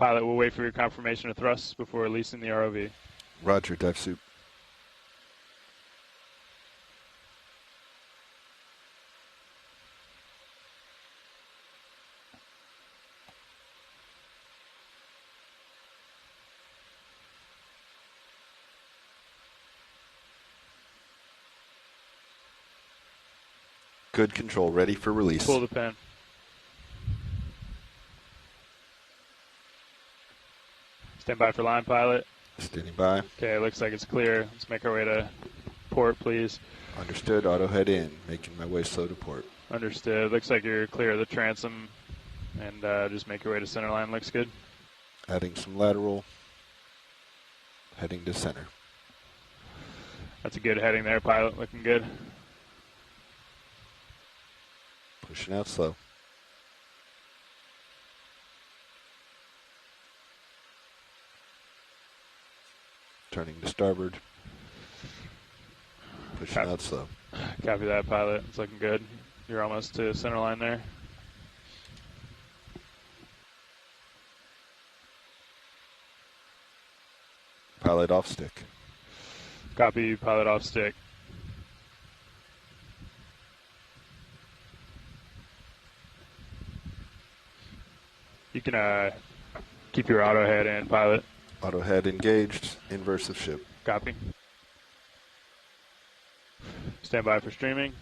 Pilot, we'll wait for your confirmation of thrust before releasing the ROV. Roger, dive suit. Good control, ready for release. Pull the pin. Stand by for line, pilot. Standing by. Okay, looks like it's clear. Let's make our way to port, please. Understood, auto head in, making my way slow to port. Understood. Looks like you're clear of the transom, and just make your way to center line. Looks good. Adding some lateral, heading to center. That's a good heading there, pilot. Looking good. Pushing out slow. Turning to starboard. Pushing out slow. Copy that, pilot. It's looking good. You're almost to center line there. Pilot off stick. Copy, pilot off stick. You can keep your auto head in, pilot. Auto head engaged, inverse of ship. Copy. Stand by for streaming.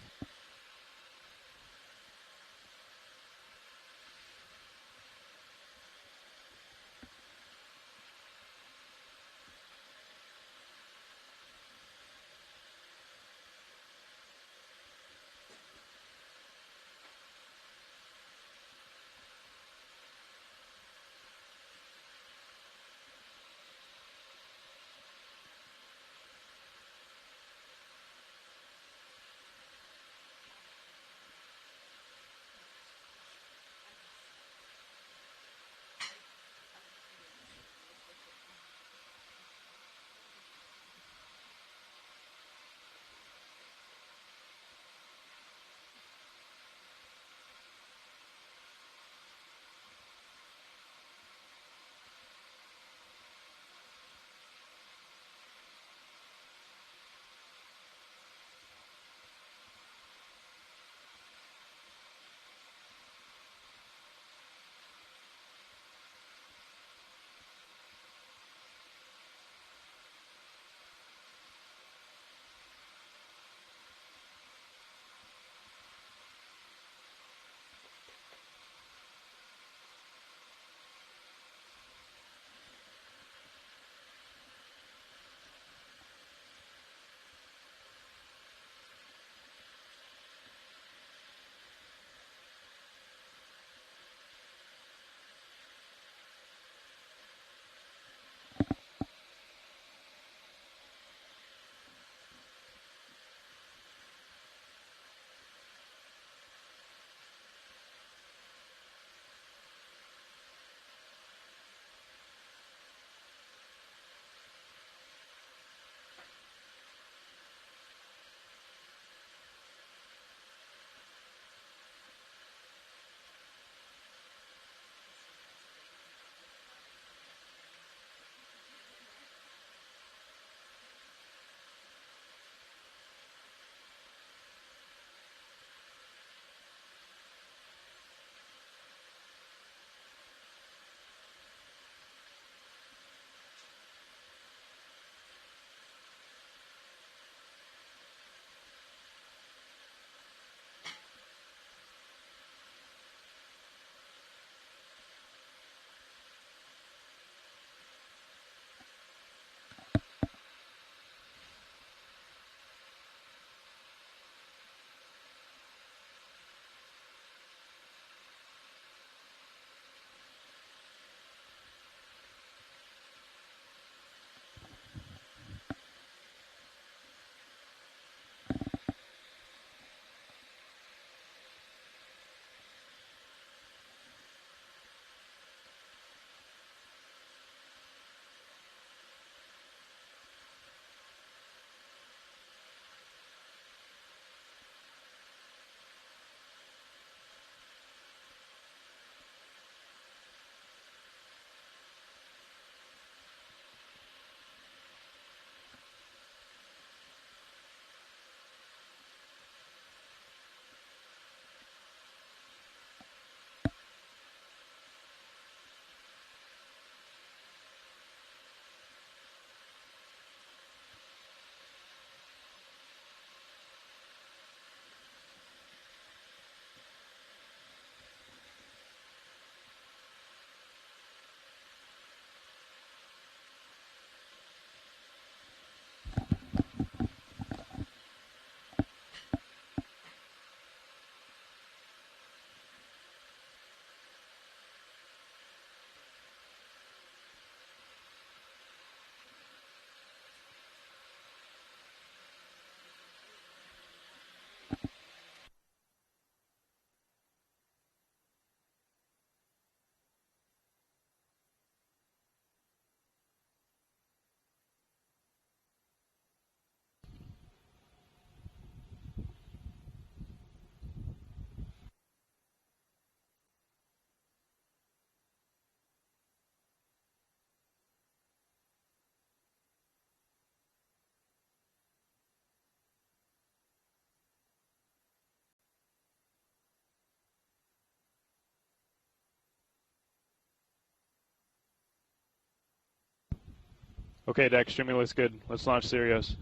Okay, deck streaming looks good. Let's launch Sirius.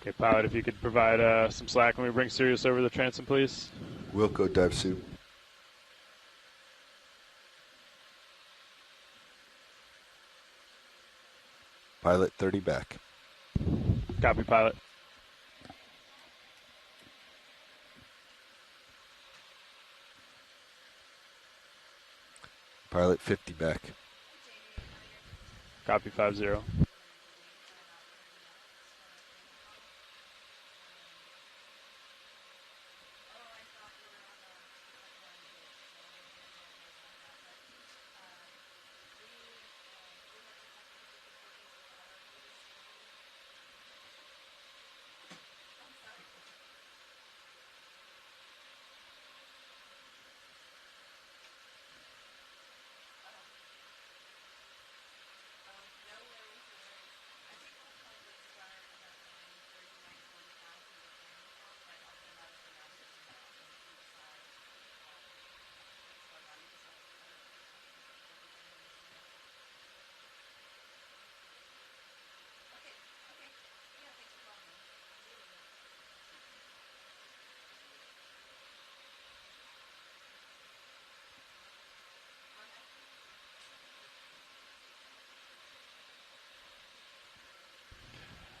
Okay, pilot, if you could provide some slack when we bring Sirius over the transom, please. Wilco dive suit. Pilot 30 back. Copy, pilot. Pilot 50 back. Copy, 5-0.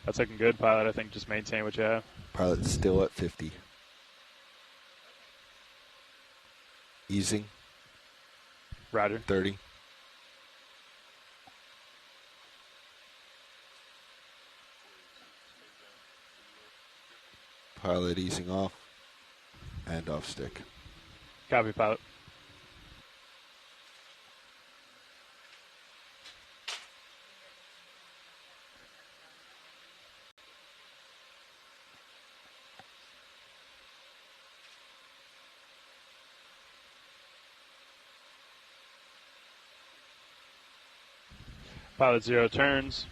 That's looking good, pilot. I think just maintain what you have. Pilot still at 50. Easing. Roger. 30. Pilot easing off. And off stick. Copy, pilot. Pilot 0 turns.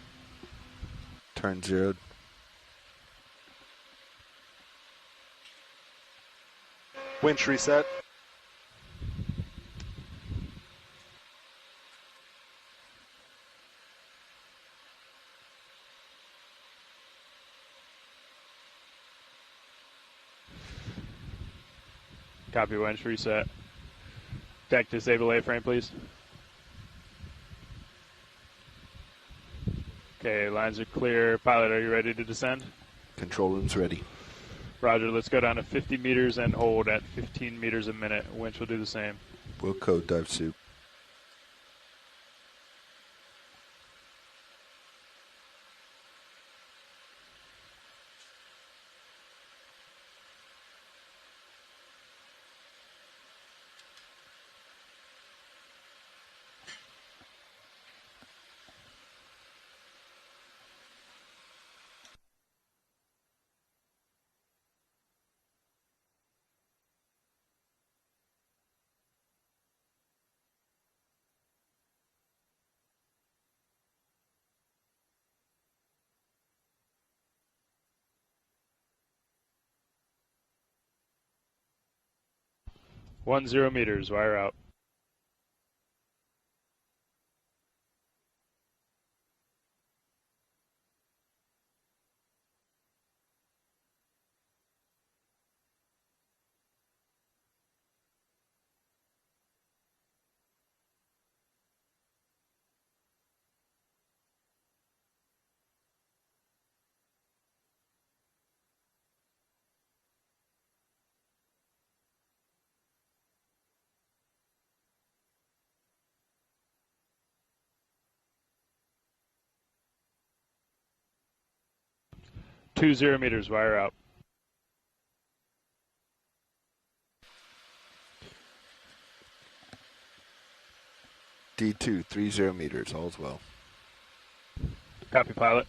Turn zeroed. Winch reset. Copy, winch reset. Deck disable A-frame, please. Okay, lines are clear. Pilot, are you ready to descend? Control room's ready. Roger, let's go down to 50 meters and hold at 15 meters a minute. Winch will do the same. Wilco dive suit. One zero meters, wire out. Two zero meters, wire out. D2, 30 meters, all's well. Copy, pilot.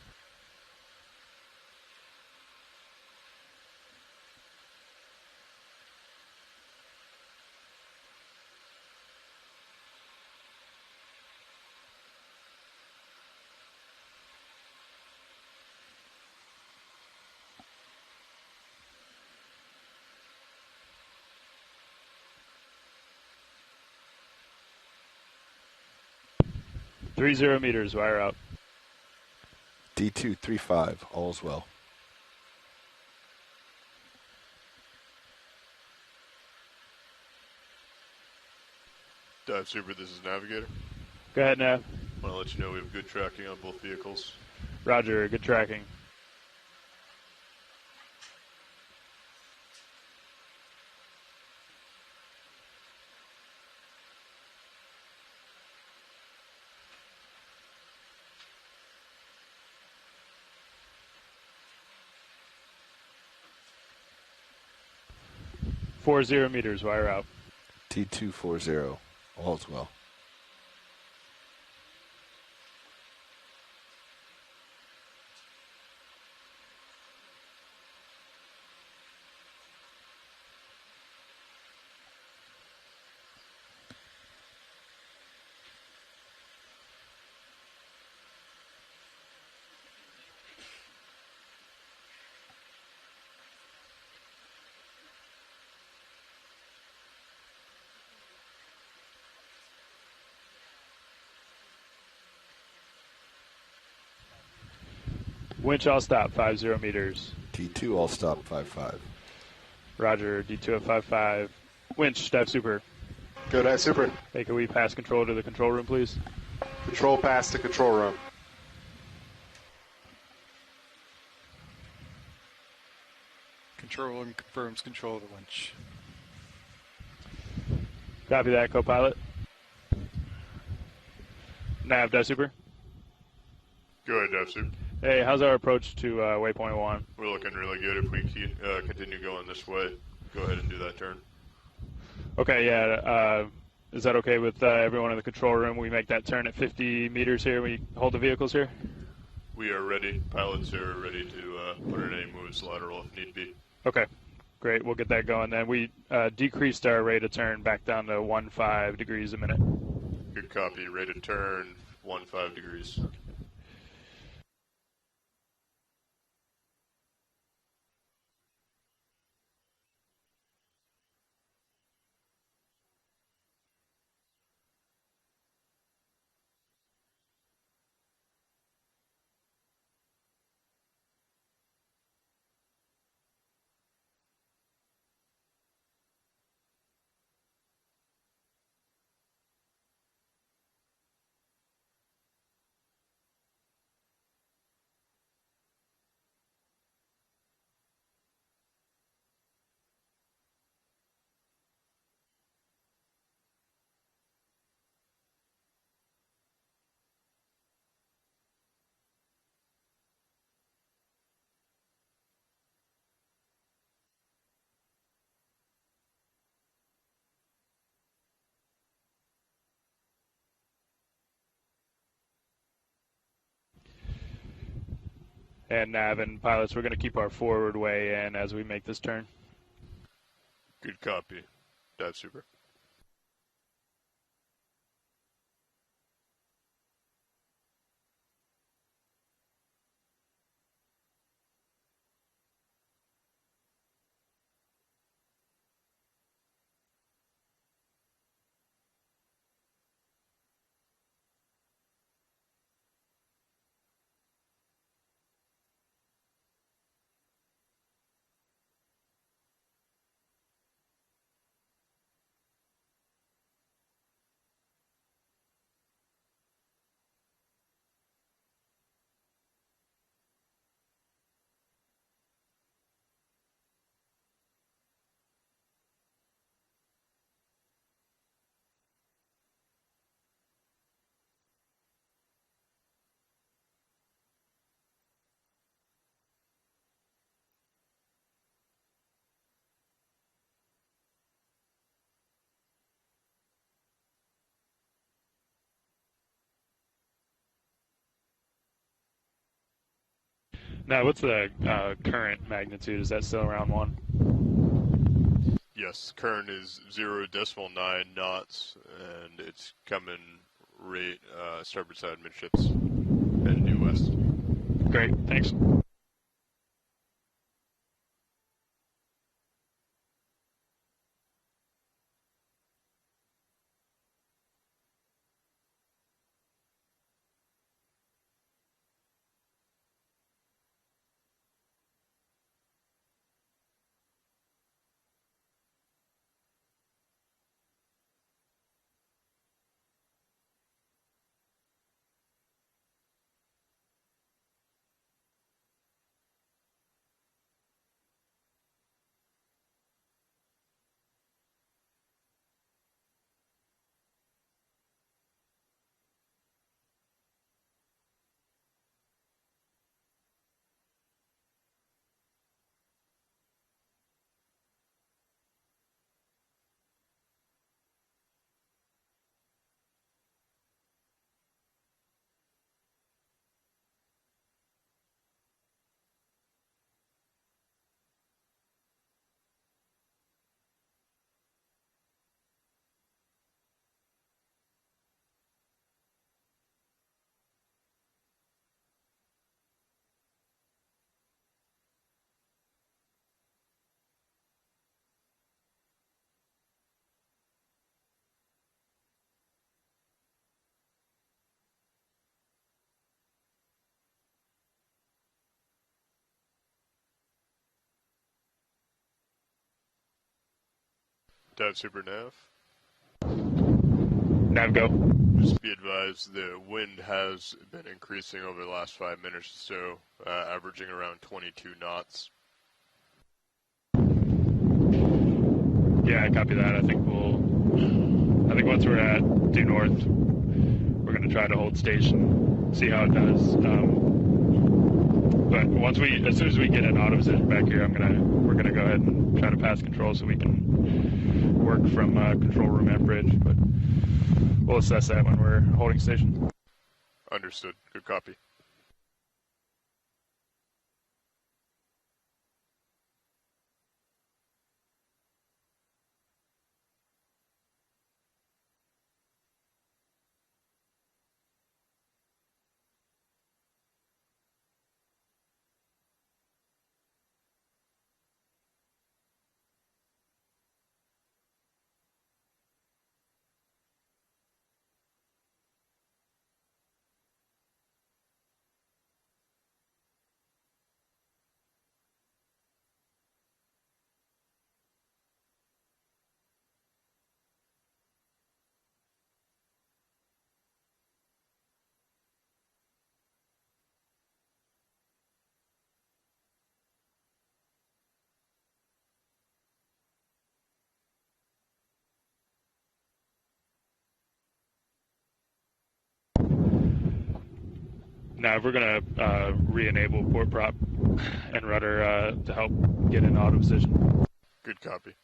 30 meters, wire out. D235, all's well. Dive Super, this is Navigator. Go ahead, Nav. I want to let you know we have good tracking on both vehicles. Roger, good tracking. Four 0 meters, wire out. D240, all's well. Winch all stop, 50 meters. D2, all stop, 55. Roger, D2 at 55. Winch, dive super. Go Dive Super. Hey, can we pass control to the control room, please? Control pass to control room. Control room confirms control of the winch. Copy that, co-pilot. Nav, dive super. Go ahead, Dive Super. Hey, how's our approach to waypoint 1? We're looking really good. If we continue going this way, go ahead and do that turn. Okay, yeah. Is that okay with everyone in the control room? We make that turn at 50 meters here. We hold the vehicles here? We are ready. Pilots are ready to put in any moves lateral if need be. Okay, great. We'll get that going then. We decreased our rate of turn back down to 15 degrees a minute. Good copy. Rate of turn, 15 degrees. And nav and pilots, we're going to keep our forward way in as we make this turn. Good copy. Dive Super. Now, what's the current magnitude? Is that still around 1? Yes, current is 0.9 knots, and it's coming rate starboard side midships, heading due west. Great, thanks. Dive Super Nav. Nav go. Just be advised, the wind has been increasing over the last 5 minutes or so, averaging around 22 knots. Yeah, I copy that. I think once we're at due north, we're going to try to hold station, see how it does. But as soon as we get an auto position back here, we're gonna go ahead and try to pass control so we can work from control room and bridge. But we'll assess that when we're holding station. Understood. Good copy. Now, we're gonna re-enable port prop and rudder to help get in auto position. Good copy.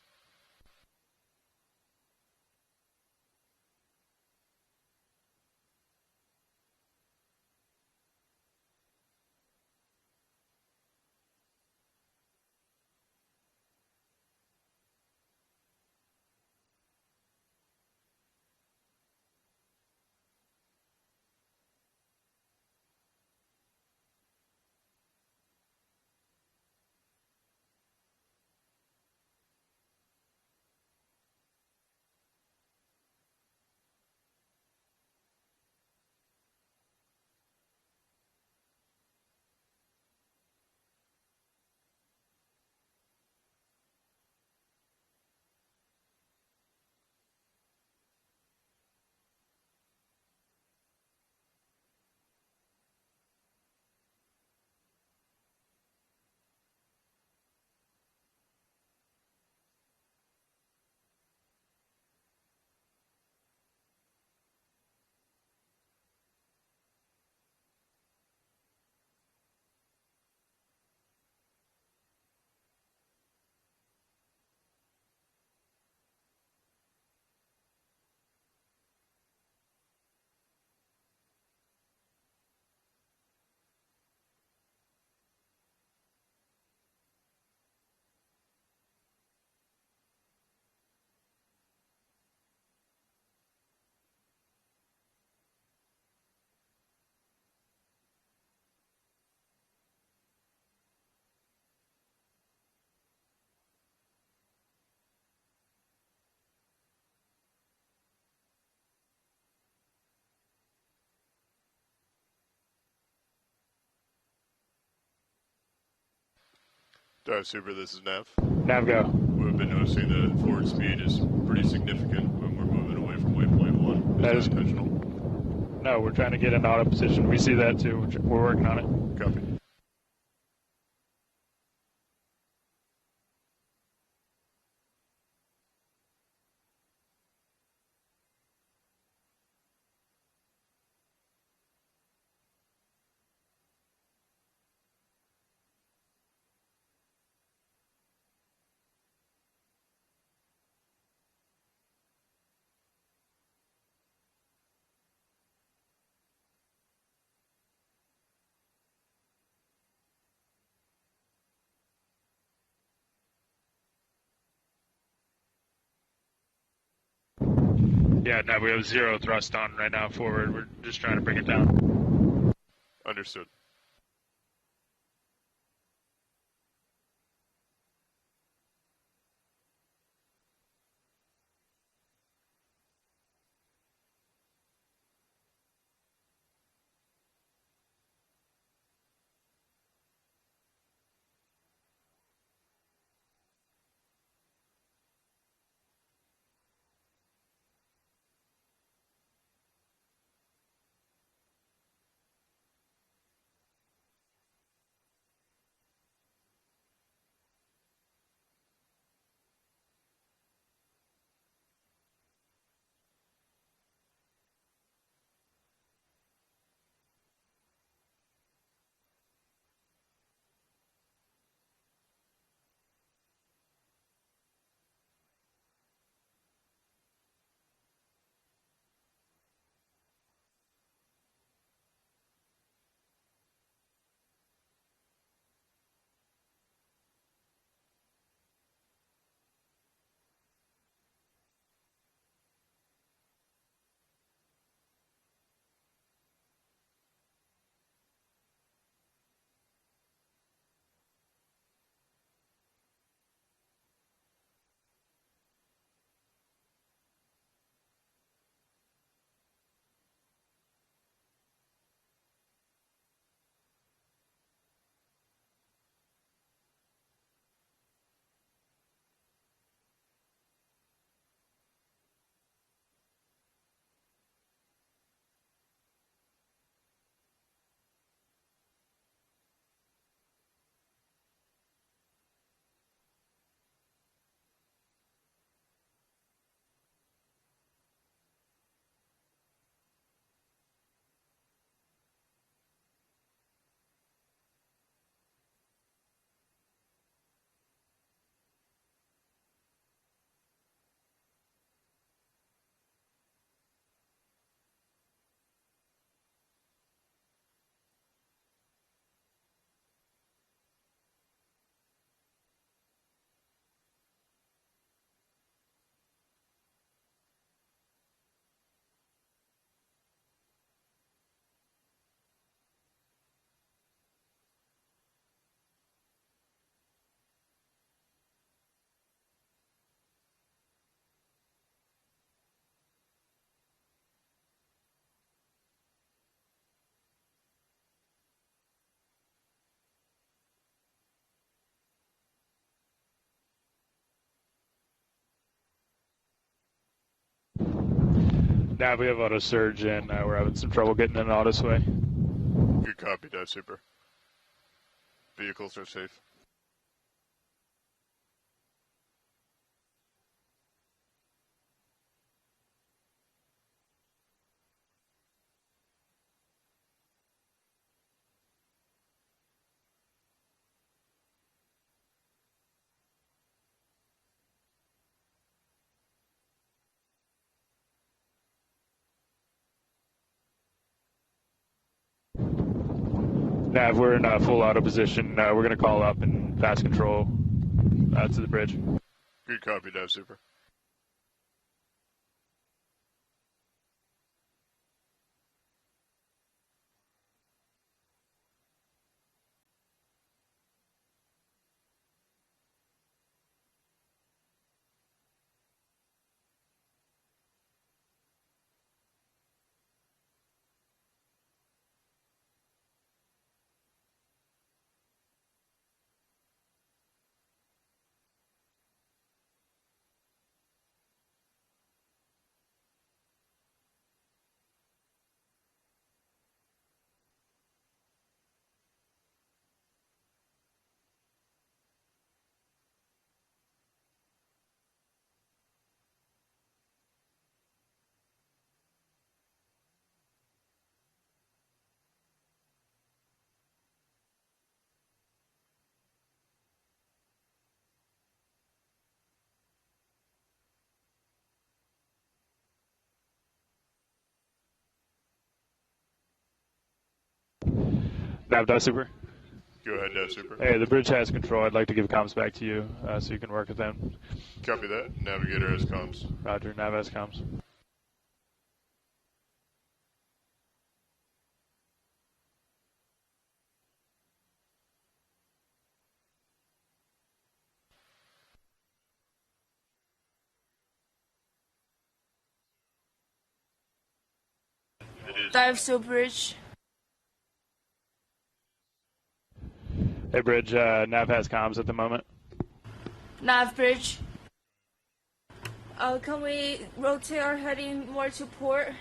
Dive Super, this is Nav. Nav go. We've been noticing the forward speed is pretty significant when we're moving away from waypoint 1. That Is is that intentional? No, we're trying to get in auto position. We see that too. We're working on it. Copy. Yeah, no, we have 0 thrust on right now forward. We're just trying to bring it down. Understood. Nav, we have auto surge and we're having some trouble getting in auto sway. Good copy, Dive Super. Vehicles are safe. Nav, we're in full auto position. We're going to call up and fast control to the bridge. Good copy, Dive Super. Nav, Dive Super. Go ahead, Dive Super. Hey, the bridge has control. I'd like to give comms back to you so you can work with them. Copy that. Navigator has comms. Roger, Nav has comms. Dive Super Bridge. Hey, bridge, Nav has comms at the moment. Nav Bridge. Can we rotate our heading more to port?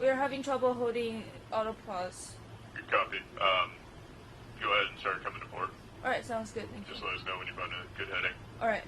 We are having trouble holding auto pause. Good copy. Go ahead and start coming to port. Alright, sounds good. Thank you. Just let us know when you find a good heading. Alright.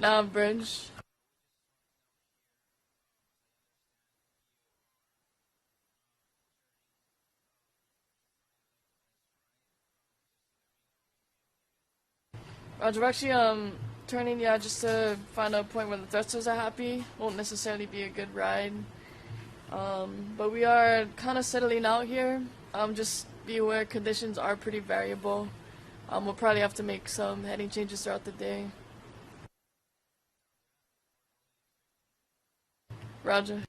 Now bridge. Roger, we're actually turning, yeah, just to find a point where the thrusters are happy. Won't necessarily be a good ride. But we are kind of settling out here. Just be aware conditions are pretty variable. We'll probably have to make some heading changes throughout the day. Roger.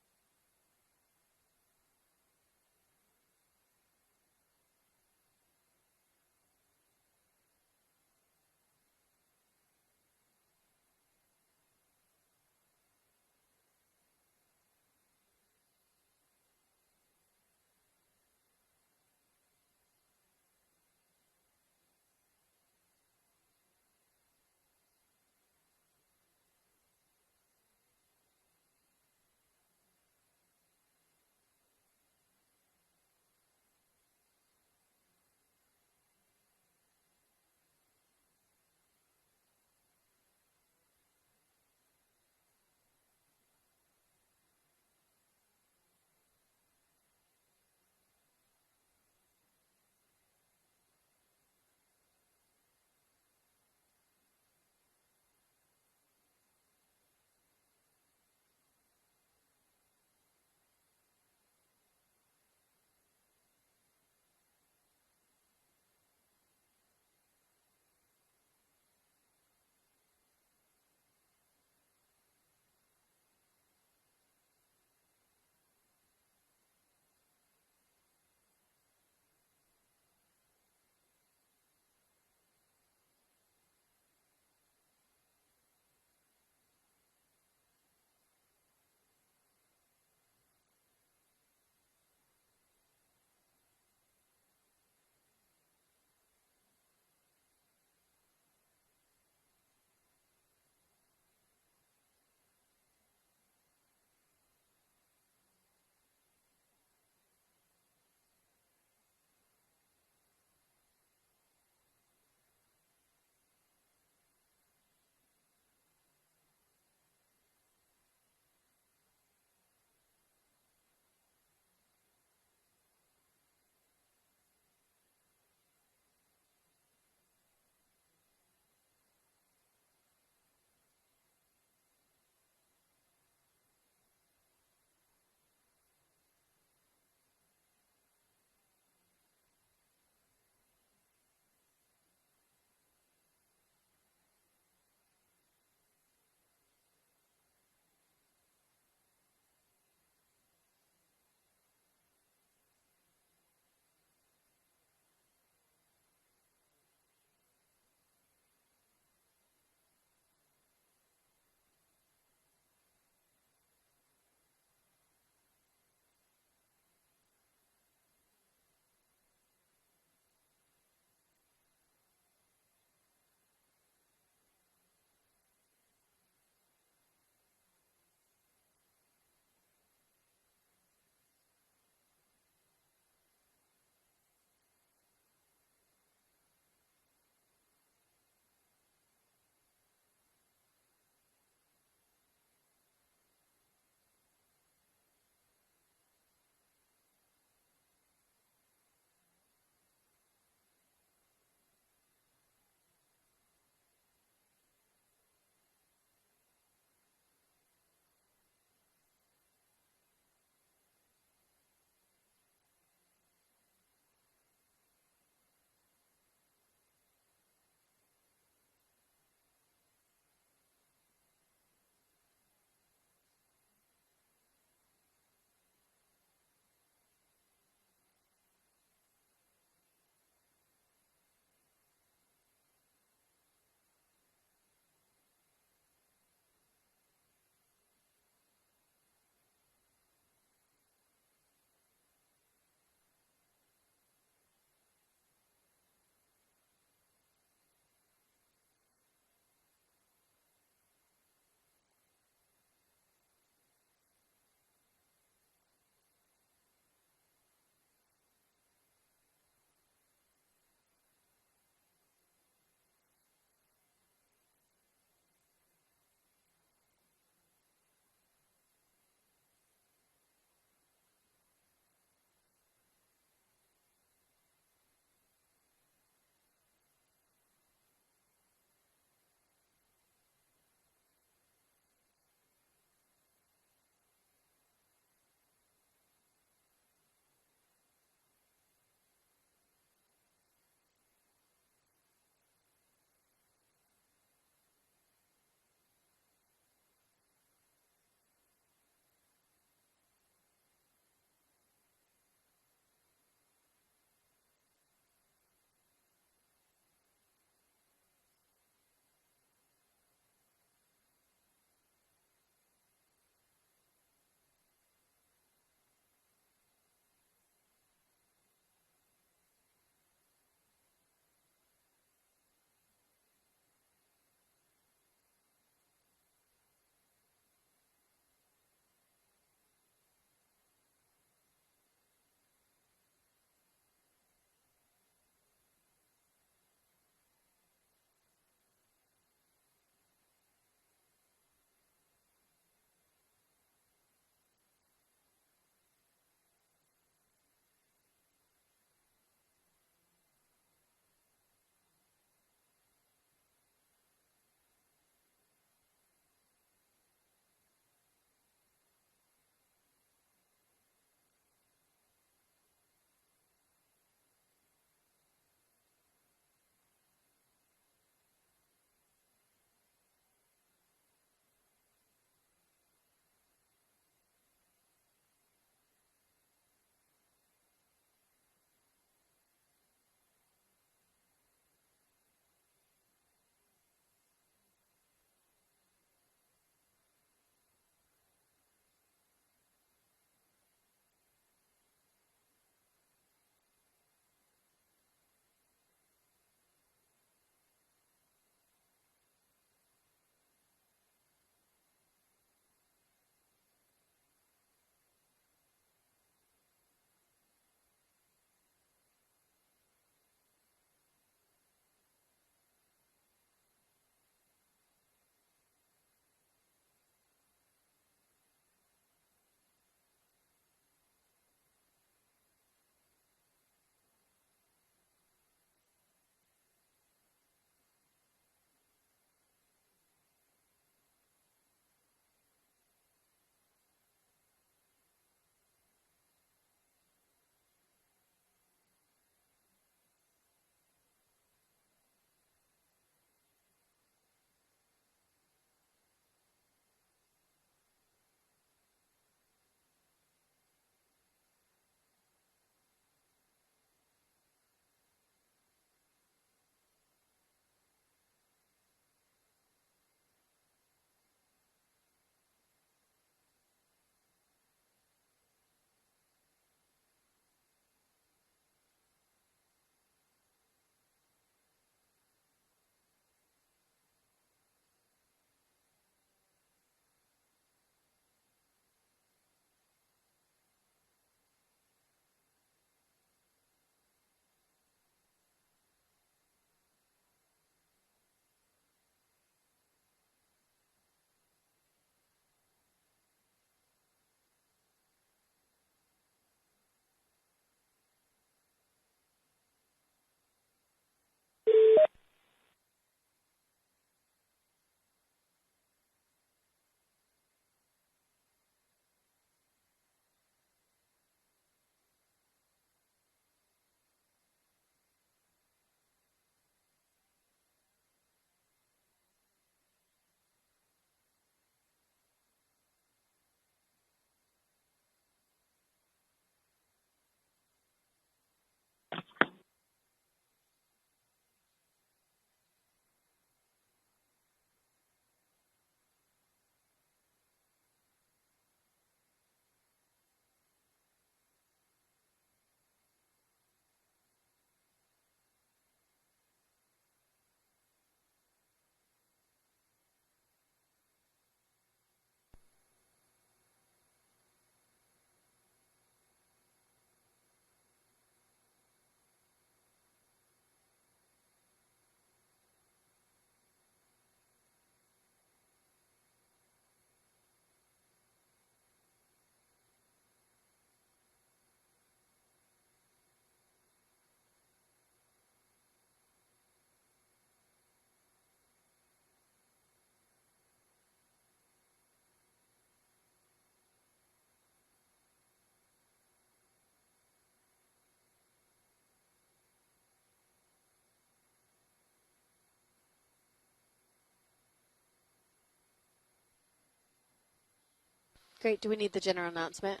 Great. Do we need the general announcement?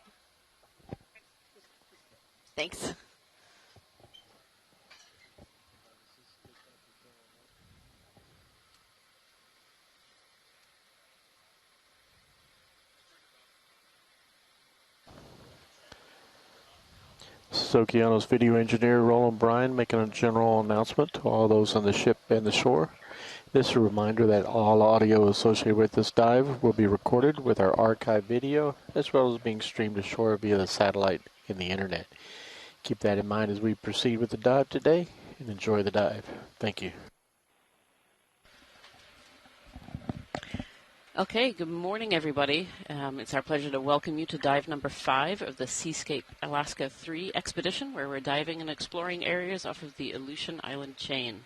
Thanks. This is Okeanos video engineer Roland Bryan making a general announcement to all those on the ship and the shore. This is a reminder that all audio associated with this dive will be recorded with our archive video, as well as being streamed ashore via the satellite and the internet. Keep that in mind as we proceed with the dive today, and enjoy the dive. Thank you. Okay, good morning, everybody. It's our pleasure to welcome you to dive number 5 of the Seascape Alaska 3 expedition, where we're diving and exploring areas off of the Aleutian Island chain.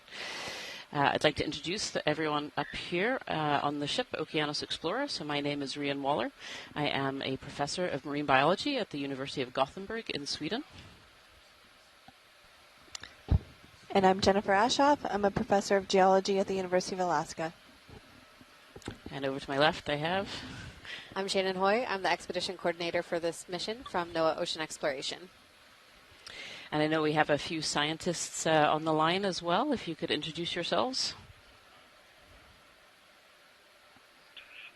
I'd like to introduce everyone up here on the ship, Okeanos Explorer. So my name is Rian Waller. I am a professor of marine biology at the University of Gothenburg in Sweden. And I'm Jennifer Ashoff. I'm a professor of geology at the University of Alaska. And over to my left, I have... I'm Shannon Hoy. I'm the expedition coordinator for this mission from NOAA Ocean Exploration. And I know we have a few scientists on the line as well. If you could introduce yourselves.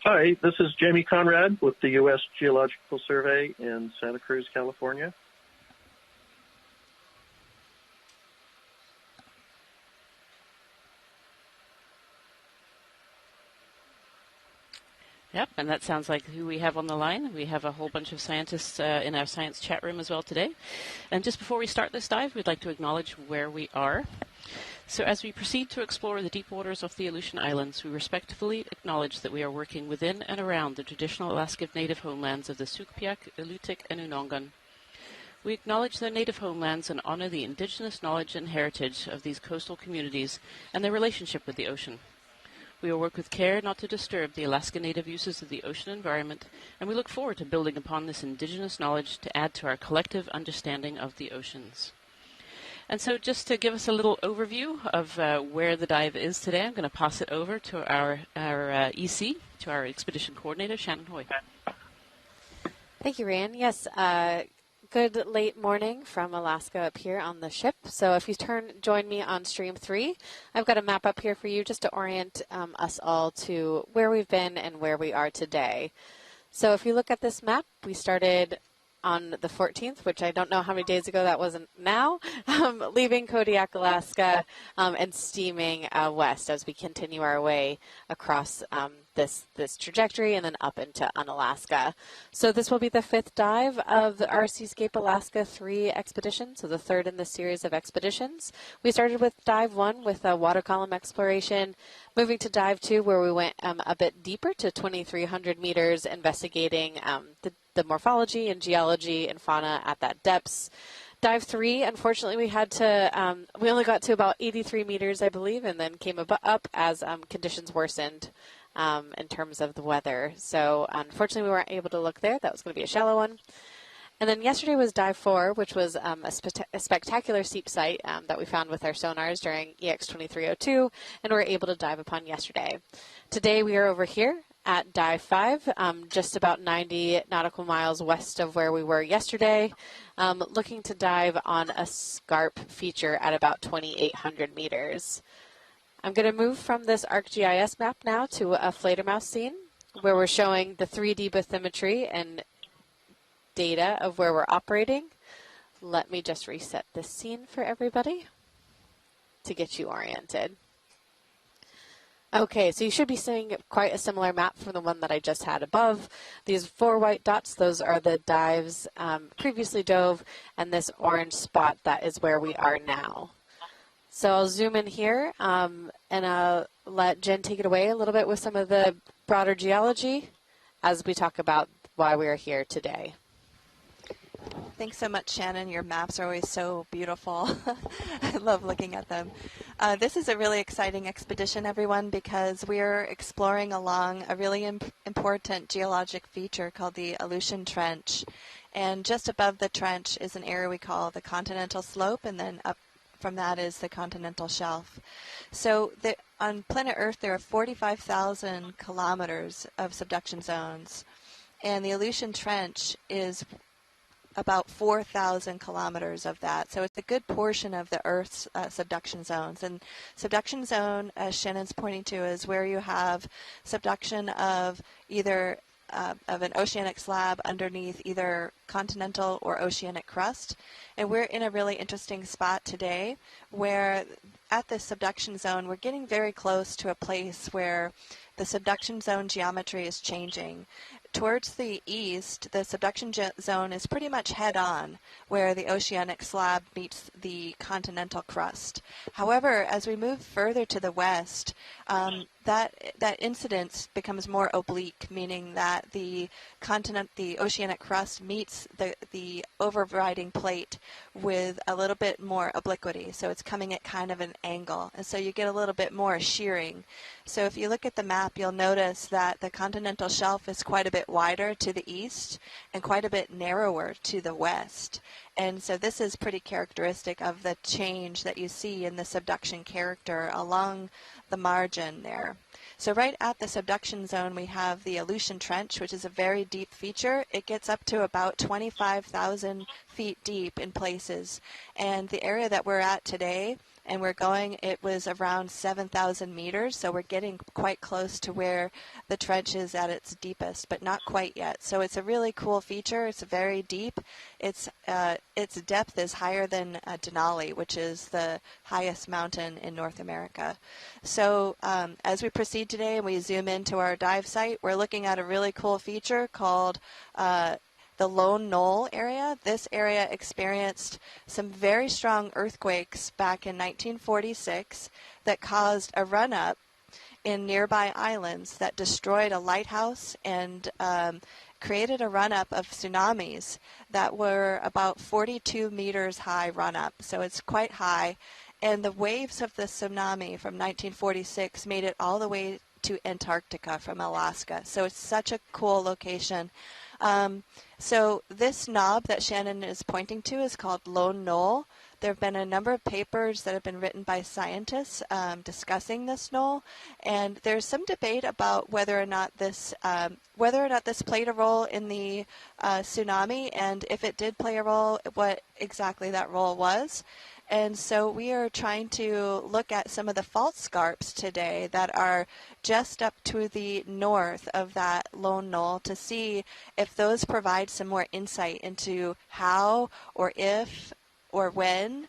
Hi, this is Jamie Conrad with the U.S. Geological Survey in Santa Cruz, California. Yep, and that sounds like who we have on the line. We have a whole bunch of scientists in our science chat room as well today. And just before we start this dive, we'd like to acknowledge where we are. So as we proceed to explore the deep waters of the Aleutian Islands, we respectfully acknowledge that we are working within and around the traditional Alaska native homelands of the Sugpiaq, Alutiiq, and Unongan. We acknowledge their native homelands and honor the indigenous knowledge and heritage of these coastal communities and their relationship with the ocean. We will work with care not to disturb the Alaska Native uses of the ocean environment, and we look forward to building upon this indigenous knowledge to add to our collective understanding of the oceans. And so just to give us a little overview of where the dive is today, I'm going to pass it over to our EC, to our expedition coordinator, Shannon Hoy. Thank you, Ryan. Yes, good late morning from Alaska up here on the ship. So if you join me on stream 3, I've got a map up here for you just to orient us all to where we've been and where we are today. So if you look at this map, we started on the 14th, which I don't know how many days ago that wasn't now, leaving Kodiak, Alaska, and steaming west as we continue our way across this trajectory and then up into Unalaska. So this will be the 5th dive of our Seascape Alaska 3 expedition, so the 3rd in this series of expeditions. We started with dive 1 with a water column exploration, moving to dive 2 where we went a bit deeper to 2,300 meters, investigating the morphology and geology and fauna at that depths. Dive 3, unfortunately, we only got to about 83 meters, I believe, and then came up as conditions worsened in terms of the weather. So unfortunately, we weren't able to look there. That was going to be a shallow one. And then yesterday was dive 4, which was a spectacular seep site that we found with our sonars during EX2304, and we were able to dive upon yesterday. Today we are over here at dive 5, just about 90 nautical miles west of where we were yesterday, looking to dive on a scarp feature at about 2,800 meters. I'm going to move from this ArcGIS map now to a Fledermaus scene, where we're showing the 3D bathymetry and data of where we're operating. Let me just reset this scene for everybody to get you oriented. Okay, so you should be seeing quite a similar map from the one that I just had above. These 4 white dots, those are the dives previously dove, and this orange spot, that is where we are now. So I'll zoom in here and I'll let Jen take it away a little bit with some of the broader geology as we talk about why we are here today. Thanks so much, Shannon. Your maps are always so beautiful. I love looking at them. This is a really exciting expedition, everyone, because we're exploring along a really important geologic feature called the Aleutian Trench. And just above the trench is an area we call the continental slope, and then up from that is the continental shelf. So on planet Earth, there are 45,000 kilometers of subduction zones. and the Aleutian Trench is about 4,000 kilometers of that. So it's a good portion of the Earth's subduction zones. And subduction zone, as Shannon's pointing to, is where you have subduction of either of an oceanic slab underneath either continental or oceanic crust. And we're in a really interesting spot today where at this subduction zone, we're getting very close to a place where the subduction zone geometry is changing. Towards the east, the subduction zone is pretty much head-on, where the oceanic slab meets the continental crust. However, as we move further to the west, that incidence becomes more oblique, meaning that the oceanic crust meets the overriding plate with a little bit more obliquity. So it's coming at kind of an angle, and so you get a little bit more shearing. So if you look at the map, you'll notice that the continental shelf is quite a bit wider to the east and quite a bit narrower to the west. And so this is pretty characteristic of the change that you see in the subduction character along the margin there. So right at the subduction zone, we have the Aleutian Trench, which is a very deep feature. It gets up to about 25,000 feet deep in places. And the area that we're at today, and we're going, it was around 7,000 meters, so we're getting quite close to where the trench is at its deepest, but not quite yet. So it's a really cool feature. It's very deep. Its depth is higher than Denali, which is the highest mountain in North America. So as we proceed today and we zoom into our dive site, we're looking at a really cool feature called the Lone Knoll area. This area experienced some very strong earthquakes back in 1946 that caused a run-up in nearby islands that destroyed a lighthouse and created a run-up of tsunamis that were about 42 meters high run-up. So it's quite high. And the waves of the tsunami from 1946 made it all the way to Antarctica from Alaska. So it's such a cool location. So this knob that Shannon is pointing to is called Lone Knoll. There have been a number of papers that have been written by scientists discussing this knoll, and there's some debate about whether or not this played a role in the tsunami, and if it did play a role, what exactly that role was. And so we are trying to look at some of the fault scarps today that are just up to the north of that Lone Knoll to see if those provide some more insight into how or if or when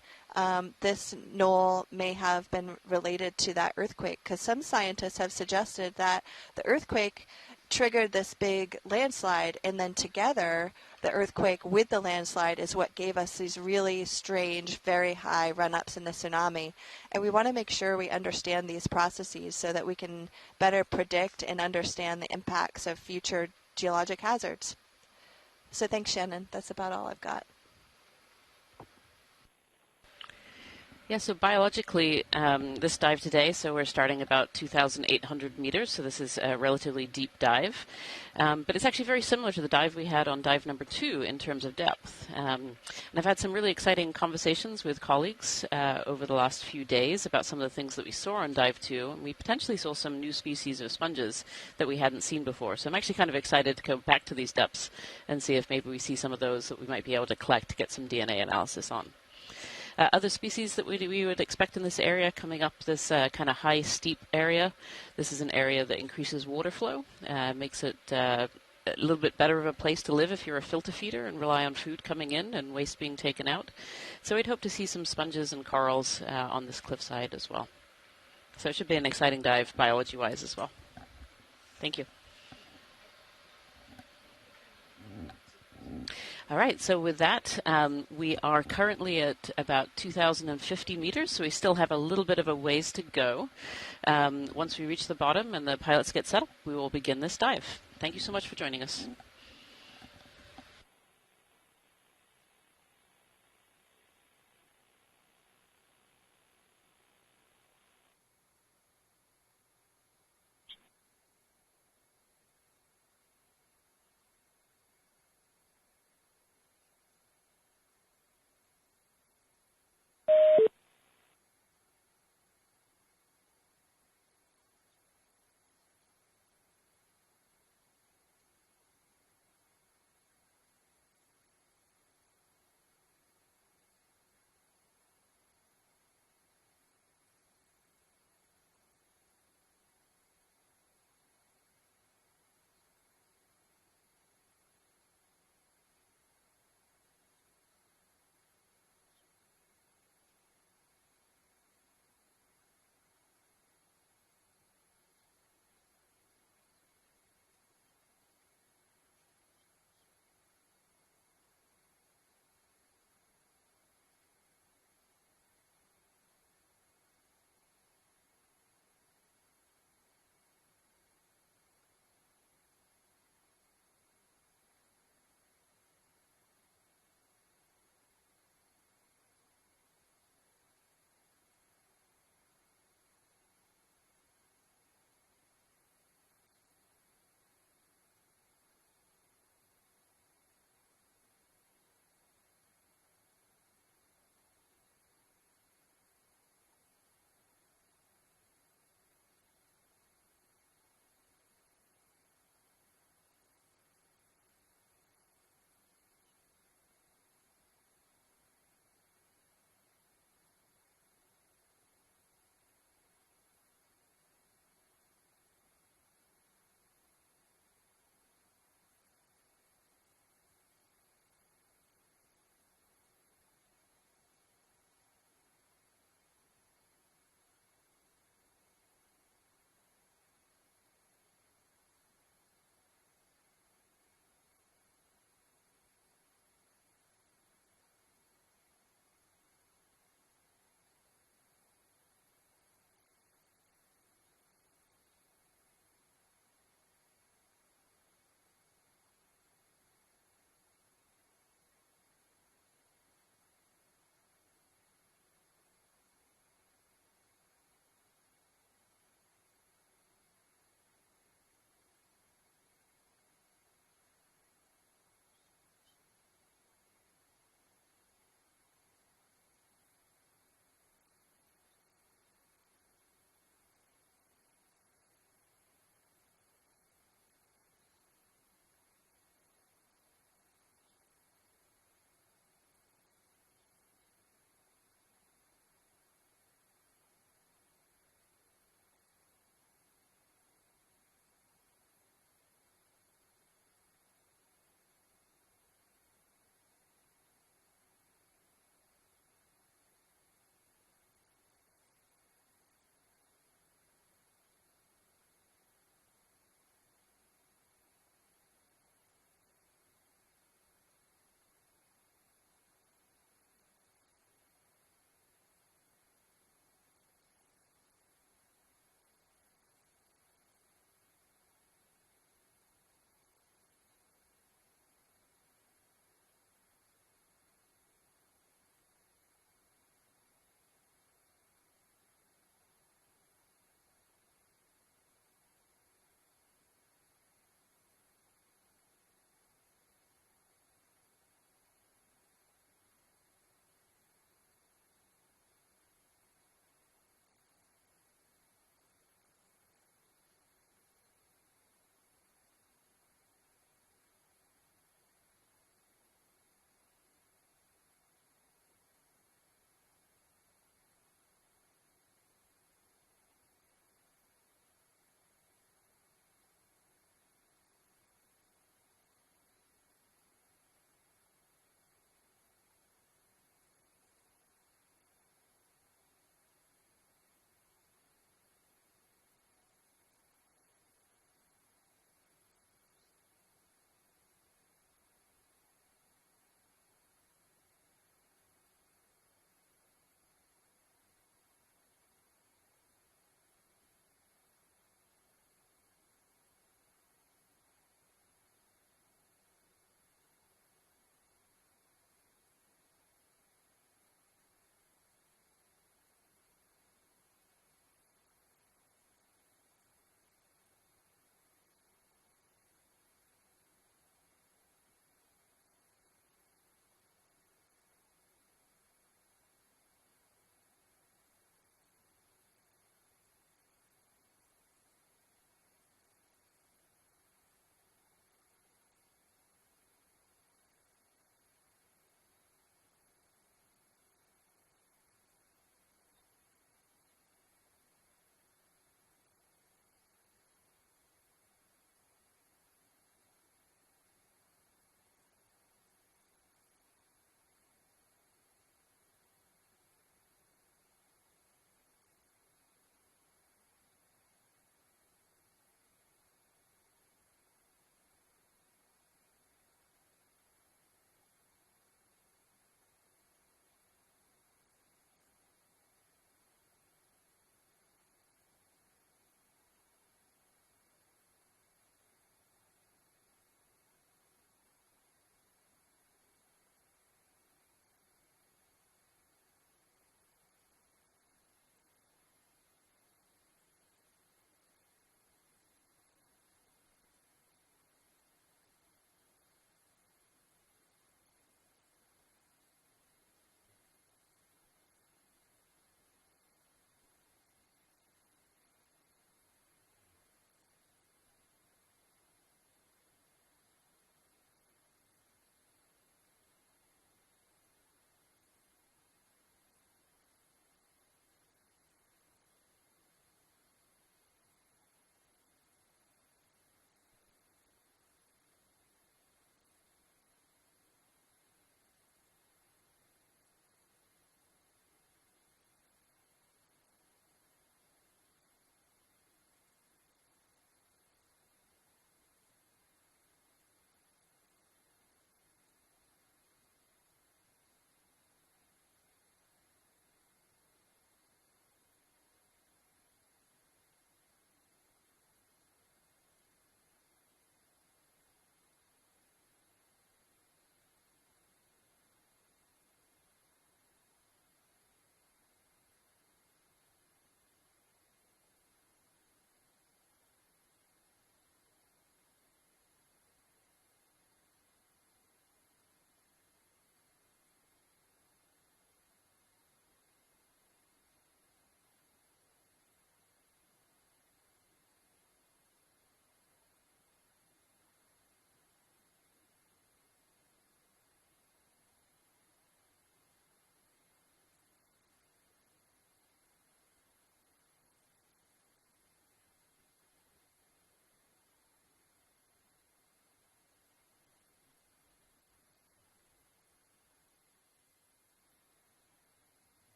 this knoll may have been related to that earthquake. Because some scientists have suggested that the earthquake triggered this big landslide, and then together the earthquake with the landslide is what gave us these really strange, very high run-ups in the tsunami. And we want to make sure we understand these processes so that we can better predict and understand the impacts of future geologic hazards. So thanks, Shannon. That's about all I've got. Yeah, so biologically, this dive today, so we're starting about 2,800 meters, so this is a relatively deep dive. But it's actually very similar to the dive we had on dive number 2 in terms of depth. And I've had some really exciting conversations with colleagues over the last few days about some of the things that we saw on dive 2. And we potentially saw some new species of sponges that we hadn't seen before. So I'm actually kind of excited to go back to these depths and see if maybe we see some of those that we might be able to collect to get some DNA analysis on. Other species that we would expect in this area coming up this kind of high, steep area. This is an area that increases water flow, makes it a little bit better of a place to live if you're a filter feeder and rely on food coming in and waste being taken out. So we'd hope to see some sponges and corals on this cliffside as well. So it should be an exciting dive biology-wise as well. Thank you. All right, so with that, we are currently at about 2,050 meters, so we still have a little bit of a ways to go. Once we reach the bottom and the pilots get settled, we will begin this dive. Thank you so much for joining us.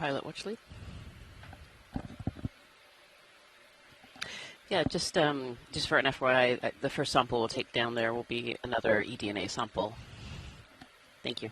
pilot watch lead. Yeah, just for an FYI, the first sample we'll take down there will be another eDNA sample. Thank you.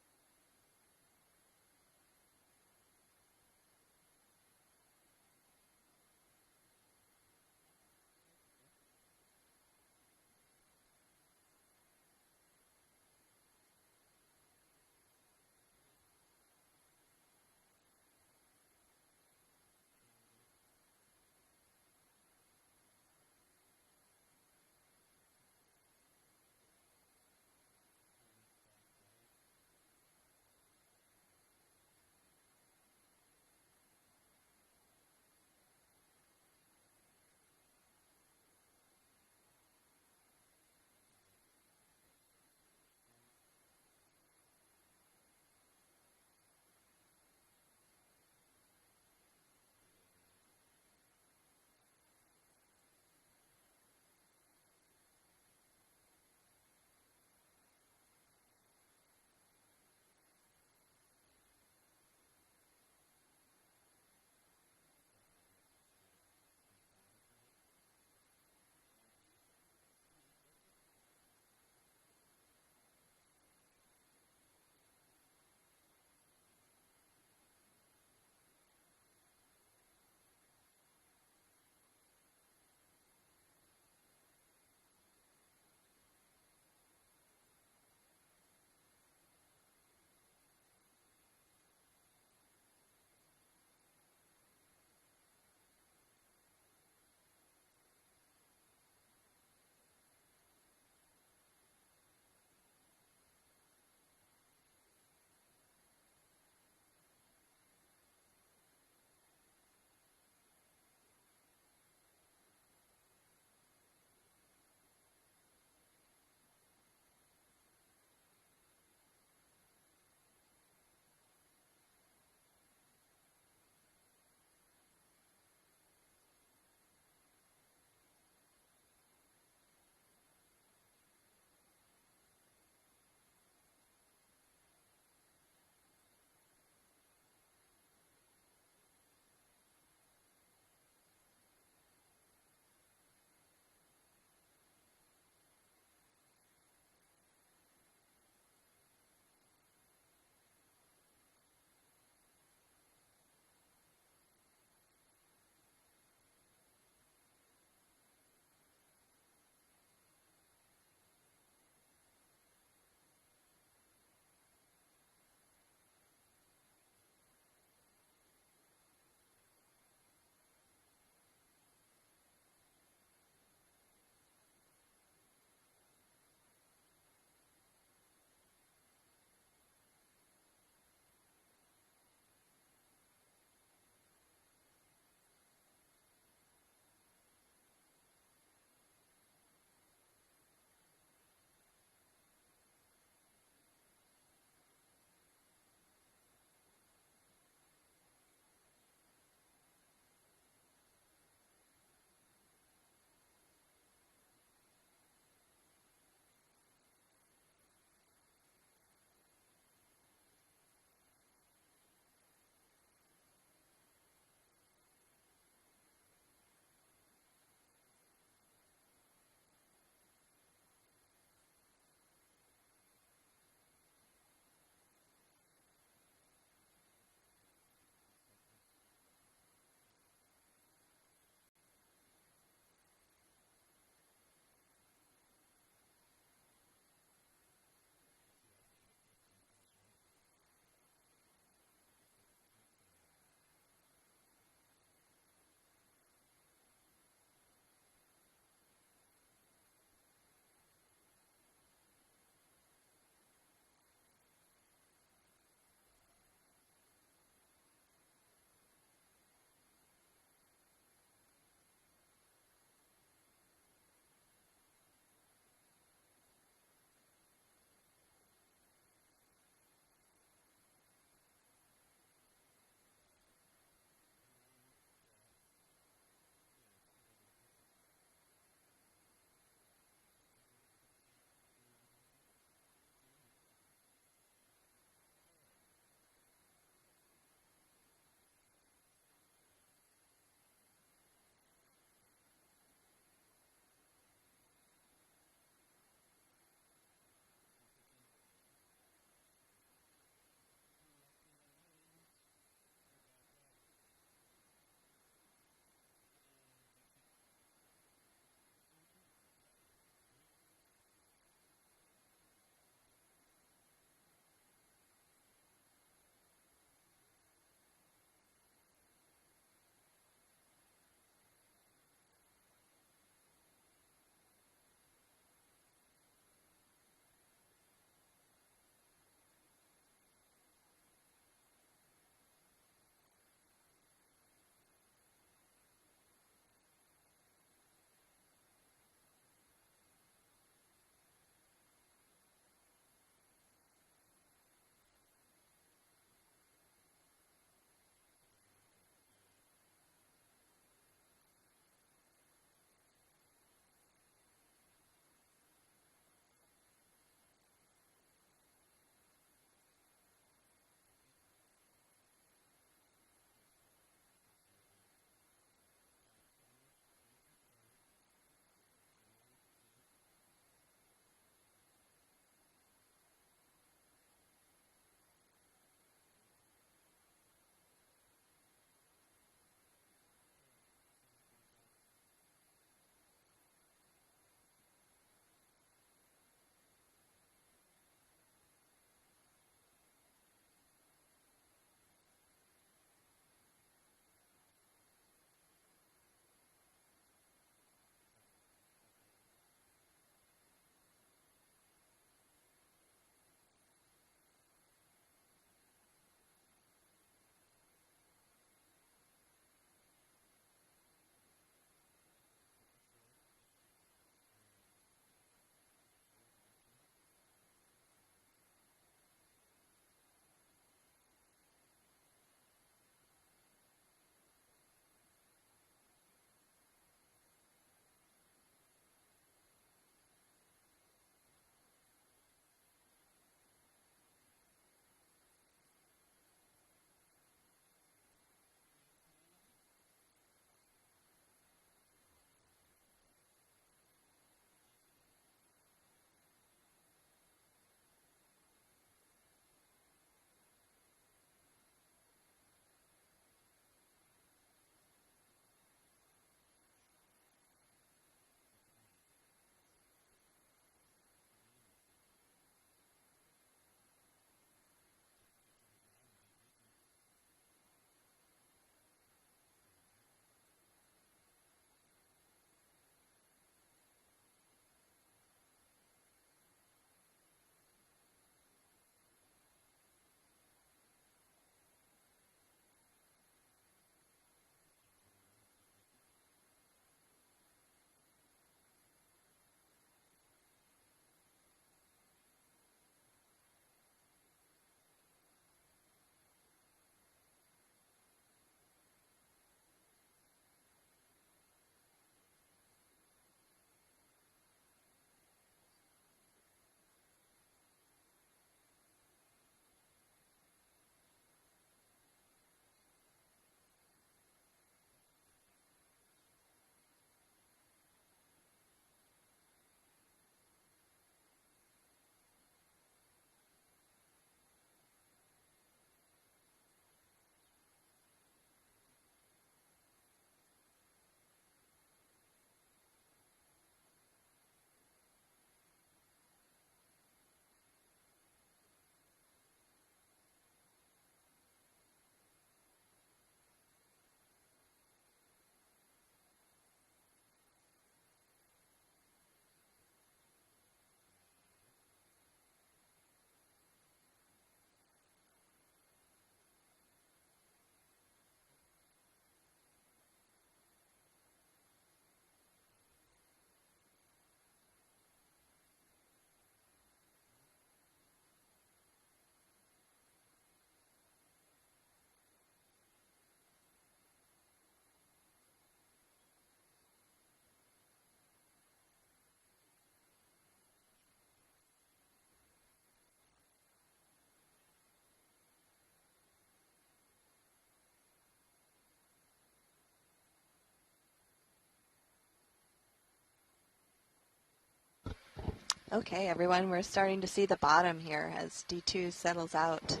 Okay, everyone, we're starting to see the bottom here as D2 settles out.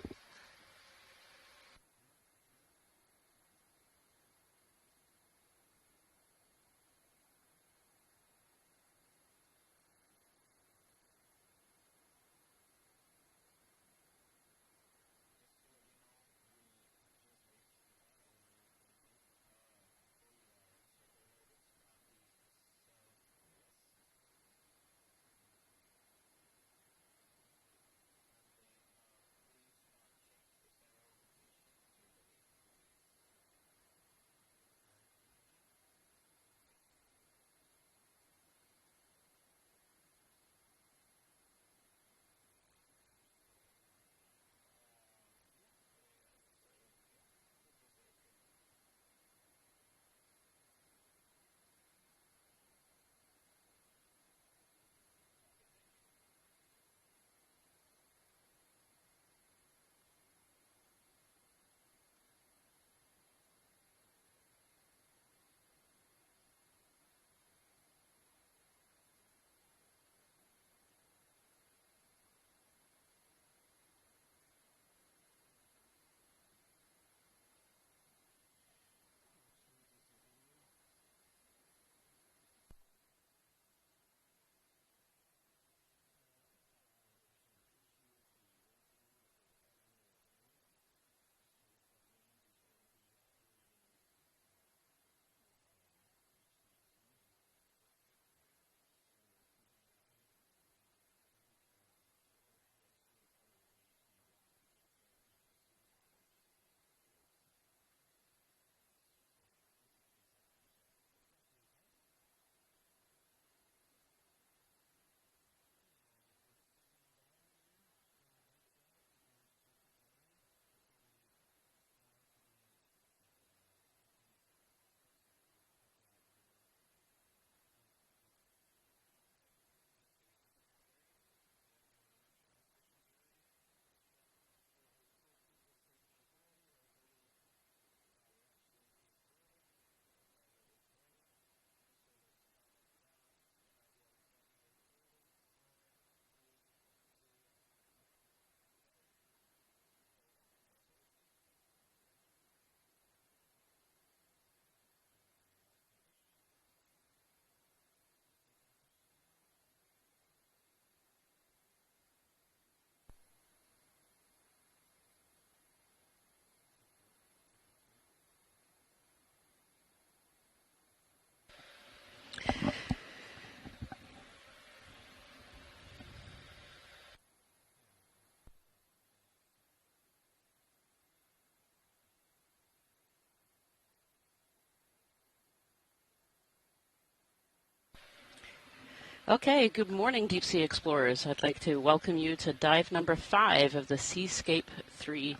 Okay, good morning, deep sea explorers. I'd like to welcome you to dive number 5 of the Seascape 3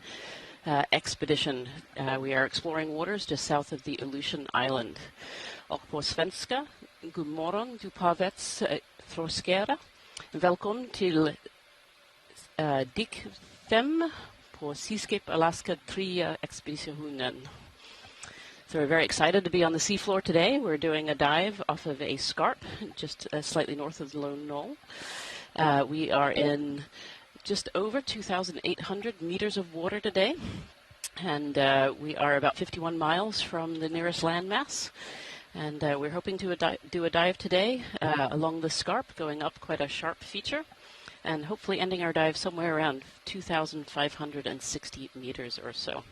expedition. We are exploring waters just south of the Aleutian Island. Och på svenska, god morgon, du pavets throskera. Välkommen till Dick 5 på Seascape Alaska 3 expeditionen. So we're very excited to be on the seafloor today. We're doing a dive off of a scarp just slightly north of the Lone Knoll. We are in just over 2,800 meters of water today, and we are about 51 miles from the nearest landmass. And we're hoping to do a dive today along the scarp, going up quite a sharp feature, and hopefully ending our dive somewhere around 2,560 meters or so.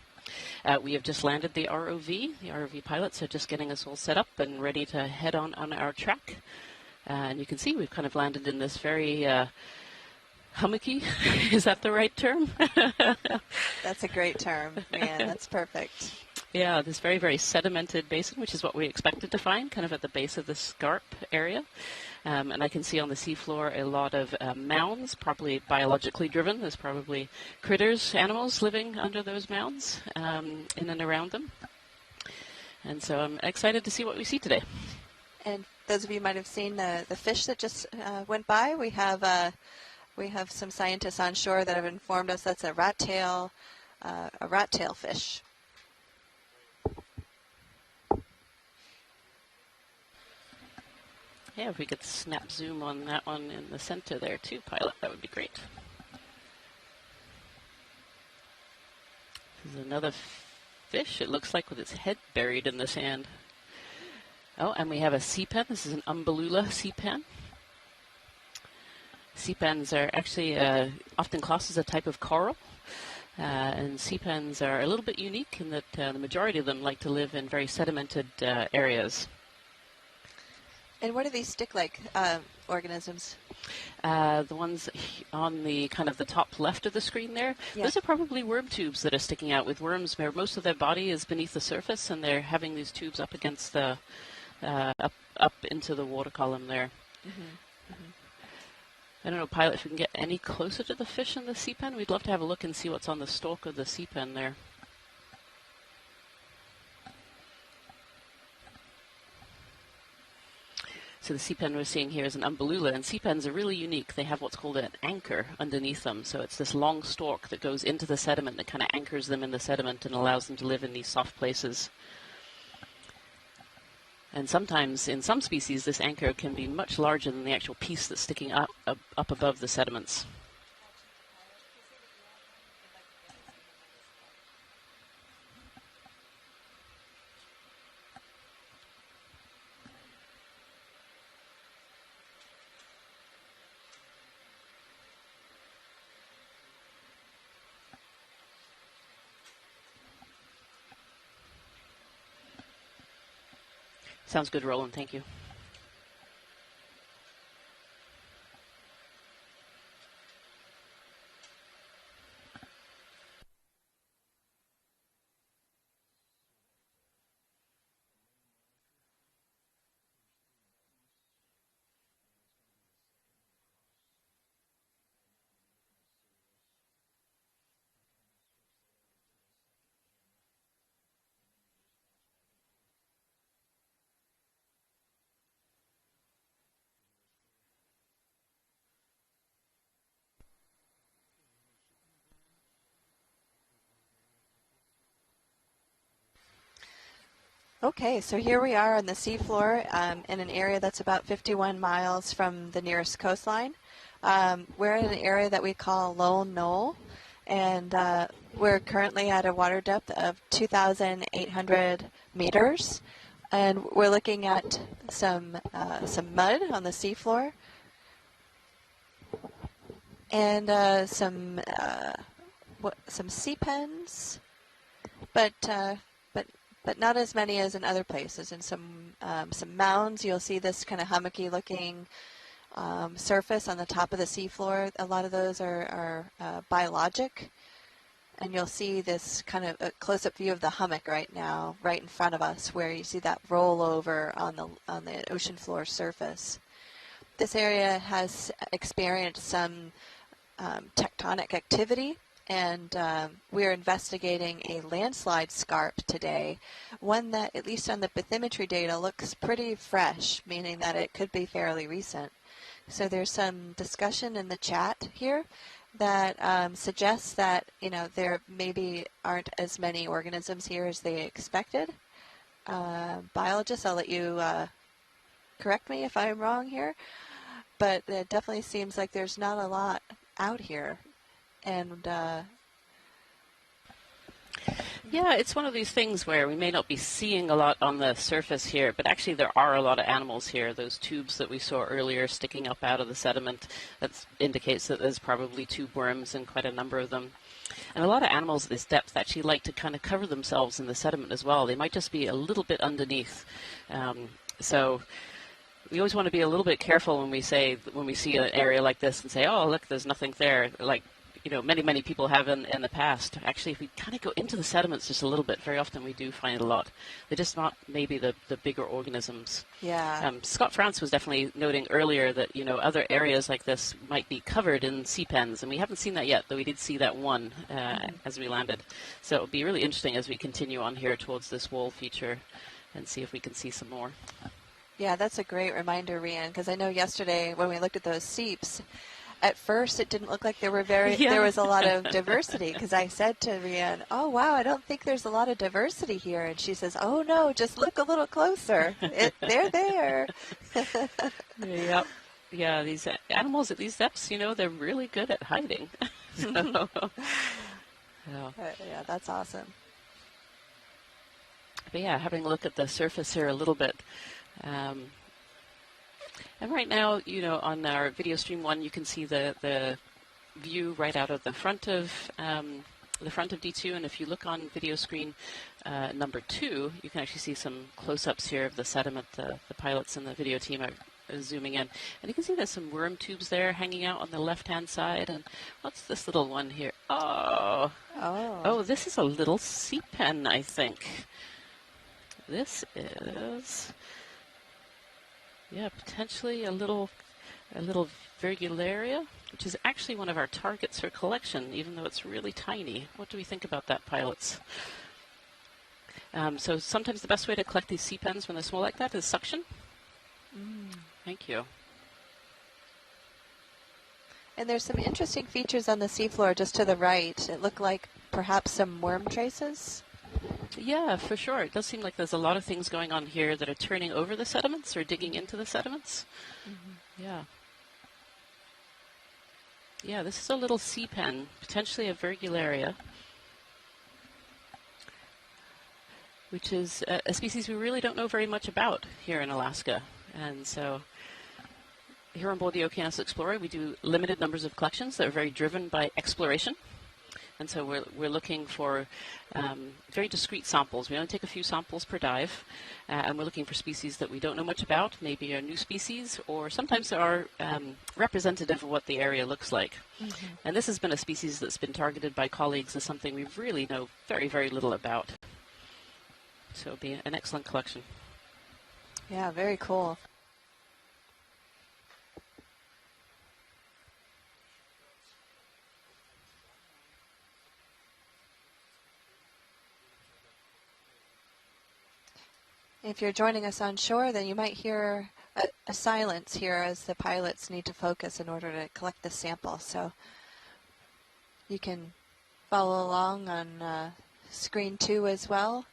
We have just landed the ROV. The ROV pilots are just getting us all set up and ready to head on our track. And you can see we've kind of landed in this very hummocky, is that the right term? That's a great term, man. That's perfect. Yeah, this very, very sedimented basin, which is what we expected to find, kind of at the base of the scarp area. And I can see on the seafloor a lot of mounds, probably biologically driven. There's probably critters, animals living under those mounds, in and around them. And so I'm excited to see what we see today. And those of you might have seen the fish that just went by. We have some scientists on shore that have informed us that's a rat tail fish. Yeah, if we could snap zoom on that one in the center there too, pilot, that would be great. This is another fish, it looks like, with its head buried in the sand. Oh, and we have a sea pen. This is an umbellula sea pen. Sea pens are actually often classed as a type of coral. And sea pens are a little bit unique in that the majority of them like to live in very sedimented areas. And what are these stick-like organisms? The ones on the kind of the top left of the screen there, those are probably worm tubes that are sticking out, with worms where most of their body is beneath the surface, and they're having these tubes up against the up into the water column there. I don't know, pilot, if we can get any closer to the fish in the sea pen, we'd love to have a look and see what's on the stalk of the sea pen there. So the sea pen we're seeing here is an umbellula, and sea pens are really unique. They have what's called an anchor underneath them. So it's this long stalk that goes into the sediment that kind of anchors them in the sediment and allows them to live in these soft places. And sometimes, in some species, this anchor can be much larger than the actual piece that's sticking up above the sediments. Sounds good, Roland. Thank you. Okay, so here we are on the seafloor in an area that's about 51 miles from the nearest coastline. We're in an area that we call Knoll, and we're currently at a water depth of 2,800 meters, and we're looking at some mud on the seafloor and some sea pens, but not as many as in other places. In some mounds, you'll see this kind of hummocky-looking surface on the top of the seafloor. A lot of those are biologic, and you'll see this kind of a close-up view of the hummock right now, right in front of us, where you see that rollover on the ocean floor surface. This area has experienced some tectonic activity, and we're investigating a landslide scarp today, one that, at least on the bathymetry data, looks pretty fresh, meaning that it could be fairly recent. So there's some discussion in the chat here that suggests that, there maybe aren't as many organisms here as they expected. Biologists, I'll let you correct me if I'm wrong here, but it definitely seems like there's not a lot out here. And yeah, it's one of these things where we may not be seeing a lot on the surface here, but actually there are a lot of animals here. Those tubes that we saw earlier sticking up out of the sediment, that indicates that there's probably tube worms and quite a number of them. And a lot of animals at this depth actually like to kind of cover themselves in the sediment as well. They might just be a little bit underneath. So we always want to be a little bit careful when we see an area like this and say, oh, look, there's nothing there. Like, many people have in the past. Actually, if we kind of go into the sediments just a little bit, very often we do find a lot. They're just not maybe the bigger organisms. Yeah. Scott France was definitely noting earlier that, other areas like this might be covered in sea pens, and we haven't seen that yet, though we did see that one as we landed. So it'll be really interesting as we continue on here towards this wall feature and see if we can see some more. Yeah, that's a great reminder, Rian, because I know yesterday when we looked at those seeps, at first it didn't look like there was a lot of diversity, because I said to Rianne, oh wow, I don't think there's a lot of diversity here, and she says, oh no, just look a little closer, they're there. Yep. Yeah, these animals at these depths, they're really good at hiding. So, yeah, that's awesome. But yeah, having a look at the surface here a little bit. And right now, on our video stream 1, you can see the view right out of the front of D2. And if you look on video screen number 2, you can actually see some close-ups here of the sediment. The pilots and the video team are zooming in. And you can see there's some worm tubes there hanging out on the left-hand side. And what's this little one here? Oh, this is a little sea pen, I think. This is, potentially a little Virgularia, which is actually one of our targets for collection, even though it's really tiny. What do we think about that, pilots? So sometimes the best way to collect these sea pens when they're small like that is suction. Thank you. And there's some interesting features on the seafloor just to the right. It looked like perhaps some worm traces. Yeah, for sure. It does seem like there's a lot of things going on here that are turning over the sediments or digging into the sediments. Yeah. Yeah, this is a little sea pen, potentially a Virgularia, which is a species we really don't know very much about here in Alaska. And so here on board the Okeanos Explorer, we do limited numbers of collections that are very driven by exploration. And so we're looking for very discrete samples. We only take a few samples per dive, and we're looking for species that we don't know much about, maybe are new species, or sometimes are representative of what the area looks like. And this has been a species that's been targeted by colleagues as something we really know very, very little about. So it'll be an excellent collection. Yeah, very cool. If you're joining us on shore, then you might hear a silence here as the pilots need to focus in order to collect the sample. So you can follow along on screen 2 as well.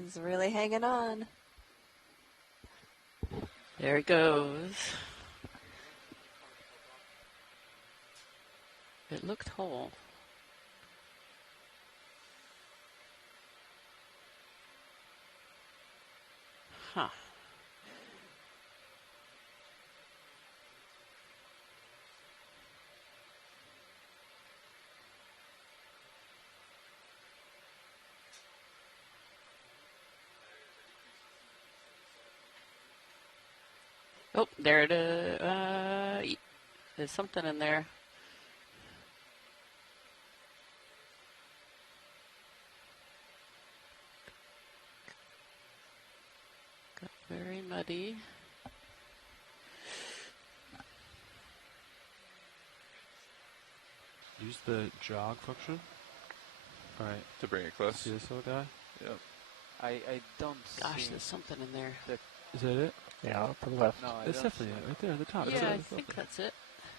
He's really hanging on. There he goes. It looked whole. Huh. Oh, there it is. There's something in there. Got very muddy. Use the jog function. All right. To bring it close. See this little guy? Yep. I don't Gosh, see there's something in there. Is that it? Yeah, up and left. No, I That's don't definitely it, right there, at the top. Yeah, I think that's it.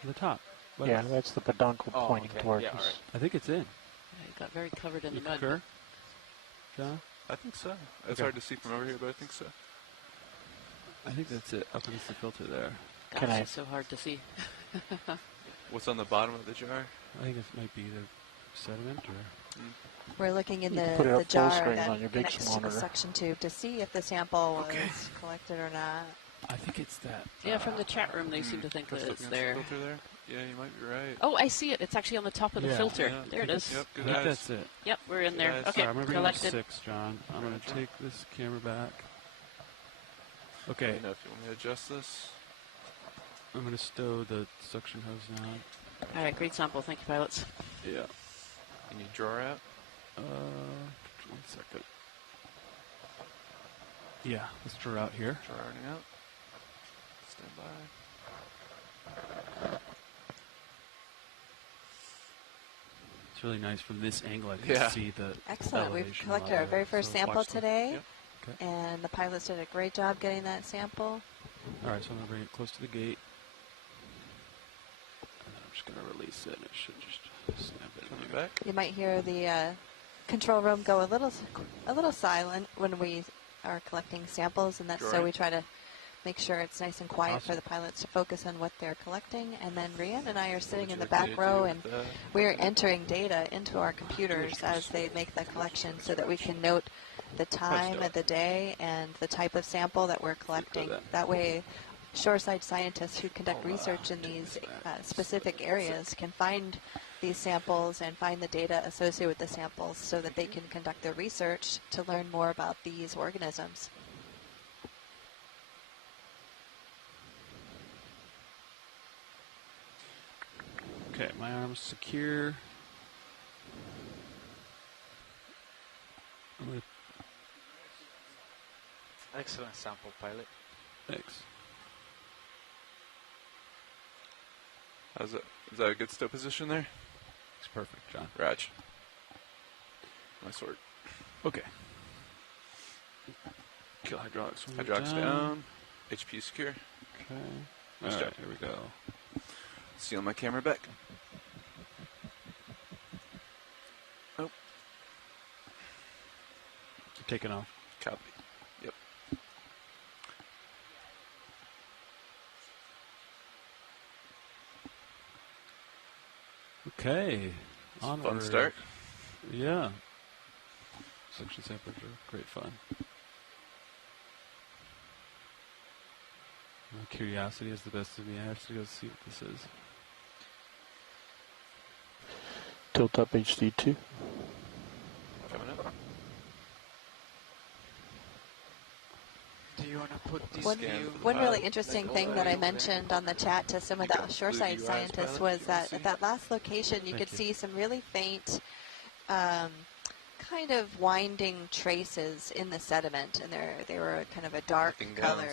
At the top. Yeah, that's the peduncle pointing towards us. Right. I think it's in. Yeah, it got very covered in You the mud. concur? John? I think so. It's Okay. hard to see from over here, but I think so. I think that's it. Up against the filter there. Gosh, it's so hard to see. What's on the bottom of the jar? I think it might be the sediment or... We're looking in You can put it the up full jar screen that on your big connects to the monitor. suction tube to see if the sample Okay. was collected or not. I think it's that. Yeah, from the chat room, they seem to think that Pressed up it's against the there. filter there? Yeah, you might be right. Oh, I see it. It's actually on the top of the Yeah. filter. Yeah. There it is. Yep, I good think eyes. that's it. Yep, we're in Good there. eyes. Okay, Sorry, I'm going to bring collected. 6, John. I'm going to take this camera back. Okay. Let me know if you want me to adjust this. I'm going to stow the suction hose down. All right, great sample. Thank you, pilots. Yeah. You need drawer out? 1 second. Yeah, let's draw out here. Drawer ironing out. Stand by. It's really nice from this angle. I can Yeah. see the Excellent. We've elevation collected a our lot very better. first So sample watch the- today, Yep. Okay. and the pilots did a great job getting that sample. All right, so I'm going to bring it close to the gate. And then I'm just going to release it, and it should just snap it. Coming back. You might hear the control room go a little silent when we are collecting samples, and that's so Sure. we try to make sure it's nice and quiet for Awesome. the pilots to focus on what they're collecting. And then Rhiannon and I are sitting in the Would you like back me to row, do and with, we're entering data into our computers as they make the collection so that we can note the time of the day and the type of sample that we're collecting. That way, shoreside scientists who conduct research in these specific areas can find these samples and find the data associated with the samples so that they can conduct their research to learn more about these organisms. Okay, my arm's secure. I'm going to... Excellent sample, pilot. Thanks. How's it? Is that a good stow position there? It's perfect, John. Raj. Nice work. Okay. Kill hydraulics. when we're Hydraulics down. HP secure. Okay. Nice All job. right, here we go. Seal my camera back. Oh. Taking off. Copy. Yep. Okay. Onward. Fun start. Yeah. Suction samples are great fun. My curiosity is the best of me. I have to go see what this is. Tilt up HD2. Coming up. Do you want to put this One really interesting thing that I mentioned on the chat to some of the shoreside scientists was that at that last location you could see some really faint kind of winding traces in the sediment, and they were kind of a dark color.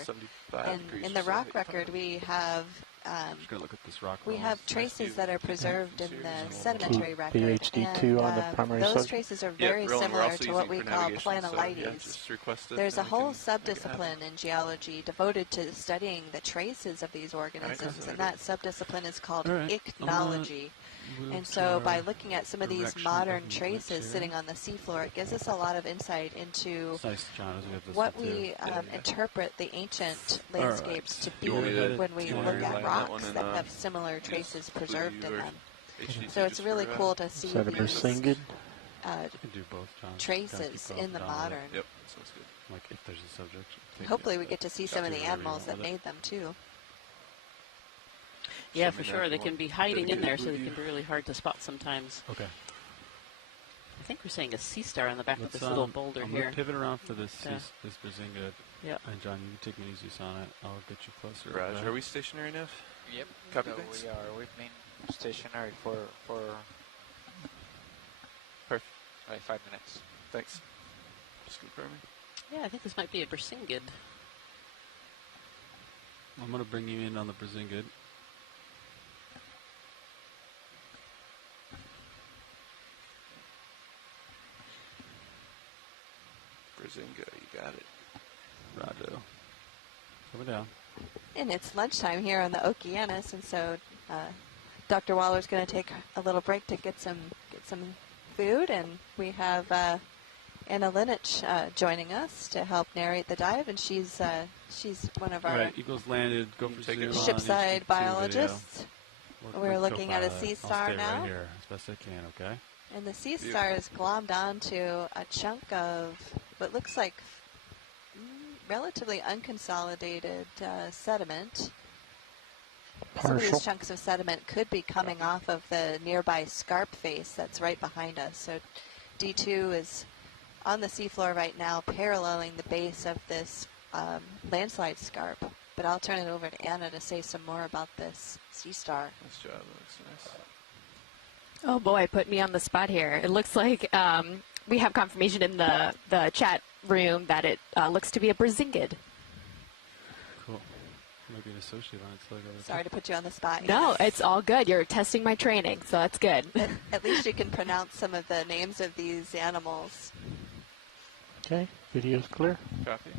And in the rock record we have I'm just gonna look at this rock. we roll. have traces that are preserved in the sedimentary record, PhD2 on the primary those subject. traces are very similar to what we call planolites. Just request it. There's a and we whole can make it happen. subdiscipline in geology devoted to studying the traces of these organisms, and that subdiscipline is called All right. ichnology. move And to so our by looking at some of these direction modern of traces movement sitting here. on the seafloor, it gives us a lot of insight into It's nice, John, as we have this what one, too. we interpret the ancient All right. landscapes to be You want me to- when we do you want look me to at line that one rocks in, that have similar traces preserved in them. HTC So it's just really for, cool to see Is that a these Bersingid? You can do both, John. traces in the modern. Yep, sounds good. Like if there's a subject. take Hopefully it. we get to see some of the animals that made them too. Yeah, for sure. They can be hiding in there, so they can be really hard to spot sometimes. Okay. I think we're seeing a sea star on the back of Let's, this little boulder I'm here. gonna pivot around for this Yeah. this Berzinga. Yeah. And John, you can take me easy on it. I'll get you closer. Raj, okay? are we stationary now? Yep. Copy, so thanks. we are. We've been stationary for Perfect. like 5 minutes. Thanks. Just confirming. Yeah, I think this might be a Bersingid. I'm gonna bring you in on the Berzingid. Berzinga, you got it. Rado. Coming down. And it's lunchtime here on the Okeanos, and so Dr. Waller's going to take a little break to get some food, and we have Anna Linich joining us to help narrate the dive, and she's one of All our right, Eagles landed. Go for zoom on shipside HG2 biologists. video. We're looking at a sea I'll star stay now. right here as best I can, okay? And the sea star is glommed onto a chunk of what looks like relatively unconsolidated sediment. Some of Partial. these chunks of sediment could be coming off of the nearby scarp face that's right behind us. So D2 is on the seafloor right now, paralleling the base of this landslide scarp. But I'll turn it over to Anna to say some more about this sea star. Nice job. That looks nice. Oh boy, put me on the spot here. It looks like we have confirmation in the chat room that it looks to be a Berzingid. Cool. Might be an associate on it. So I gotta Sorry to put you on the spot. No, it's all good. You're testing my training, so that's good. At least you can pronounce some of the names of these animals. Okay, video's clear. Copy.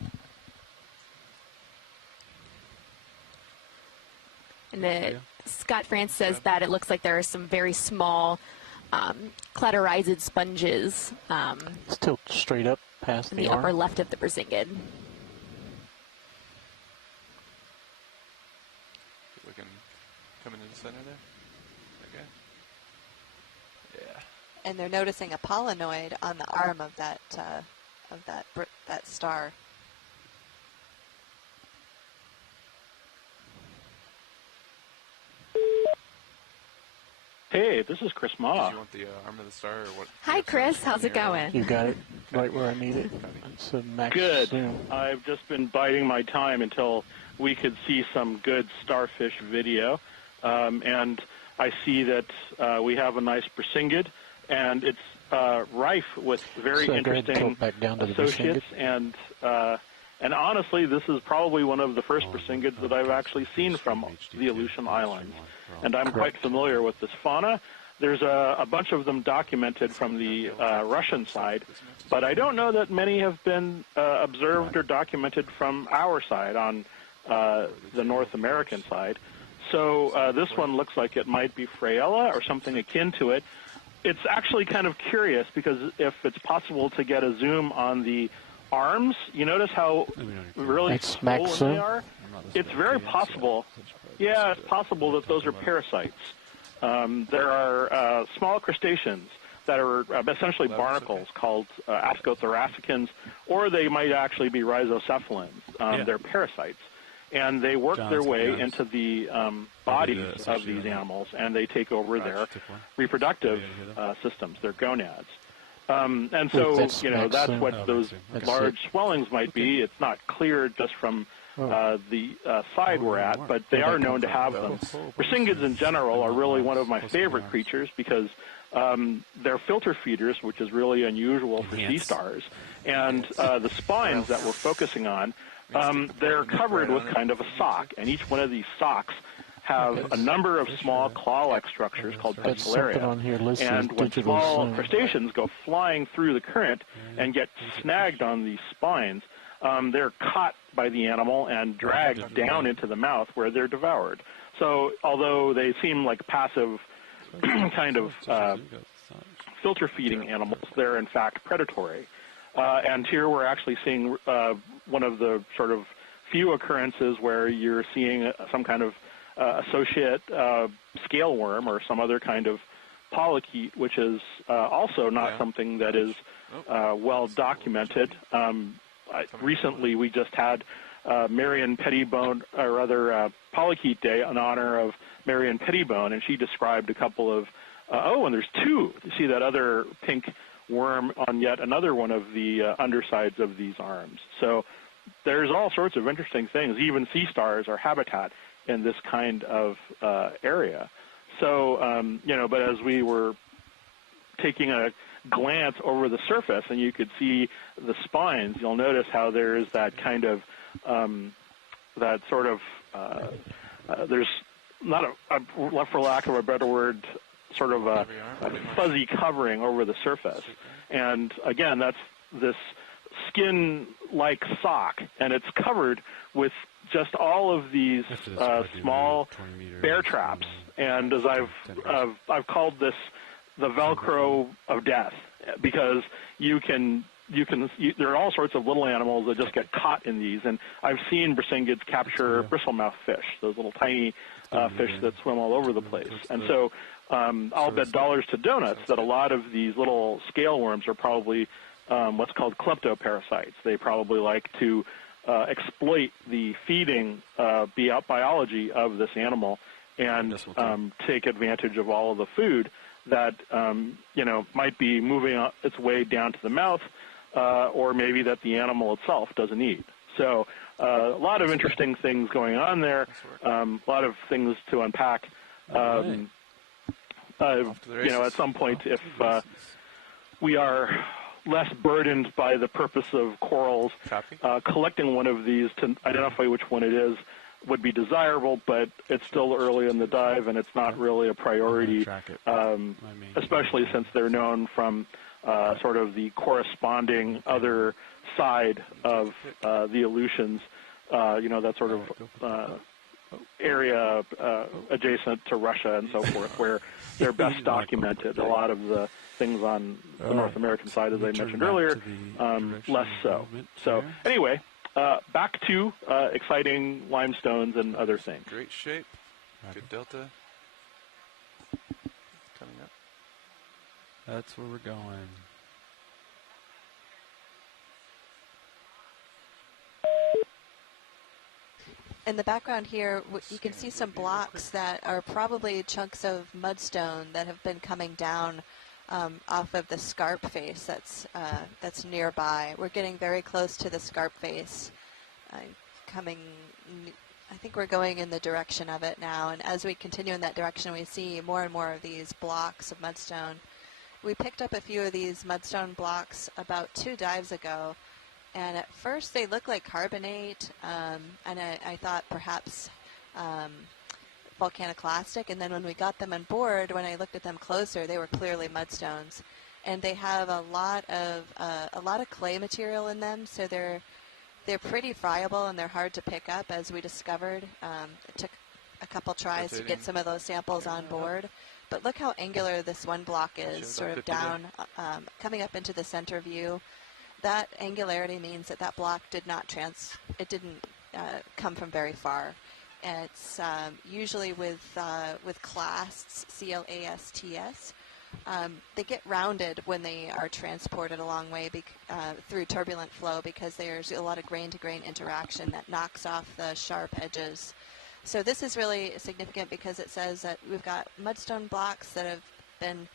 And Scott France says that it looks like there are some very small cladorized sponges Still straight up past in the the arm. upper left of the Berzingid. Looking, coming in the center there. Okay. Yeah. And they're noticing a pollinoid on the arm of that star. Hey, this is Chris Ma. Did you want the arm of the star or what? Hi, Chris. How's it going? You got it right where I need it. It's a max Good. zoom. I've just been biding my time until we could see some good starfish video. And I see that we have a nice Bersingid, and it's rife with very So go ahead and interesting tilt back down to the associates. And honestly, this is probably one of the first Bersingids that I've actually seen from the Aleutian Islands. And I'm quite familiar with this fauna. There's a bunch of them documented from the Russian side, but I don't know that many have been observed or documented from our side on the North American side. So this one looks like it might be Fraiella or something akin to it. It's actually kind of curious because if it's possible to get a zoom on the arms, you notice how really That's max swollen they zoom. are? It's very possible. Yeah, it's possible that those are parasites. There are small crustaceans that are essentially barnacles called ascothoracicans, or they might actually be rhizocephalans. They're parasites. And they work their way into the bodies of these animals, and they take over their reproductive systems, their gonads. And so, That's that's max what zoom. those That's large it. swellings might be. It's not clear just from the side we're at, but they are known to have them. Bersingids in general are really one of my favorite creatures because they're filter feeders, which is really unusual for sea stars. And the spines that we're focusing on, they're covered with kind of a sock, and each one of these socks have a number of small claw-like structures called That's something pencillaria. on here listed as And when digital small zoom. crustaceans go flying through the current and get snagged on these spines, they're caught by the animal and dragged down into the mouth where they're devoured. So although they seem like passive kind of filter feeding animals. They're in fact predatory. And here we're actually seeing one of the sort of few occurrences where you're seeing some kind of associate scale worm or some other kind of polychaete, which is also not something that is well documented. Recently, we just had Marion Pettibone, or rather Polychaete Day, in honor of Marion Pettibone, and she described a couple of, and there's two. You see that other pink worm on yet another one of the undersides of these arms. So there's all sorts of interesting things. Even sea stars are habitat in this kind of area. So, but as we were taking a glance over the surface and you could see the spines, you'll notice how there is that kind of, that sort of, there's not for lack of a better word, sort of a fuzzy covering over the surface. And again, that's this skin-like sock, and it's covered with just all of these small bear traps. And as I've called this the Velcro of death, because there are all sorts of little animals that just get caught in these. And I've seen brisingid capture bristlemouth fish, those little tiny fish that swim all over the place. And so I'll bet dollars to donuts that a lot of these little scale worms are probably what's called kleptoparasites. They probably like to exploit the feeding biology of this animal and take advantage of all of the food that might be moving its way down to the mouth, or maybe that the animal itself doesn't eat. So a lot of interesting things going on there, a lot of things to unpack. At some point, if we are less burdened by the purpose of corals, collecting one of these to identify which one it is would be desirable, but it's still early in the dive and it's not really a priority, especially since they're known from sort of the corresponding other side of the Aleutians, that sort of area adjacent to Russia and so forth, where they're best documented. A lot of the things on the North American side, as I mentioned earlier, less so. So anyway, back to exciting limestones and other things. Great shape. Good delta. Coming up. That's where we're going. In the background here, you can see some blocks that are probably chunks of mudstone that have been coming down off of the scarp face that's nearby. We're getting very close to the scarp face. I think we're going in the direction of it now, and as we continue in that direction, we see more and more of these blocks of mudstone. We picked up a few of these mudstone blocks about 2 dives ago, and at first they looked like carbonate, and I thought perhaps volcaniclastic, and then when we got them on board, when I looked at them closer, they were clearly mudstones. And they have a lot of clay material in them, so they're pretty friable and they're hard to pick up, as we discovered. It took a couple tries to get some of those samples on board. But look how angular this one block is, sort of down, coming up into the center view. That angularity means that block didn't come from very far. And it's usually with clasts, C-L-A-S-T-S, they get rounded when they are transported a long way through turbulent flow, because there's a lot of grain-to-grain interaction that knocks off the sharp edges. So this is really significant because it says that we've got mudstone blocks that have been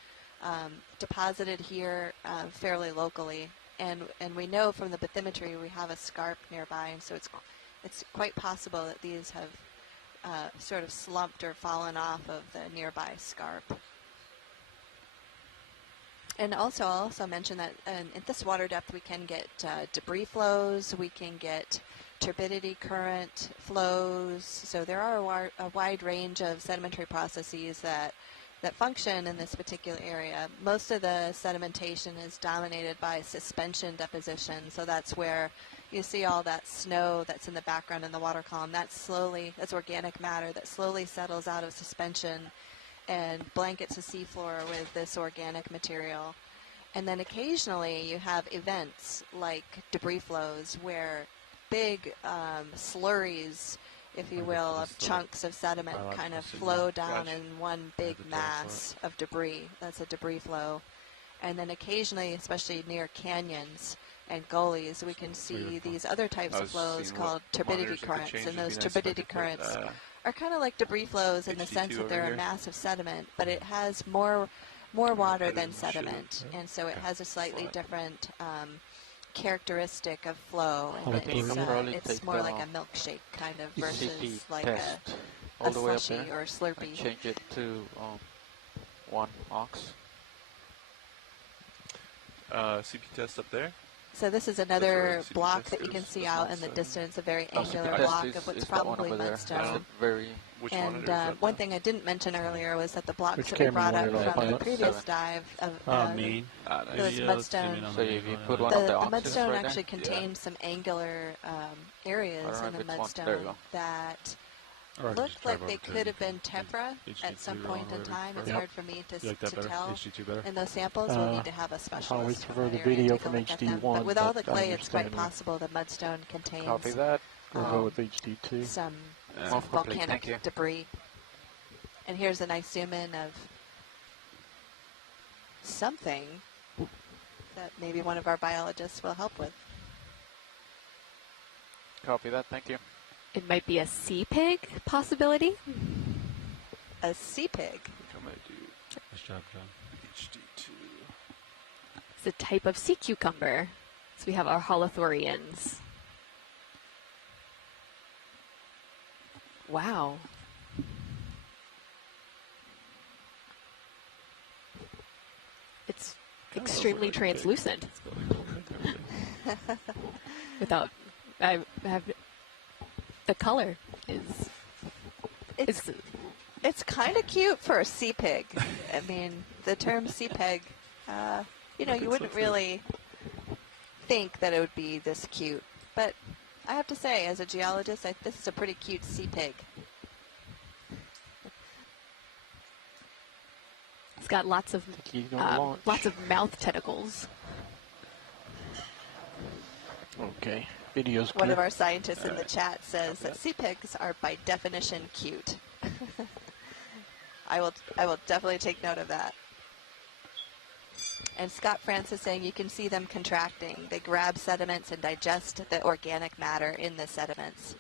deposited here fairly locally, and we know from the bathymetry we have a scarp nearby, and so it's quite possible that these have sort of slumped or fallen off of the nearby scarp. And also, I'll also mention that at this water depth we can get debris flows, we can get turbidity current flows, so there are a wide range of sedimentary processes that function in this particular area. Most of the sedimentation is dominated by suspension deposition, so that's where you see all that snow that's in the background in the water column. That's organic matter that slowly settles out of suspension and blankets the seafloor with this organic material. And then occasionally you have events like debris flows where big slurries, if you will, of chunks of sediment kind of flow down in one big mass of debris. That's a debris flow. And then occasionally, especially near canyons and gullies, we can see these other types of flows called turbidity currents. And those turbidity currents are kind of like debris flows in the sense that they're a mass of sediment, but it has more water than sediment, and so it has a slightly different characteristic of flow, and it's more like a milkshake kind of versus like a slushy or a slurpee. Change it to 1 ox. CP test up there. So this is another block that you can see out in the distance, a very angular block of what's probably mudstone. And one thing I didn't mention earlier was that the blocks that we brought up from the previous dive of those mudstone, the mudstone actually contains some angular areas in the mudstone that looked like they could have been tephra at some point in time. It's hard for me to tell. In those samples, we'll need to have a specialist from that area take a look at them. But with all the clay, it's quite possible the mudstone contains some volcanic debris. And here's a nice zoom in of something that maybe one of our biologists will help with. Copy that, thank you. It might be a sea pig possibility. A sea pig? Nice job, John. HD2. It's a type of sea cucumber. So we have our holothorians. Wow. It's extremely translucent. Without, I have, the color is... It's kind of cute for a sea pig. I mean, the term sea pig, you know, you wouldn't really think that it would be this cute. But I have to say, as a geologist, this is a pretty cute sea pig. It's got lots of mouth tentacles. Okay, video's clear. One of our scientists in the chat says that sea pigs are by definition cute. I will definitely take note of that. And Scott Francis saying you can see them contracting. They grab sediments and digest the organic matter in the sediments.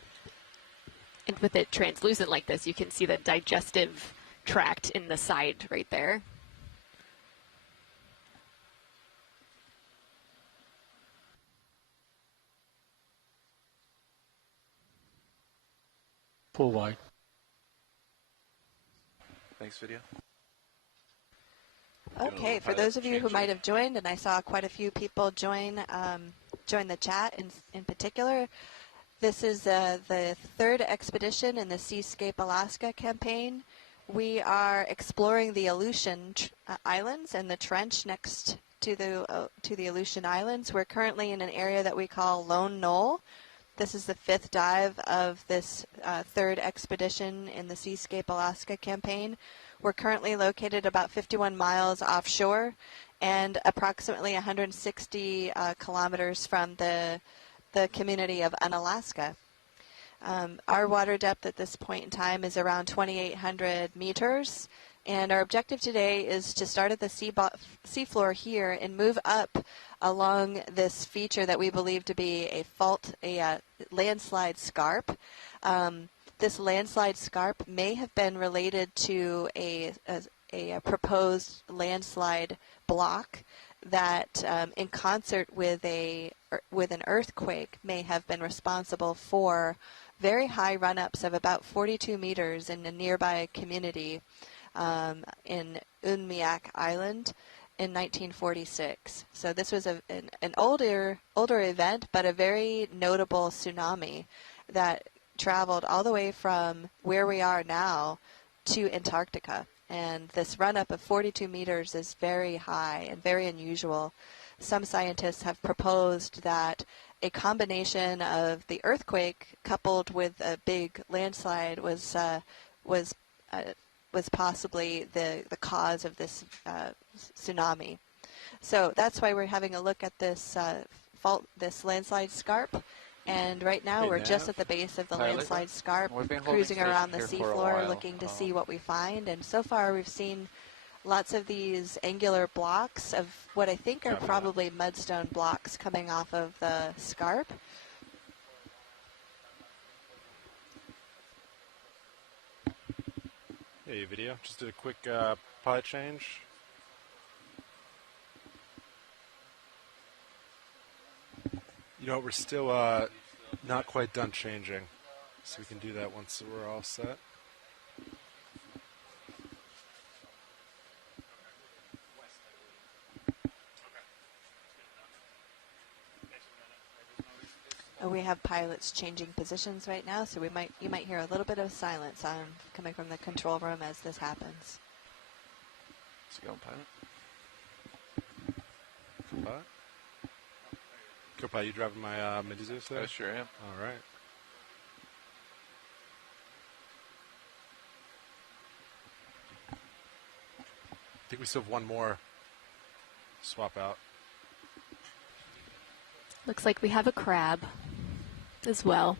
And with it translucent like this, you can see the digestive tract in the side right there. Full wide. Thanks, video. Okay, for those of you who might have joined, and I saw quite a few people join the chat in particular, this is the third expedition in the Seascape Alaska campaign. We are exploring the Aleutian Islands and the trench next to the Aleutian Islands. We're currently in an area that we call Lone Knoll. This is the fifth dive of this third expedition in the Seascape Alaska campaign. We're currently located about 51 miles offshore and approximately 160 kilometers from the community of Unalaska. Our water depth at this point in time is around 2,800 meters, and our objective today is to start at the seafloor here and move up along this feature that we believe to be a landslide scarp. This landslide scarp may have been related to a proposed landslide block that, in concert with an earthquake, may have been responsible for very high run-ups of about 42 meters in a nearby community in Unmiak Island in 1946. So this was an older event, but a very notable tsunami that traveled all the way from where we are now to Antarctica. And this run-up of 42 meters is very high and very unusual. Some scientists have proposed that a combination of the earthquake coupled with a big landslide was was possibly the cause of this tsunami. So that's why we're having a look at this this landslide scarp. And right now Hey, we're Nav. just at the base of the Pilot. landslide scarp, We've been holding cruising around the station here for a seafloor, while. looking to see what we find. And so far we've seen lots of these angular blocks of what I think are probably mudstone blocks coming off of the scarp. Hey, video. Just did a quick pilot change. You know, we're still not quite done changing, so we can do that once we're all set. We have pilots changing positions right now, so you might hear a little bit of silence coming from the control room as this happens. How's it going, pilot? Co-pilot? Co-pilot, you driving my Mini Zeus there? I sure am. All right. I think we still have one more swap out. Looks like we have a crab as well.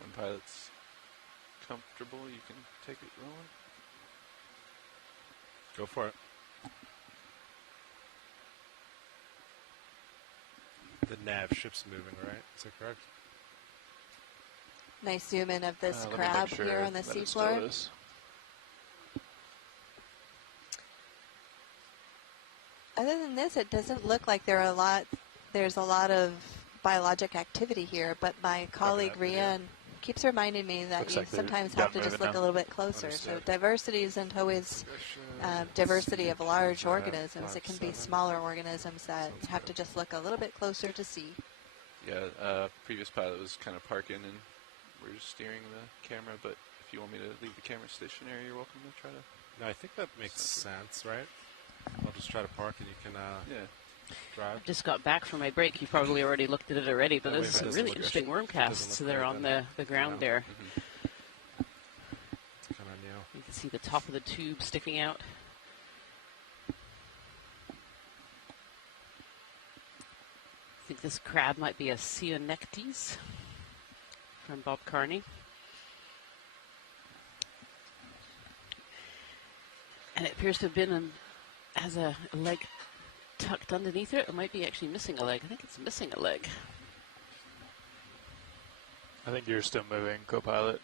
When pilot's comfortable, you can take it rolling. Go for it. The nav ship's moving, right? Is that correct? Nice zoom in of this Let me crab make sure here on the that it still seafloor. is. Other than this, it doesn't look like there's a lot of biologic activity here, but my colleague Rian keeps reminding me that Looks you like sometimes they're have to done just moving look a now. little bit closer. Understood. So diversity isn't always diversity of large organisms. It can be smaller organisms that have to just look a little bit closer to see. Yeah, previous pilot was kind of parking and we're just steering the camera, but if you want me to leave the camera stationary, you're welcome to try to. No, I think that makes sense, right? I'll just try to park and you can drive. Just got back from my break. You probably already looked at it already, but Oh, wait, there's that some doesn't really look- interesting worm that doesn't casts look there right on then. the ground No. there. It's kind of new. You can see the top of the tube sticking out. I think this crab might be a Sionectes from Bob Carney. And it appears to have been has a leg tucked underneath it. It might be actually missing a leg. I think it's missing a leg. I think you're still moving, co-pilot.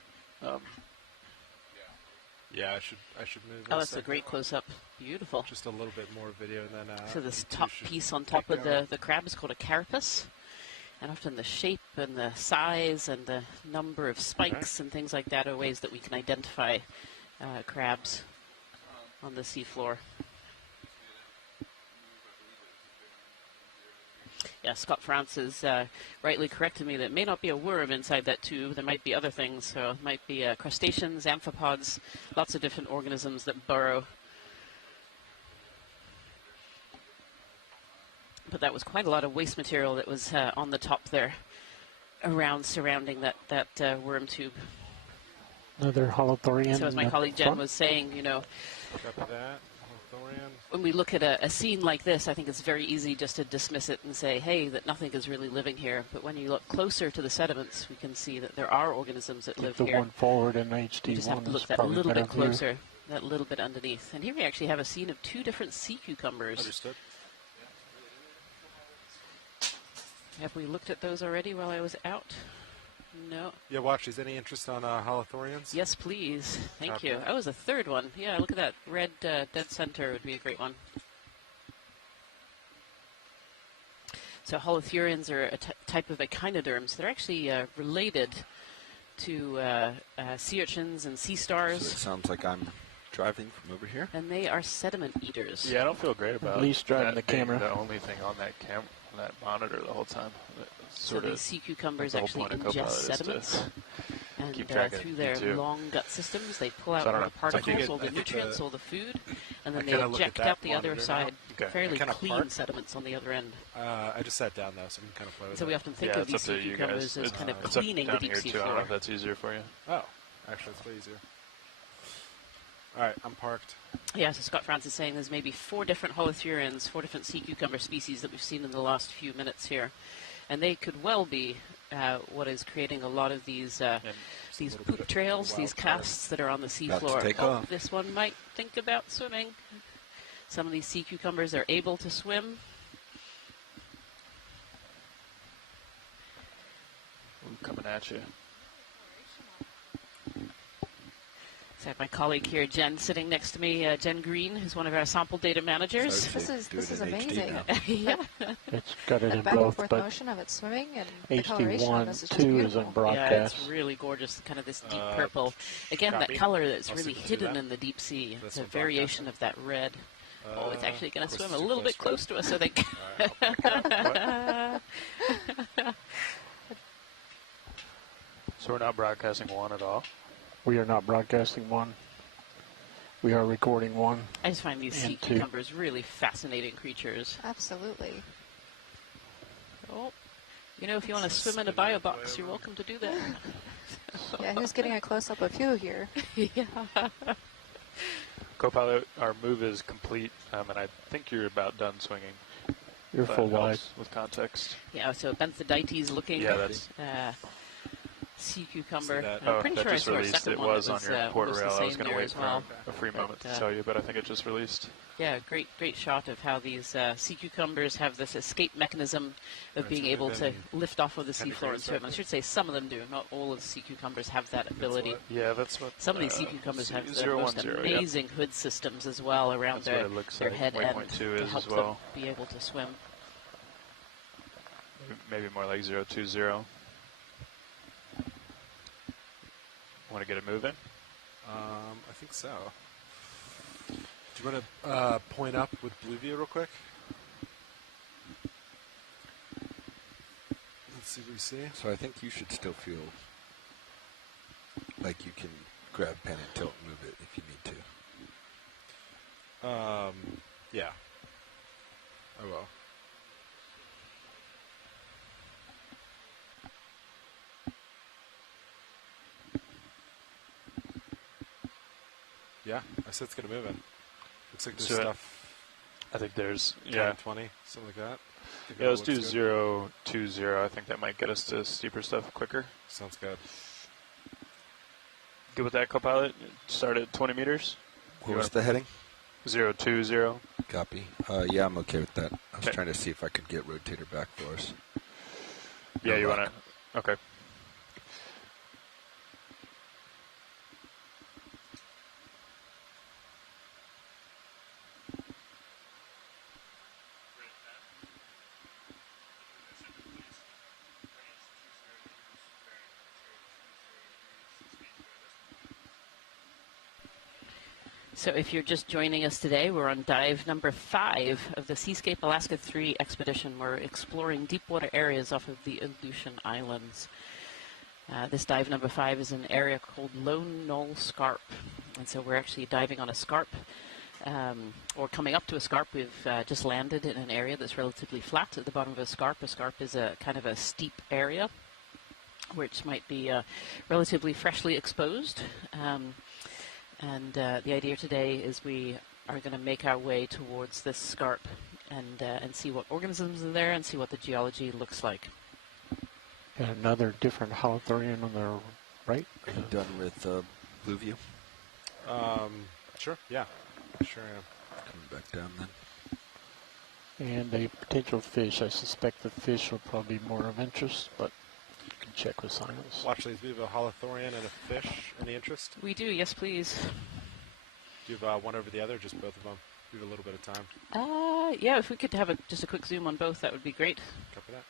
Yeah, I should move. Oh, that's a great close-up. Beautiful. Just a little bit more video, and then. So this top piece on top of the crab is called a carapace. And often the shape and the size and the number of spikes and things like that are ways that we can identify crabs on the seafloor. Yeah, Scott France is rightly correcting me that it may not be a worm inside that tube. There might be other things. So it might be crustaceans, amphipods, lots of different organisms that burrow. But that was quite a lot of waste material that was on the top there, surrounding that worm tube. Another holothorian. So as my colleague Jen was saying, you know, Copy that. Holothorian. when we look at a scene like this, I think it's very easy just to dismiss it and say, hey, that nothing is really living here. But when you look closer to the sediments, we can see that there are organisms that live the here. one forward in HD1 We just have to is look that probably little better bit view. closer, that little bit underneath. And here we actually have a scene of two different sea cucumbers. Understood. Have we looked at those already while I was out? No. Yeah, watch. Is any interest on holothorians? Yes, please. Thank Copy you. that. Oh, it was a third one. Yeah, look at that. Red dead center would be a great one. So holothurians are a type of echinoderms. They're actually related to sea urchins and sea stars. So it sounds like I'm driving from over here. And they are sediment eaters. Yeah, I don't feel great about At least driving that the being camera. the only thing on that monitor the whole time. So these sea cucumbers actually ingest sediments. And keep track of through you their too. long gut systems, they pull out So I don't all the know. I think particles, it- all the I think nutrients, the- all the food, and I then they kinda look at eject that out the other monitor side. now. Okay. Fairly I kinda clean park. sediments on the other end. I just sat down though, so we can kind of play with So it. we often think Yeah, of it's these up to sea you cucumbers guys. as kind of It's up cleaning the down deep here sea too. I don't know floor. if that's easier for you. Oh, actually, it's way easier. All right, I'm parked. Yeah, so Scott Francis is saying there's maybe 4 different holothurians, 4 different sea cucumber species that we've seen in the last few minutes here. And they could well be what is creating a lot of these poop trails, these casts that are on the seafloor. take Oh, off. this one might think about swimming. Some of these sea cucumbers are able to swim. Ooh, coming at you. So I have my colleague here, Jen, sitting next to me, Jen Green, who's one of our sample data managers. This is amazing. Yeah. It's got it in Back and both, forth but motion of it swimming and the coloration on this is just 2 is beautiful. in Yeah, broadcast. it's really gorgeous, kind of this deep purple. Again, that copy. color that's I'll really see if we can do hidden that. in the deep sea. This It's a one variation of that red. Oh, it's actually going to of course swim a it's too little bit close close to us, I think. So we're not broadcasting one at all. We are not broadcasting 1. We are recording 1. I just find these sea and 2. cucumbers really fascinating creatures. Absolutely. Oh, you know, if you want to swim in a biobox, you're welcome to do that. Yeah, who's getting a close-up of who here? Yeah. Co-pilot, our move is complete, and I think you're about done swinging. You're That full wide. helps with context. Yeah, so Benthidites looking. Yeah, that's- sea cucumber. that? I'm Oh, pretty that sure I just saw a released. second It one was that on your port almost the rail. I was same going to there wait as for well. a free moment But, to tell you, but I think it just released. Yeah, great shot of how these sea cucumbers have this escape mechanism of Right, being so able they've to been lift off of the 10 seafloor and degrees swim. I roughly? should say some of them do. Not all of the sea cucumbers have that ability. what- Yeah, that's what. Some of these sea cucumbers have the 010, most yeah. amazing hood systems as well around That's what it looks their like. head end Waypoint 2 to is help as well. them be able to swim. Maybe more like 020. Want to get it moving? I think so. Do you want to point up with Blue View real quick? Let's see what we see. So I think you should still feel like you can grab pen and tilt and move it if you need to. Yeah. I will. Yeah, I said it's going to move in. Looks like there's So stuff. I think there's, 10, yeah. 20, something like that. Think Yeah, it let's do looks good. 020. I think that might get us to steeper stuff quicker. Sounds good. Good with that, co-pilot? Start at 20 meters? What was the heading? 020. Copy. Yeah, I'm okay with that. I was Okay. trying to see if I could get rotator back for us. Yeah, No you luck. want to? Okay. So if you're just joining us today, we're on dive number 5 of the Seascape Alaska 3 expedition. We're exploring deep water areas off of the Aleutian Islands. This dive number 5 is an area called Lone Knoll Scarp. And so we're actually diving on a scarp, or coming up to a scarp. We've just landed in an area that's relatively flat at the bottom of a scarp. A scarp is a kind of a steep area, which might be relatively freshly exposed. And the idea today is we are going to make our way towards this scarp and see what organisms are there and see what the geology looks like. And another different holothurian on the right. Are you done with Blue View? Sure, yeah. Sure am. Coming back down then. And a potential fish. I suspect the fish will probably be more of interest, but you can check with science. Well, actually, we have a holothurian and a fish. Any interest? We do, yes, please. Do you have one over the other, or just both of them? We have a little bit of time. Yeah, if we could have just a quick zoom on both, that would be great. Copy that.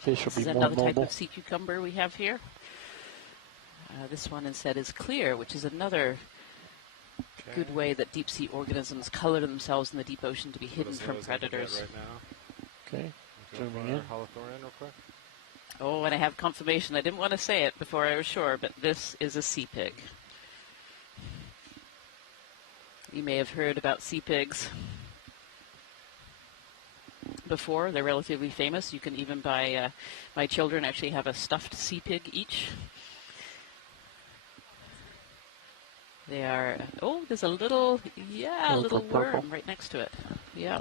Fish will This is be more another type mobile. of sea cucumber we have here. This one instead is clear, which is another good way that deep sea organisms color themselves in the deep ocean to be hidden What is from those I can get predators. right now? Okay, Go zooming for our in. holothurian real quick. Oh, and I have confirmation. I didn't want to say it before I was sure, but this is a sea pig. You may have heard about sea pigs before. They're relatively famous. You can even buy, my children actually have a stuffed sea pig each. They are, oh, there's a little, yeah, a little worm right next to it. Yeah.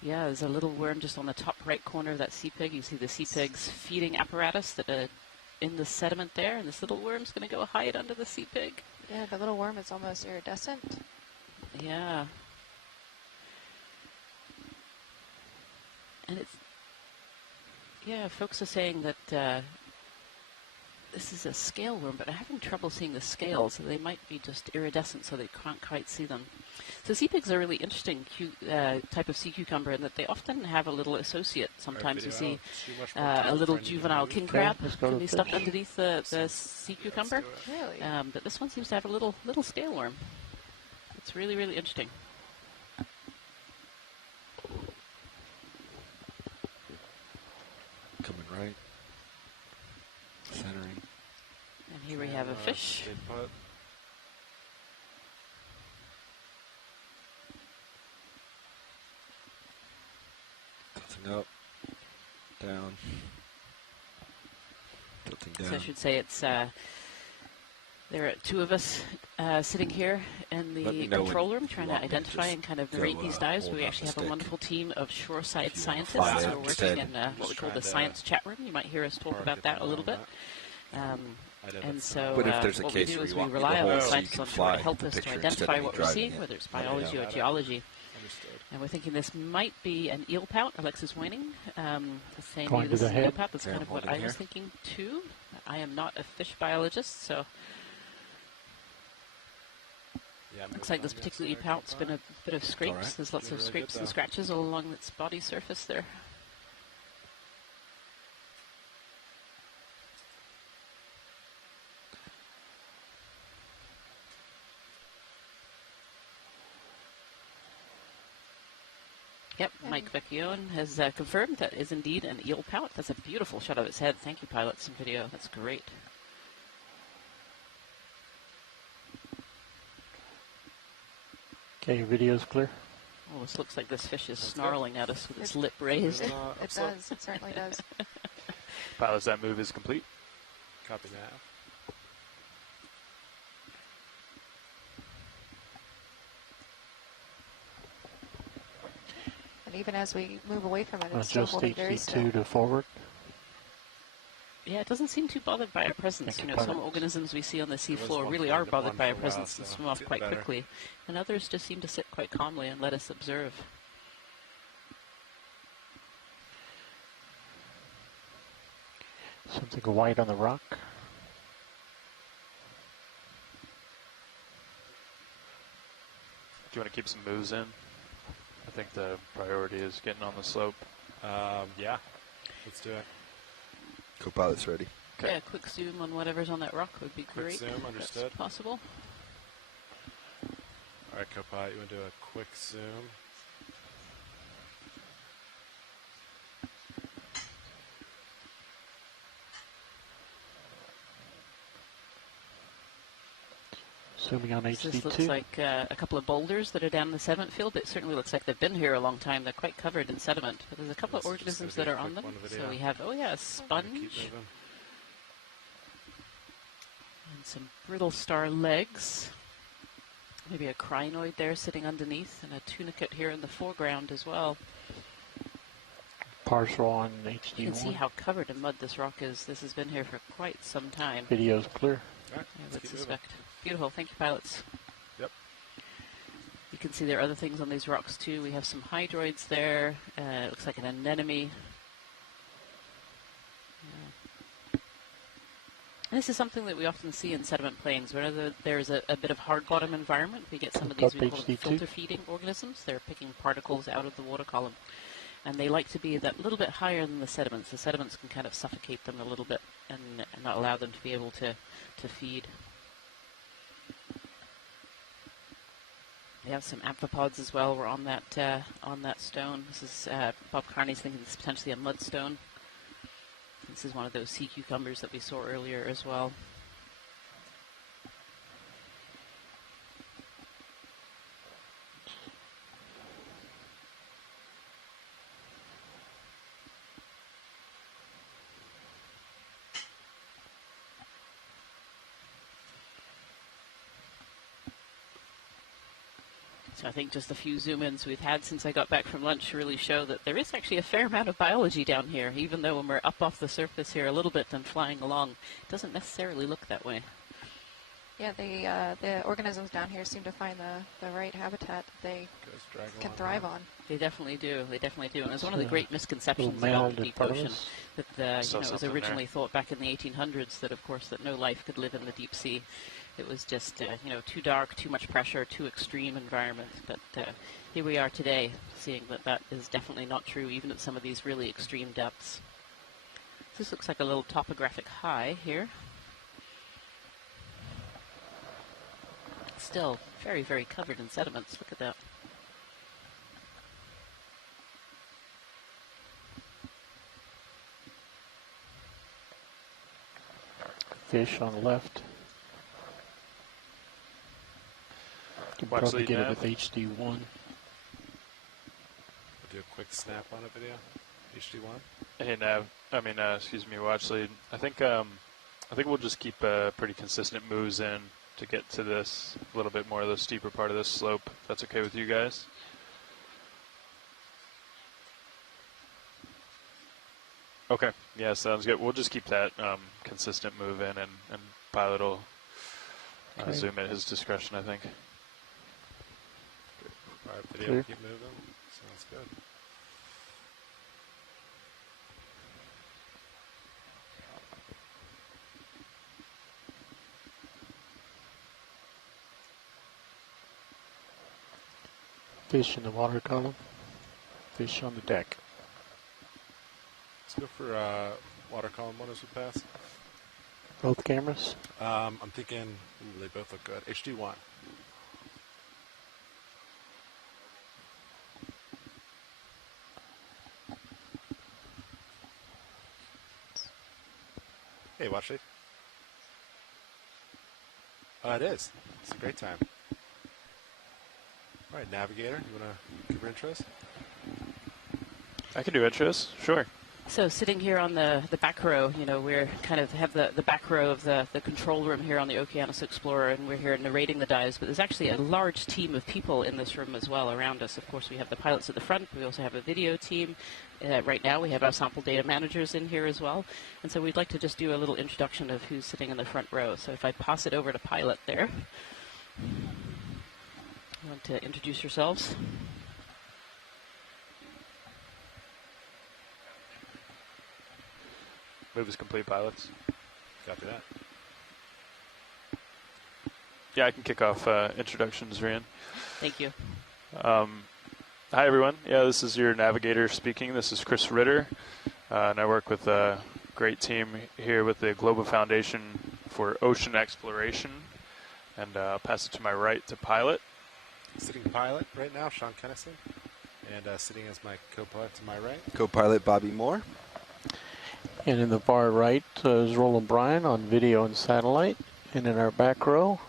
Yeah, there's a little worm just on the top right corner of that sea pig. You see the sea pig's feeding apparatus that in the sediment there, and this little worm's going to go hide under the sea pig. Yeah, the little worm is almost iridescent. Yeah. And it's, yeah, folks are saying that this is a scale worm, but I'm having trouble seeing the scales. So they might be just iridescent, so they can't quite see them. So sea pigs are a really interesting type of sea cucumber in that they often have a little associate. Sometimes you see a little juvenile king crab can be stuck underneath the sea cucumber. Really? But this one seems to have a little scale worm. It's really, really interesting. Coming right. Centering. And here we have a fish. Tilting up. Down. Tilting down. So I should say it's there are two of us sitting here in the control room trying to identify and kind of narrate these dives. We actually have a wonderful team of shoreside scientists who are working in what we call the science chat room. You might hear us talk about that a little bit. And so but if there's a what case we do where is you we want me to rely on hold the so you scientists can on shore fly to help the us to picture instead identify of me what we're driving seeing, it. whether it's biology or geology. And we're thinking this might be an eel pout. Alexis Weining is saying Going this to is the an eel head. pout. That's kind of what I was thinking too. I am not a fish biologist, so looks like this particular eel pout's been a bit of scrapes. Right. There's lots of scrapes and scratches all along its body surface there. Yep, Mike Vecchione has confirmed that is indeed an eel pout. That's a beautiful shot of its head. Thank you, pilots and video. That's great. Okay, your video's clear. Oh, this looks like this fish is snarling at us with its lip raised. It does. It certainly does. Pilots, that move is complete. Copy that. And even as we move away from it, it's still Adjust holding very still. HC2 to forward. Yeah, it doesn't seem too bothered by our presence. You know, some organisms we see on the seafloor really are bothered by our presence and swim off quite quickly. And others just seem to sit quite calmly and let us observe. Something white on the rock. Do you want to keep some moves in? I think the priority is getting on the slope. Yeah, let's do it. Co-pilot's ready. Okay. Yeah, quick zoom on whatever's on that rock would be great. Quick zoom, understood. If possible. All right, co-pilot, you want to do a quick zoom? Zooming on HC2. This looks like a couple of boulders that are down in the sediment field. It certainly looks like they've been here a long time. They're quite covered in sediment. But there's a couple of organisms that are on them. So we have, oh yeah, a sponge. And some brittle star legs. Maybe a crinoid there sitting underneath. And a tunicate here in the foreground as well. Partial on HD1. You can see how covered in mud this rock is. This has been here for quite some time. Video's clear. I would suspect. Beautiful. Thank you, pilots. Yep. You can see there are other things on these rocks, too. We have some hydroids there. It looks like an anemone. Yeah. And this is something that we often see in sediment plains. Whenever there's a bit of hard bottom environment, we get some of these, we call them filter feeding organisms. They're picking particles out of the water column. And they like to be that little bit higher than the sediments. The sediments can kind of suffocate them a little bit and not allow them to be able to feed. We have some amphipods as well. We're on that stone. This is Bob Carney's thinking this is potentially a mudstone. This is one of those sea cucumbers that we saw earlier as well. So I think just a few zoom-ins we've had since I got back from lunch really show that there is actually a fair amount of biology down here, even though when we're up off the surface here a little bit and flying along, it doesn't necessarily look that way. Yeah, the organisms down here seem to find the right habitat that they can thrive on. They definitely do. They definitely do. And it's one of the great misconceptions about the deep ocean that it was originally thought back in the 1800s that, of course, that no life could live in the deep sea. It was just, too dark, too much pressure, too extreme environment. But here we are today, seeing that that is definitely not true, even at some of these really extreme depths. This looks like a little topographic high here. Still very, very covered in sediments. Look at that. Fish on the left. You can Watch probably lead get it nav. with HD1. We'll do a quick snap on a video. HD1. Hey Nav, excuse me, watch lead. I think we'll just keep pretty consistent moves in to get to this a little bit more of the steeper part of this slope. If that's okay with you guys. Okay, yeah, sounds good. We'll just keep that consistent move in, and pilot will zoom at his discretion, I think. All right, video, Clear. keep moving. Sounds good. Fish in the water column. Fish on the deck. Let's go for water column one as we pass. Both cameras. I'm thinking, ooh, they both look good. HD1. Hey, watch it. It is. It's a great time. All right, Navigator, you want to give your intros? I can do intros, sure. So sitting here on the back row, we're kind of have the back row of the control room here on the Okeanos Explorer, and we're here narrating the dives, but there's actually a large team of people in this room as well around us. Of course, we have the pilots at the front. We also have a video team. Right now, we have our sample data managers in here as well. And so we'd like to just do a little introduction of who's sitting in the front row. So if I pass it over to pilot there. You want to introduce yourselves? Move is complete, pilots. Copy that. Yeah, I can kick off introductions, Rian. Thank you. Hi, everyone. Yeah, this is your navigator speaking. This is Chris Ritter, and I work with a great team here with the Global Foundation for Ocean Exploration. And I'll pass it to my right to pilot. Sitting pilot right now, Sean Kennison. And sitting as my co-pilot to my right. Co-pilot Bobby Moore. And in the far right is Roland Bryan on video and satellite. And in our back row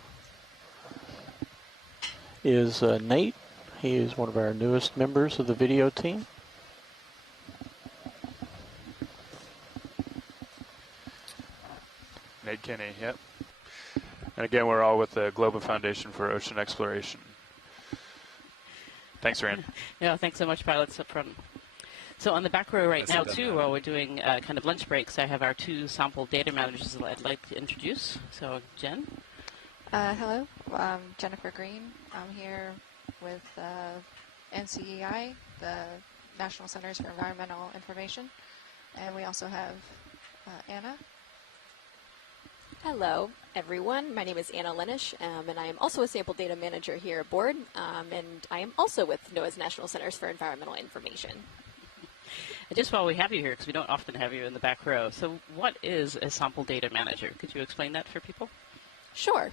is Nate. He is one of our newest members of the video team. Nate Kinney, yep. And again, we're all with the Global Foundation for Ocean Exploration. Thanks, Rand. Yeah, thanks so much, pilots up front. So on the back row right now, too, while we're doing kind of lunch breaks, I have our two sample data managers that I'd like to introduce. So, Jen. Hello, I'm Jennifer Green. I'm here with NCEI, the National Centers for Environmental Information. And we also have Anna. Hello, everyone. My name is Anna Lenish, and I am also a sample data manager here aboard, and I am also with NOAA's National Centers for Environmental Information. And just while we have you here, because we don't often have you in the back row, so what is a sample data manager? Could you explain that for people? Sure.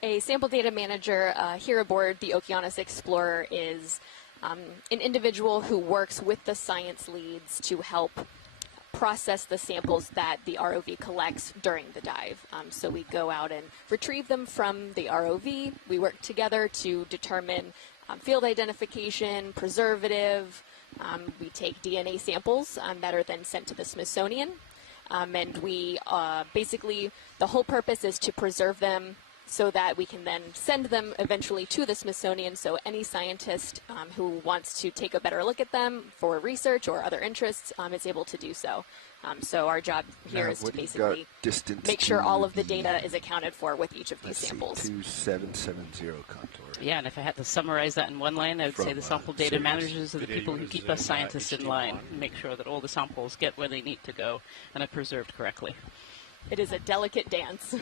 A sample data manager here aboard the Okeanos Explorer is an individual who works with the science leads to help process the samples that the ROV collects during the dive. So we go out and retrieve them from the ROV. We work together to determine field identification, preservative. We take DNA samples that are then sent to the Smithsonian. And we basically, the whole purpose is to preserve them so that we can then send them eventually to the Smithsonian, so any scientist who wants to take a better look at them for research or other interests is able to do so. So our job here is to basically make sure all of the data is accounted for with each of these samples. 2770 contour. Yeah, and if I had to summarize that in one line, I would say the sample data managers are the people who keep us scientists in line and make sure that all the samples get where they need to go and are preserved correctly. It is a delicate dance.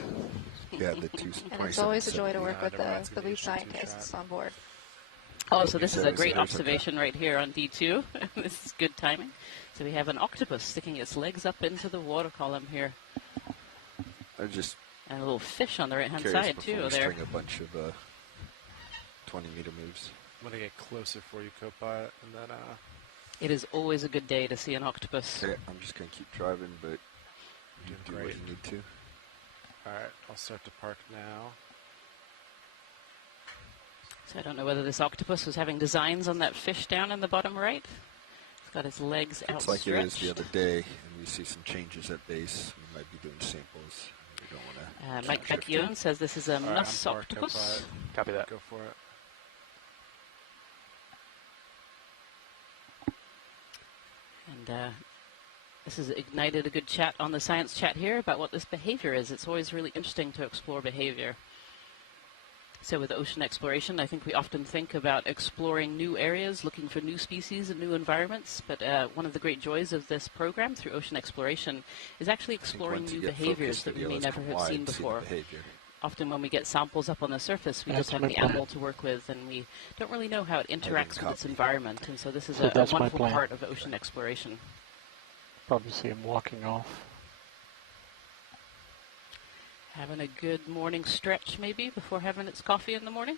Yeah, the two. And it's always a joy to work with the lead scientists on board. Oh, so this is a great observation right here on D2. This is good timing. So we have an octopus sticking its legs up into the water column here. I just and a little fish on the right-hand side too. We there. string a bunch of 20-meter moves. I'm gonna get closer for you, co-pilot, and then. It is always a good day to see an octopus. Okay, I'm just gonna keep driving, but you do what you need to. All right, I'll start to park now. So I don't know whether this octopus was having designs on that fish down in the bottom right. It's got his legs outstretched. It's like it is the other day, and we see some changes at base. We might be doing samples. We don't want to. Mike Vecchione says this is a mus octopus. Copy that. Go for it. And this has ignited a good chat on the science chat here about what this behavior is. It's always really interesting to explore behavior. So with ocean exploration, I think we often think about exploring new areas, looking for new species and new environments. But one of the great joys of this program through ocean exploration is actually exploring new behaviors that we may never have seen before. Often when we get samples up on the surface, we just have the animal to work with, and we don't really know how it interacts with its environment. And so this is a wonderful part of ocean exploration. Probably see him walking off. Having a good morning stretch, maybe, before having its coffee in the morning.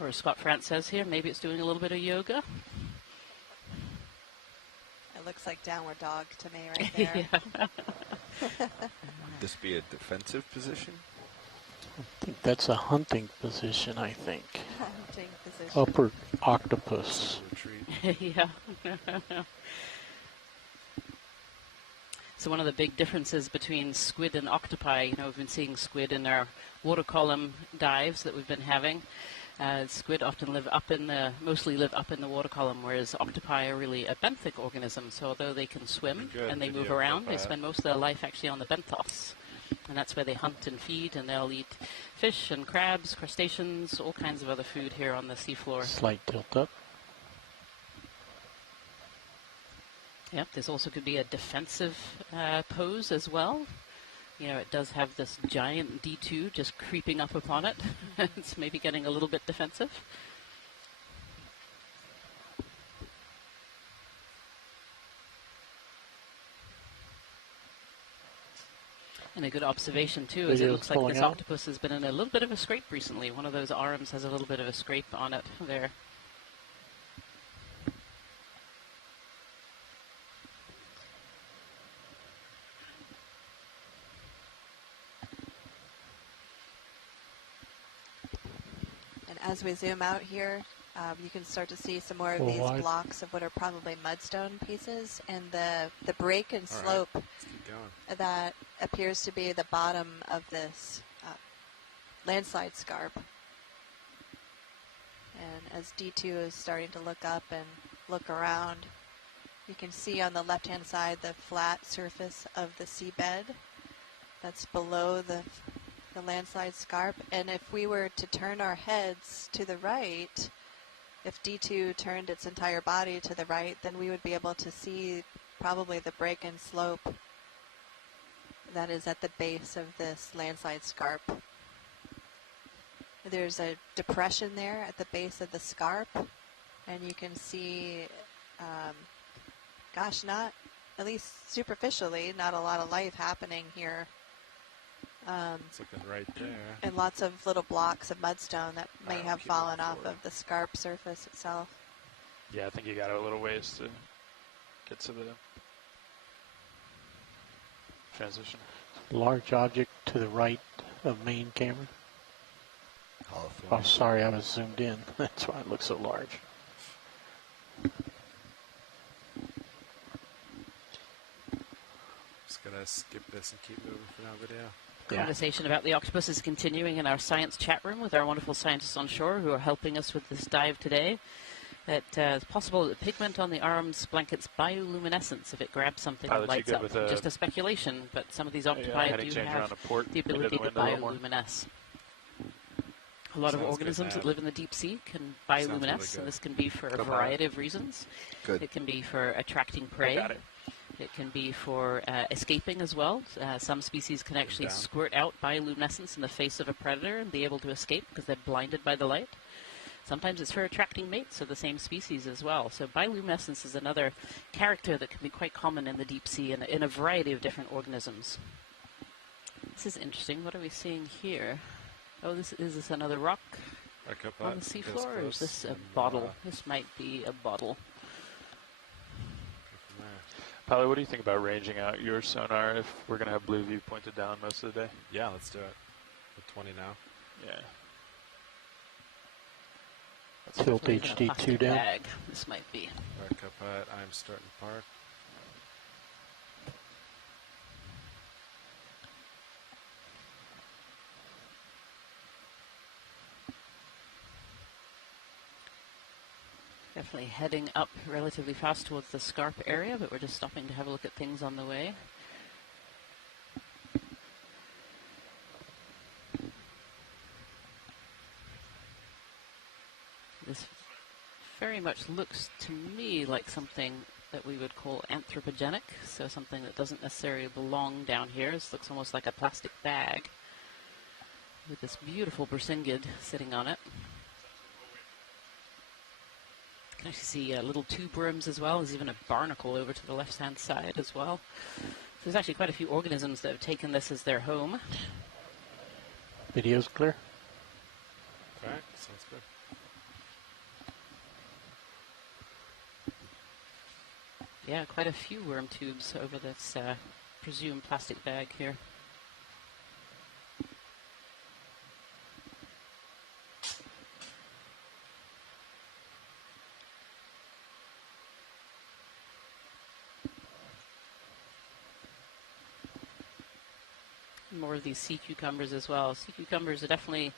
Or as Scott France says here, maybe it's doing a little bit of yoga. It looks like downward dog to me right there. Would this be a defensive position? I think that's a hunting position, I think. Hunting position. Upper octopus. Yeah. So one of the big differences between squid and octopi, you know, we've been seeing squid in our water column dives that we've been having. Squid often mostly live up in the water column, whereas octopi are really a benthic organism. So although they can swim and they move around, they spend most of their life actually on the benthos. And that's where they hunt and feed, and they'll eat fish and crabs, crustaceans, all kinds of other food here on the seafloor. Slight tilt up. Yep, this also could be a defensive pose as well. You know, it does have this giant D2 just creeping up upon it. It's maybe getting a little bit defensive. And a good observation, too, is it looks like this octopus has been in a little bit of a scrape recently. One of those arms has a little bit of a scrape on it there. As we zoom out here, you can start to see some more of these blocks of what are probably mudstone pieces, and the break and slope that appears to be the bottom of this landslide scarp. And as D2 is starting to look up and look around, you can see on the left-hand side the flat surface of the seabed that's below the landslide scarp. And if we were to turn our heads to the right, if D2 turned its entire body to the right, then we would be able to see probably the break and slope that is at the base of this landslide scarp. There's a depression there at the base of the scarp, and you can see, not, at least superficially, not a lot of life happening here It's looking right there. And lots of little blocks of mudstone that may I'll have keep fallen moving off forward. of the scarp surface itself. Yeah, I think you got a little ways to get to the transition. Large object to the right of main camera. California. Oh, sorry, I was zoomed in. That's why it looks so large. Just gonna skip this and keep moving for now video. Conversation about the octopus is continuing in our science chat room with our wonderful scientists on shore who are helping us with this dive today. It's possible that the pigment on the arms blankets bioluminescence if it grabs something and lights up. Just a speculation, but some of these octopi do have the ability to bioluminesce. A lot of organisms that live in the deep sea can bioluminesce, and this can be for a variety of reasons. Good. It can be for attracting prey. It can be for escaping as well. Some species can actually squirt out bioluminescence in the face of a predator and be able to escape because they're blinded by the light. Sometimes it's for attracting mates of the same species as well. So bioluminescence is another character that can be quite common in the deep sea and in a variety of different organisms. This is interesting. What are we seeing here? Oh, is this another rock on the seafloor, or is this a bottle? This might be a bottle. Pally, what do you think about ranging out your sonar if we're going to have blue view pointed down most of the day? Yeah, let's do it. With 20 now. Yeah. Tilt HD2 down. Bag. This might be. Park up at I'm starting park. Definitely heading up relatively fast towards the scarp area, but we're just stopping to have a look at things on the way. This very much looks to me like something that we would call anthropogenic, so something that doesn't necessarily belong down here. This looks almost like a plastic bag with this beautiful Brisingid sitting on it. You can actually see little tube worms as well. There's even a barnacle over to the left-hand side as well. So there's actually quite a few organisms that have taken this as their home. Video's clear. Okay, sounds good. Yeah, quite a few worm tubes over this presumed plastic bag here. More of these sea cucumbers as well. Sea cucumbers are definitely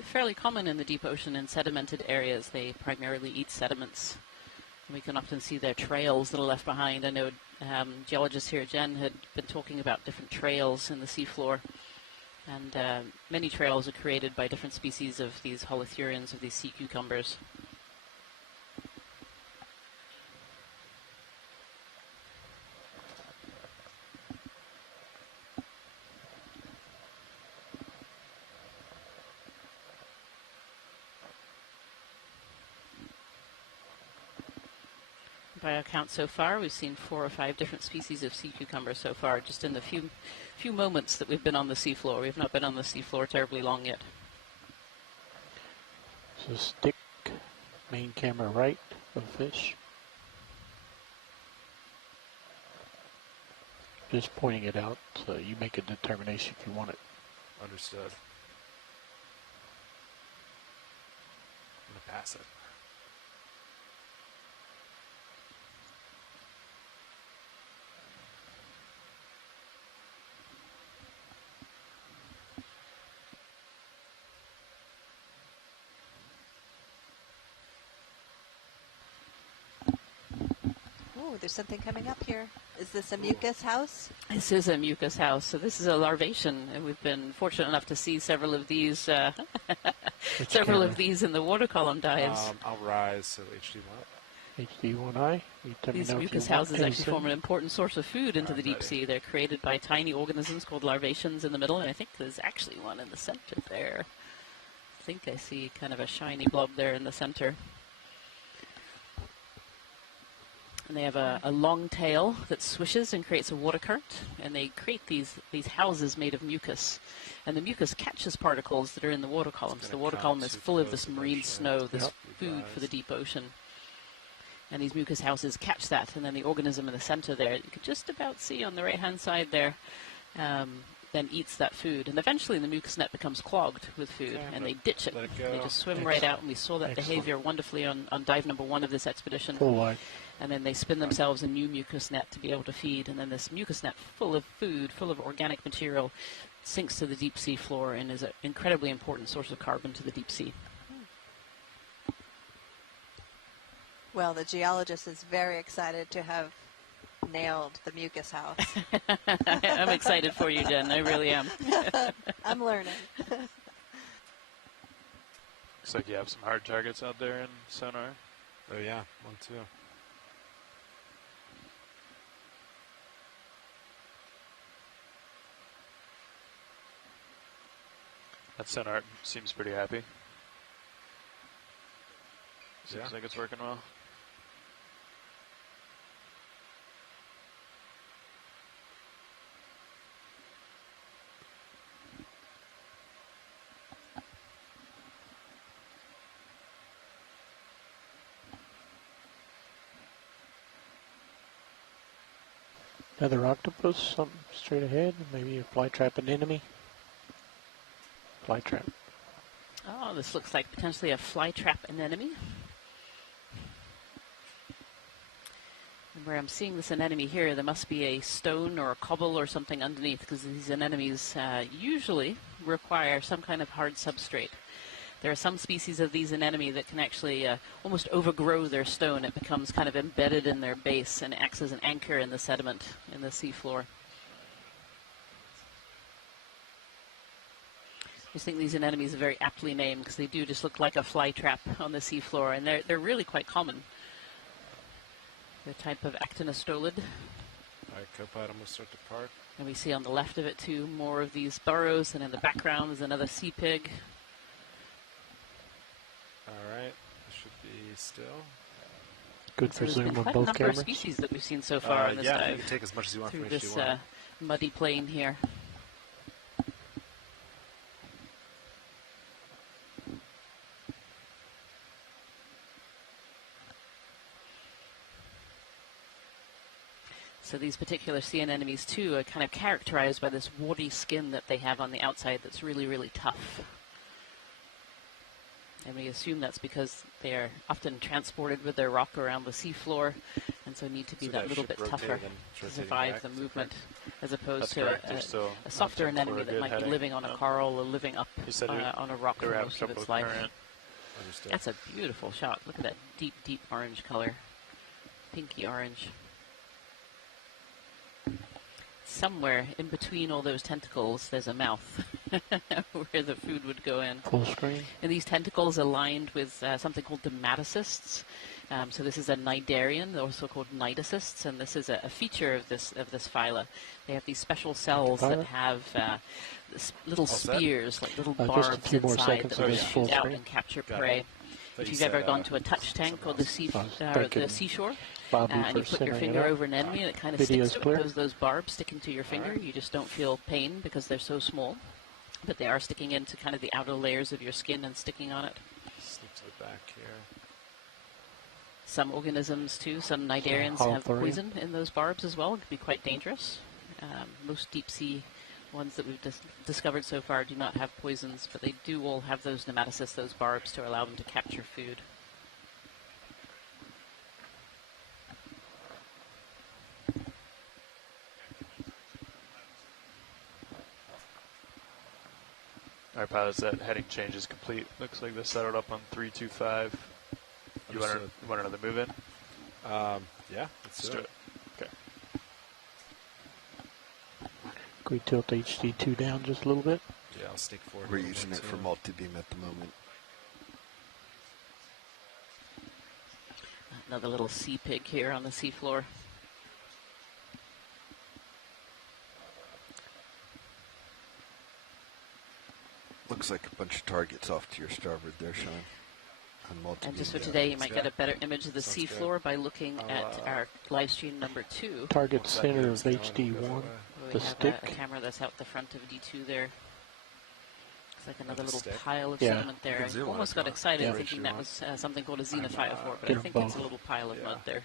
fairly common in the deep ocean in sedimented areas. They primarily eat sediments. And we can often see their trails that are left behind. I know geologist here, Jen, had been talking about different trails in the seafloor. And many trails are created by different species of these holothurians, of these sea cucumbers. By our count so far, we've seen 4 or 5 different species of sea cucumber so far, just in the few moments that we've been on the seafloor. We've not been on the seafloor terribly long yet. So stick main camera right of fish. Just pointing it out, so you make a determination if you want it. Understood. I'm gonna pass it. Oh, there's something coming up here. Is this a mucus house? This is a mucus house. So this is a larvation, and we've been fortunate enough to see several of these, several of these in the water column dives. I'll rise so HD1. HD1I. These mucus houses actually form an important source of food into the deep sea. They're created by tiny organisms called larvations in the middle, and I think there's actually one in the center there. I think I see kind of a shiny blob there in the center. And they have a long tail that swishes and creates a water current, and they create these houses made of mucus. And the mucus catches particles that are in the water column. So the water column is full of this marine snow, this food for the deep ocean. And these mucus houses catch that, and then the organism in the center there, you can just about see on the right-hand side there, then eats that food. And eventually the mucus net becomes clogged with food, and they ditch it. They just swim right out, and we saw that behavior wonderfully on dive number 1 of this expedition. And then they spin themselves a new mucus net to be able to feed, and then this mucus net full of food, full of organic material, sinks to the deep sea floor and is an incredibly important source of carbon to the deep sea. Well, the geologist is very excited to have nailed the mucus house. I'm excited for you, Jen. I really am. I'm learning. Looks like you have some hard targets out there in sonar. Oh yeah, 1, 2. That sonar seems pretty happy. Seems like it's working well. Another octopus, something straight ahead, maybe a fly trap an enemy. Fly trap. Oh, this looks like potentially a fly trap anemone. And where I'm seeing this anemone here, there must be a stone or a cobble or something underneath, because these anemones usually require some kind of hard substrate. There are some species of these anemone that can actually almost overgrow their stone. It becomes kind of embedded in their base and acts as an anchor in the sediment in the seafloor. I just think these anemones are very aptly named because they do just look like a fly trap on the seafloor, and they're really quite common. The type of actinostolid. All right, co-pilot, I'm going to start the park. And we see on the left of it too more of these burrows, and in the background is another sea pig. All right, it should be still. Good for zoom on both cameras. There's been quite a number of species that we've seen so far on this dive. You can take as much as you want through from this HD1. Muddy plain here. So these particular sea anemones too are kind of characterized by this warty skin that they have on the outside that's really, really tough. And we assume that's because they are often transported with their rock around the seafloor, and so need to be that little bit tougher to survive the movement, as opposed to a softer anemone that might be living on a coral or living up on a rock for most of its life. That's a beautiful shot. Look at that deep, deep orange color. Pinky orange. Somewhere in between all those tentacles, there's a mouth where the food would go in. Full screen. And these tentacles are lined with something called dermatocysts. So this is a cnidarian, also called cnidocysts, and this is a feature of this phyla. They have these special cells that have little spears, like little barbs inside that will shoot out and capture prey. If you've ever gone to a touch tank or the seashore, and you put your finger over an enemy and it kind of sticks to it, those barbs stick into your finger. You just don't feel pain because they're so small, but they are sticking into kind of the outer layers of your skin and sticking on it. Snip to the back here. Some organisms too, some cnidarians have poison in those barbs as well. It can be quite dangerous. Most deep sea ones that we've discovered so far do not have poisons, but they do all have those nematocysts, those barbs, to allow them to capture food. All right, pilots, that heading change is complete. Looks like they settled up on 325. You want another move in? Yeah, let's do it. Okay. Can we tilt HD2 down just a little bit? Yeah, I'll sneak forward. We're using it for multi-beam at the moment. Another little sea pig here on the seafloor. Looks like a bunch of targets off to your starboard there, Sean. And just for today, you might get a better image of the seafloor by looking at our live stream number 2. Target center of HD1, the stick. A camera that's out the front of D2 there. It's like another little pile of Yeah. sediment there. I almost got excited thinking that was something called a xenophytophore, but I think it's a little pile of mud there.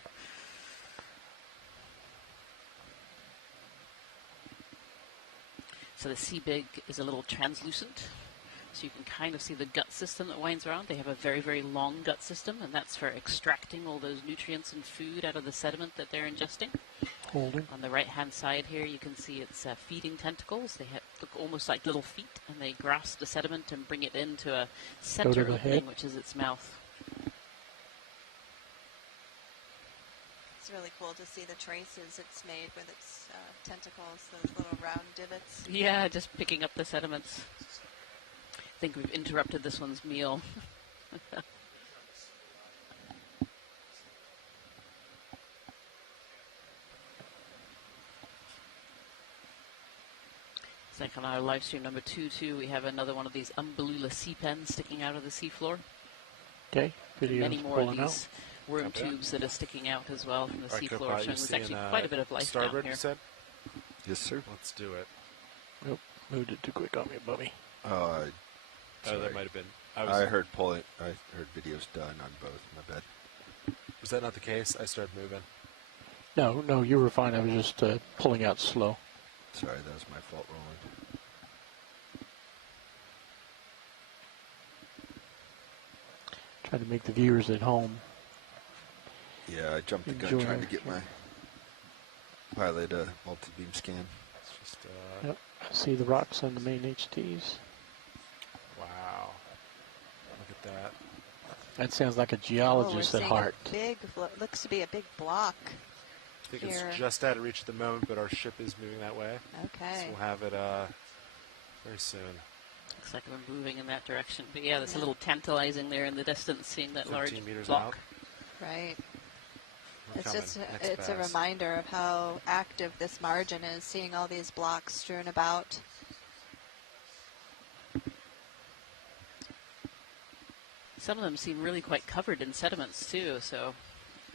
So the sea big is a little translucent, so you can kind of see the gut system that winds around. They have a very, very long gut system, and that's for extracting all those nutrients and food out of the sediment that they're ingesting. Holding. On the right-hand side here, you can see its feeding tentacles. They look almost like little feet, and they grasp the sediment and bring it into a center opening, which is its mouth. It's really cool to see the traces it's made with its tentacles, those little round divots. Yeah, just picking up the sediments. I think we've interrupted this one's meal. It's like on our live stream number 2 too, we have another one of these Umbellula sea pens sticking out of the seafloor. Okay, video's many more of pulling these out. worm tubes that are sticking out as well from the seafloor, showing there's actually quite a bit of life starboard, down here. You said? Yes, sir. Let's do it. Nope, moved it too quick on me, Bubby. Oh, that might have been. I heard pulling. I heard videos done on both. My bad. Was that not the case? I started moving. No, you were fine. I was just pulling out slow. Sorry, that was my fault, Roland. Trying to make the viewers at home. Yeah, I jumped the gun enjoy trying to our get my pilot multi-beam scan. It's just, Yep, I see the rocks on the main HTs. wow. Look at that. That sounds like a We're geologist at seeing heart. a big, looks to be a big block. I think here. it's just out of reach at the moment, but our ship is moving that way. Okay. So we'll have it very soon. Looks like we're moving in that direction. But yeah, there's a little tantalizing there in the distance, seeing that 15 large meters block. out. Right. We're It's coming. just Next it's a pass. reminder of how active this margin is, seeing all these blocks strewn about. Some of them seem really quite covered in sediments too, so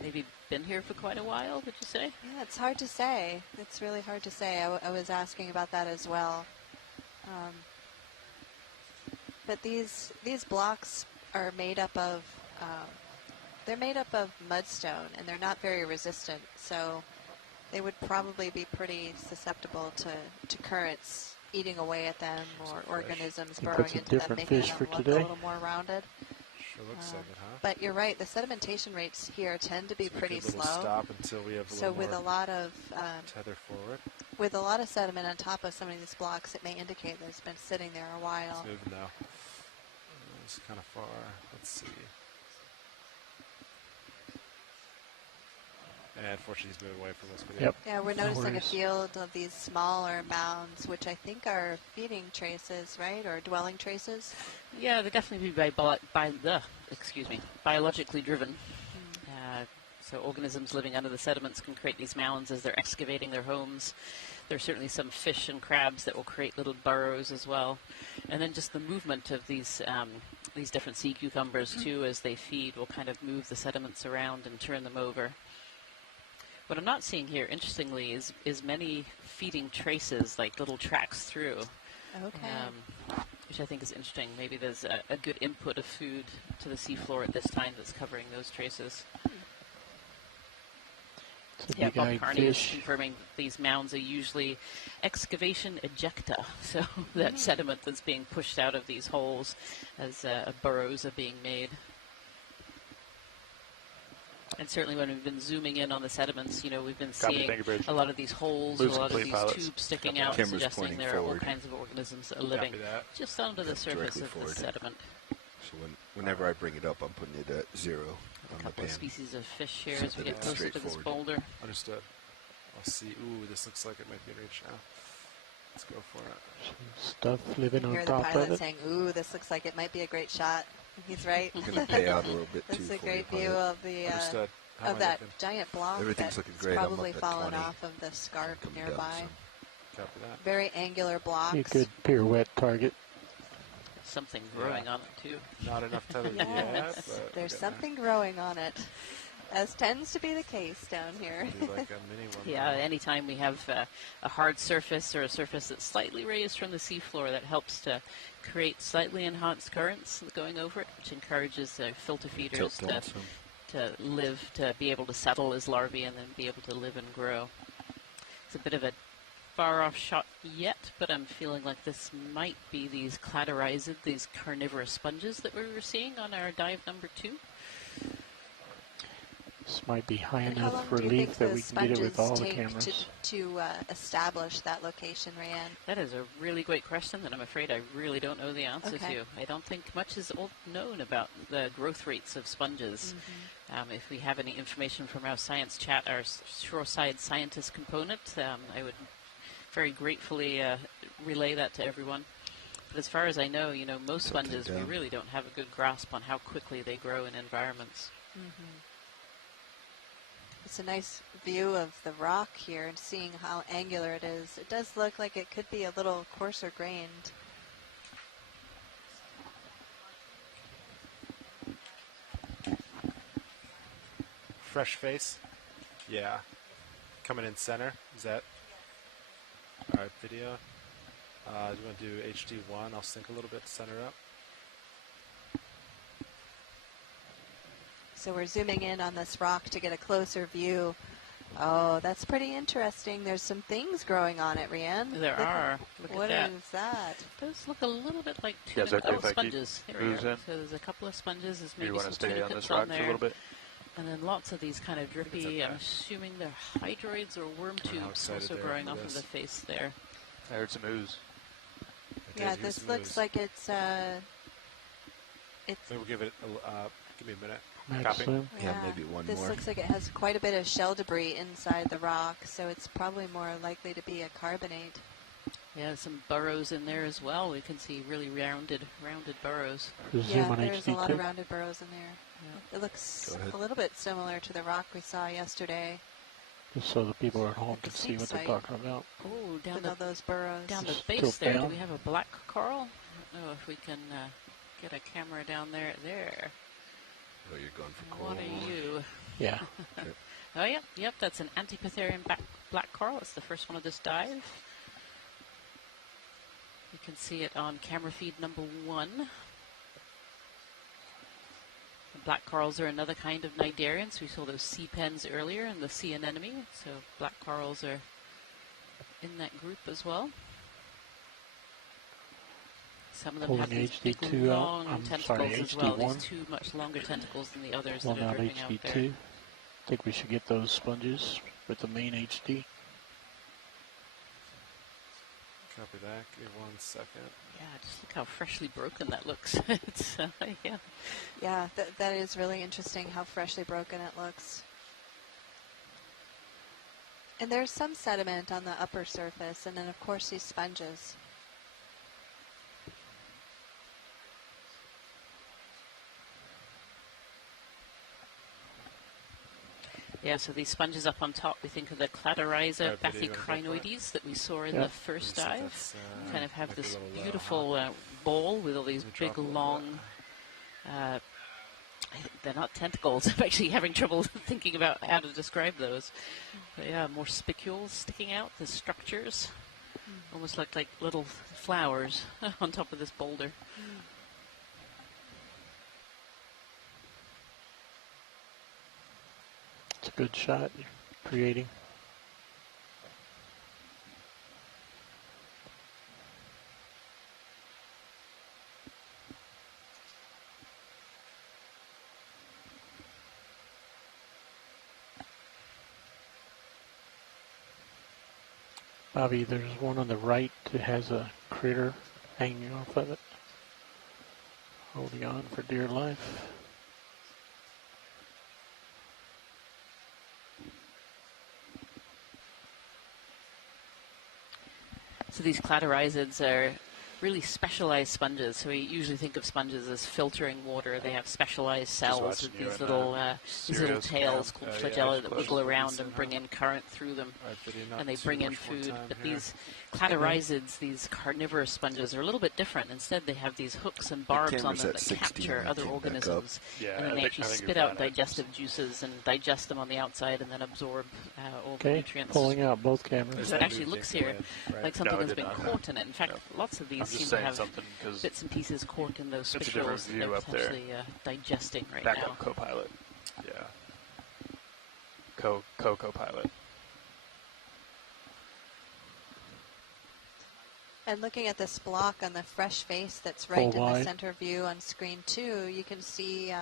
maybe been here for quite a while, would you say? Yeah, it's hard to say. It's really hard to say. I was asking about that as well. But these blocks are made up of they're made up of mudstone, and they're not very resistant. So they would probably be pretty susceptible to currents eating away at them, or organisms You burrowing put some into them, different making fish them for look today? a little more rounded. Sure looks like it, huh? But you're right, the sedimentation rates here tend to be So we pretty could little slow. Stop until we have a So little with more a lot of tether forward. with a lot of sediment on top of some of these blocks, it may indicate that it's been sitting there a while. It's moving now. It's kind of far. Let's see. And unfortunately, he's moving away from us. But Yep. Yeah, we're No noticing a worries. field of these smaller mounds, which I think are feeding traces, right, or dwelling traces. Yeah, they definitely be biologically driven. So organisms living under the sediments can create these mounds as they're excavating their homes. There's certainly some fish and crabs that will create little burrows as well. And then just the movement of these different sea cucumbers too, as they feed, will kind of move the sediments around and turn them over. What I'm not seeing here, interestingly, is many feeding traces, like little tracks through. Okay. Which I think is interesting. Maybe there's a good input of food to the seafloor at this time that's covering those traces. It's a Yeah, Bob big-eyed Carney is fish. confirming these mounds are usually excavation ejecta, so that sediment that's being pushed out of these holes as burrows are being made. And certainly when we've been zooming in on the sediments, you know, we've been Copy, seeing thank you, Bridge. a lot of these holes, Moves a lot of complete, these pilots. tubes sticking Copy. out, Camera's suggesting pointing there are all forward. kinds of organisms that are living that. just under the Yep, surface directly of the forward. sediment. So whenever I bring it up, I'm putting it at 0 A on the couple of pan. species of fish here So as we that get it's closer to this straightforward. boulder. Understood. I'll see. Ooh, this looks like it might be in reach now. Let's go for it. Stuff living You on hear the top of pilot it. saying, "Ooh, this looks like it might be a great shot." He's right. Gonna pay out a little bit That's too a for great you, view pilot. of the Understood. How am of I that looking? giant block Everything's that's looking great. I'm probably up at fallen 20. off of the scarp Coming down nearby. some. Copy that. Very angular blocks. Be a good pirouette target. something growing on it too. Not enough tether Yes, yet. But there's something growing on it, as tends to be the case down here. do like a mini one. Yeah, anytime we have a hard surface or a surface that's slightly raised from the seafloor, that helps to create slightly enhanced currents going over it, which encourages filter feeders to live, to be able to settle as larvae and then be able to live and grow. It's a bit of a far-off shot yet, but I'm feeling like this might be these cladorizid, these carnivorous sponges that we were seeing on our dive number 2. This might be high And how long enough do you relief think that we those can get it with all the sponges cameras. take to establish that location, Rayanne? That is a really great question that I'm afraid I really don't know the answer Okay. to. I don't think much is known about the growth rates of sponges. If we have any information from our science chat, our shoreside scientist component, I would very gratefully relay that to everyone. But as far as I know, most sponges, we really don't have a good grasp on how quickly they grow in environments. It's a nice view of the rock here and seeing how angular it is. It does look like it could be a little coarser grained. Fresh face. Yeah. Coming in center. Is that? All right, video. Do you want to do HD1? I'll sync a little bit to center up. So we're zooming in on this rock to get a closer view. Oh, that's pretty interesting. There's some things growing on it, Rianne. There are. Look what at that. is that? It does look a little bit like Yeah, is that okay if I keep sponges. Here we moves are. in? So there's a couple of sponges. There's You maybe want some to stay on tunicates this rock on for a there. little bit? And then lots of these kind of drippy, I'm assuming they're hydroids or worm tubes also growing off of the face there. I heard some ooze. Yeah, this looks like it's Maybe we'll give it give me a minute. Max Copy. zoom. Yeah, maybe one this more. looks like it has quite a bit of shell debris inside the rock, so it's probably more likely to be a carbonate. Yeah, some burrows in there as well. We can see really rounded burrows. Yeah, there's a lot of rounded burrows in there. It looks a little bit similar to the rock we saw yesterday. Just so the people at home At the can see same what they're site. talking about. Oh, down With all those burrows. down the Just base tilt there. Do down. we have a black coral? I don't know if we can get a camera down there. There. Oh, you're going for coral. What are you? Yeah. Okay. Oh, yep, that's an Antipitherium black coral. It's the first one of this dive. You can see it on camera feed number 1. The black corals are another kind of cnidarians. We saw those sea pens earlier in the sea anemone, so black corals are in that group as well. Some of them have Pulling these big HD2 out. long I'm tentacles sorry, as well. HD1. These 2 much longer tentacles than the others Well, that are not dripping out there. HD2. I think we should get those sponges with the main HD. Copy that. Give me 1 second. Yeah, just look how freshly broken that looks. It's, yeah. Yeah, that is really interesting how freshly broken it looks. And there's some sediment on the upper surface, and then of course these sponges. Yeah, so these sponges up on top, we think of the Cladorhiza bathycrinoides that we saw in the first dive. Kind of have this beautiful ball with all these big, long, they're not tentacles. I'm actually having trouble thinking about how to describe those. But yeah, more spicules sticking out, the structures, almost like little flowers on top of this boulder. It's a good shot you're creating. Bobby, there's one on the right that has a critter hanging off of it. Holding on for dear life. So these cladorhizids are really specialized sponges. So we usually think of sponges as filtering water. They have specialized cells with these little tails called flagella that wiggle around and bring in current through them, and they bring in food. But these cladorhizids, these carnivorous sponges, are a little bit different. Instead, they have these hooks and barbs on them that capture other organisms, and then they actually spit out digestive juices and digest them on the outside, and then absorb all the nutrients. Pulling out both cameras. So it actually looks here like something has been caught in it. In fact, lots of these seem to have bits and pieces caught in those spicules that they're potentially digesting right now. Backup co-pilot. Yeah. Co-pilot. And looking at this block on the fresh face that's right in the center view on screen 2, you can see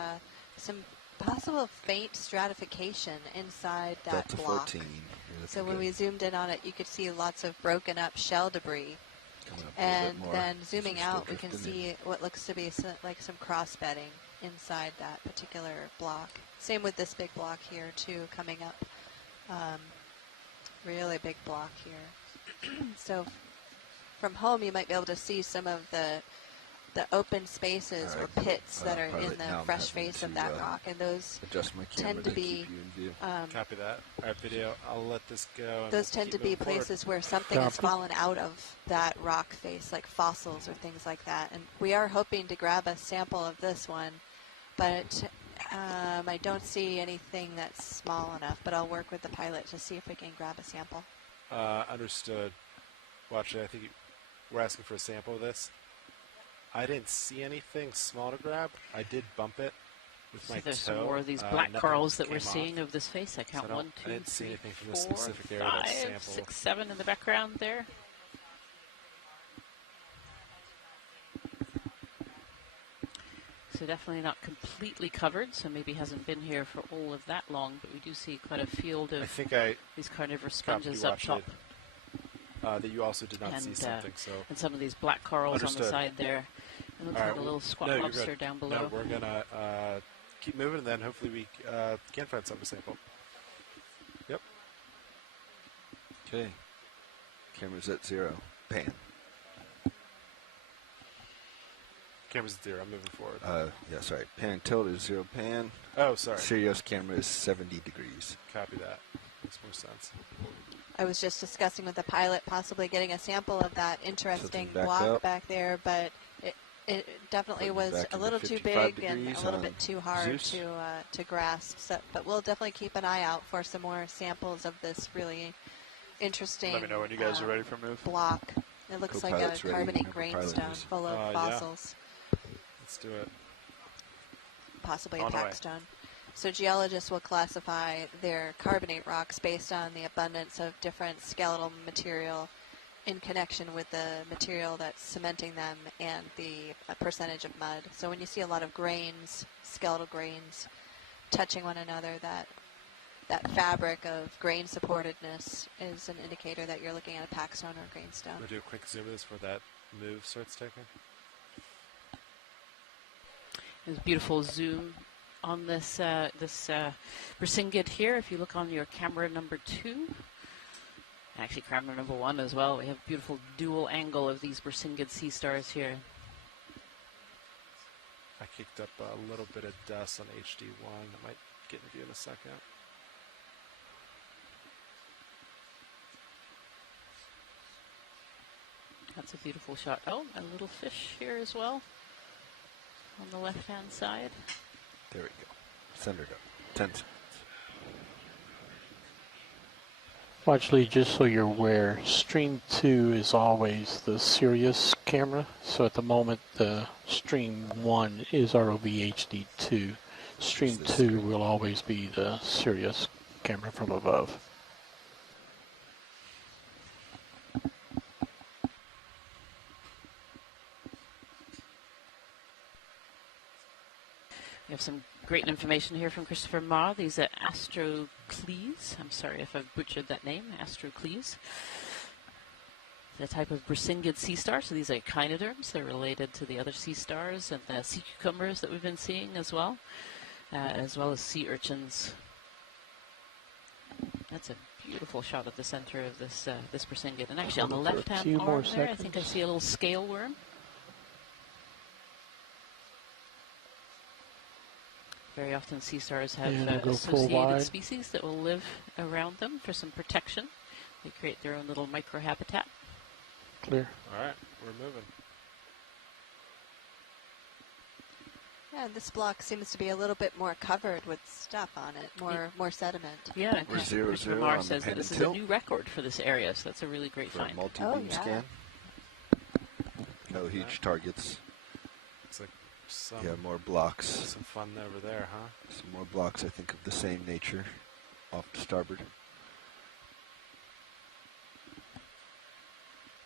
some possible faint stratification inside that Delta block. 14. So when we zoomed in on it, you could see lots of broken up shell debris. And then zooming out, we can see what looks to be like some cross bedding inside that particular block. Same with this big block here too, coming up. Really big block here. So from home, you might be able to see some of the open spaces or pits that are in the fresh face of that rock, and those tend to be copy that. All right, video. I'll let this go. Those tend to be places where something has fallen out of that rock face, like fossils or things like that. And we are hoping to grab a sample of this one, but I don't see anything that's small enough. But I'll work with the pilot to see if we can grab a sample. Understood. Well, actually, I think we're asking for a sample of this. I didn't see anything small to grab. I did bump it with my toe. There's some more of these black corals that we're seeing of this face. I count 1, 2, 3, 4, 5, 6, 7 in the background there. So definitely not completely covered, so maybe hasn't been here for all of that long, but we do see quite a field of these carnivorous sponges up top. That you also did not see something. So and some of these black corals on the side there. It looks like a little squat lobster down below. No, we're going to keep moving, and then hopefully we can find something to sample. Yep. Okay. Camera's at 0. Pan. Camera's at 0. I'm moving forward. Yeah, sorry. Pan and tilt is 0 pan. Oh, sorry. Sirius camera is 70 degrees. Copy that. Makes more sense. I was just discussing with the pilot possibly getting a sample of that interesting block back there, but it definitely was a little too big and a little bit too hard to grasp. So, but we'll definitely keep an eye out for some more samples of this really interesting. Let me know when you guys are ready for move. Block. It looks like a carbonate grainstone full of fossils. Yeah. Let's do it. Possibly a packstone. So geologists will classify their carbonate rocks based on the abundance of different skeletal material in connection with the material that's cementing them and the percentage of mud. So when you see a lot of grains, skeletal grains, touching one another, that fabric of grain supportedness is an indicator that you're looking at a packstone or a grainstone. We'll do a quick zoom of this before that move starts taking. There's a beautiful zoom on this Brisingid here. If you look on your camera number 2, actually camera number 1 as well, we have a beautiful dual angle of these Brisingid sea stars here. I kicked up a little bit of dust on HD1. I might get in view in a second. That's a beautiful shot. Oh, a little fish here as well on the left-hand side. There we go. Send it up. 10 seconds. Well, actually, just so you're aware, Stream 2 is always the Sirius camera. So at the moment, the Stream 1 is ROV HD2. Stream 2 will always be the Sirius camera from above. We have some great information here from Christopher Ma. These are Astrocles. I'm sorry if I've butchered that name. Astrocles. The type of Brisingid sea star. So these are echinoderms. They're related to the other sea stars and the sea cucumbers that we've been seeing as well as sea urchins. That's a beautiful shot at the center of this Brisingid. And actually on the left-hand arm there, I think I see a little scale worm. Very often sea stars have And go full associated wide. species that will live around them for some protection. They create their own little microhabitat. Clear. All right, we're moving. Yeah, this block seems to be a little bit more covered with stuff on it, more sediment. Yeah, We're 0-0 Christopher Marr on says the that this is tilt. a new record for this area, so that's a really great For a find. multi-beam scan. No huge targets. It's like some more blocks. Some fun over there, huh? Some more blocks, I think, of the same nature off to starboard.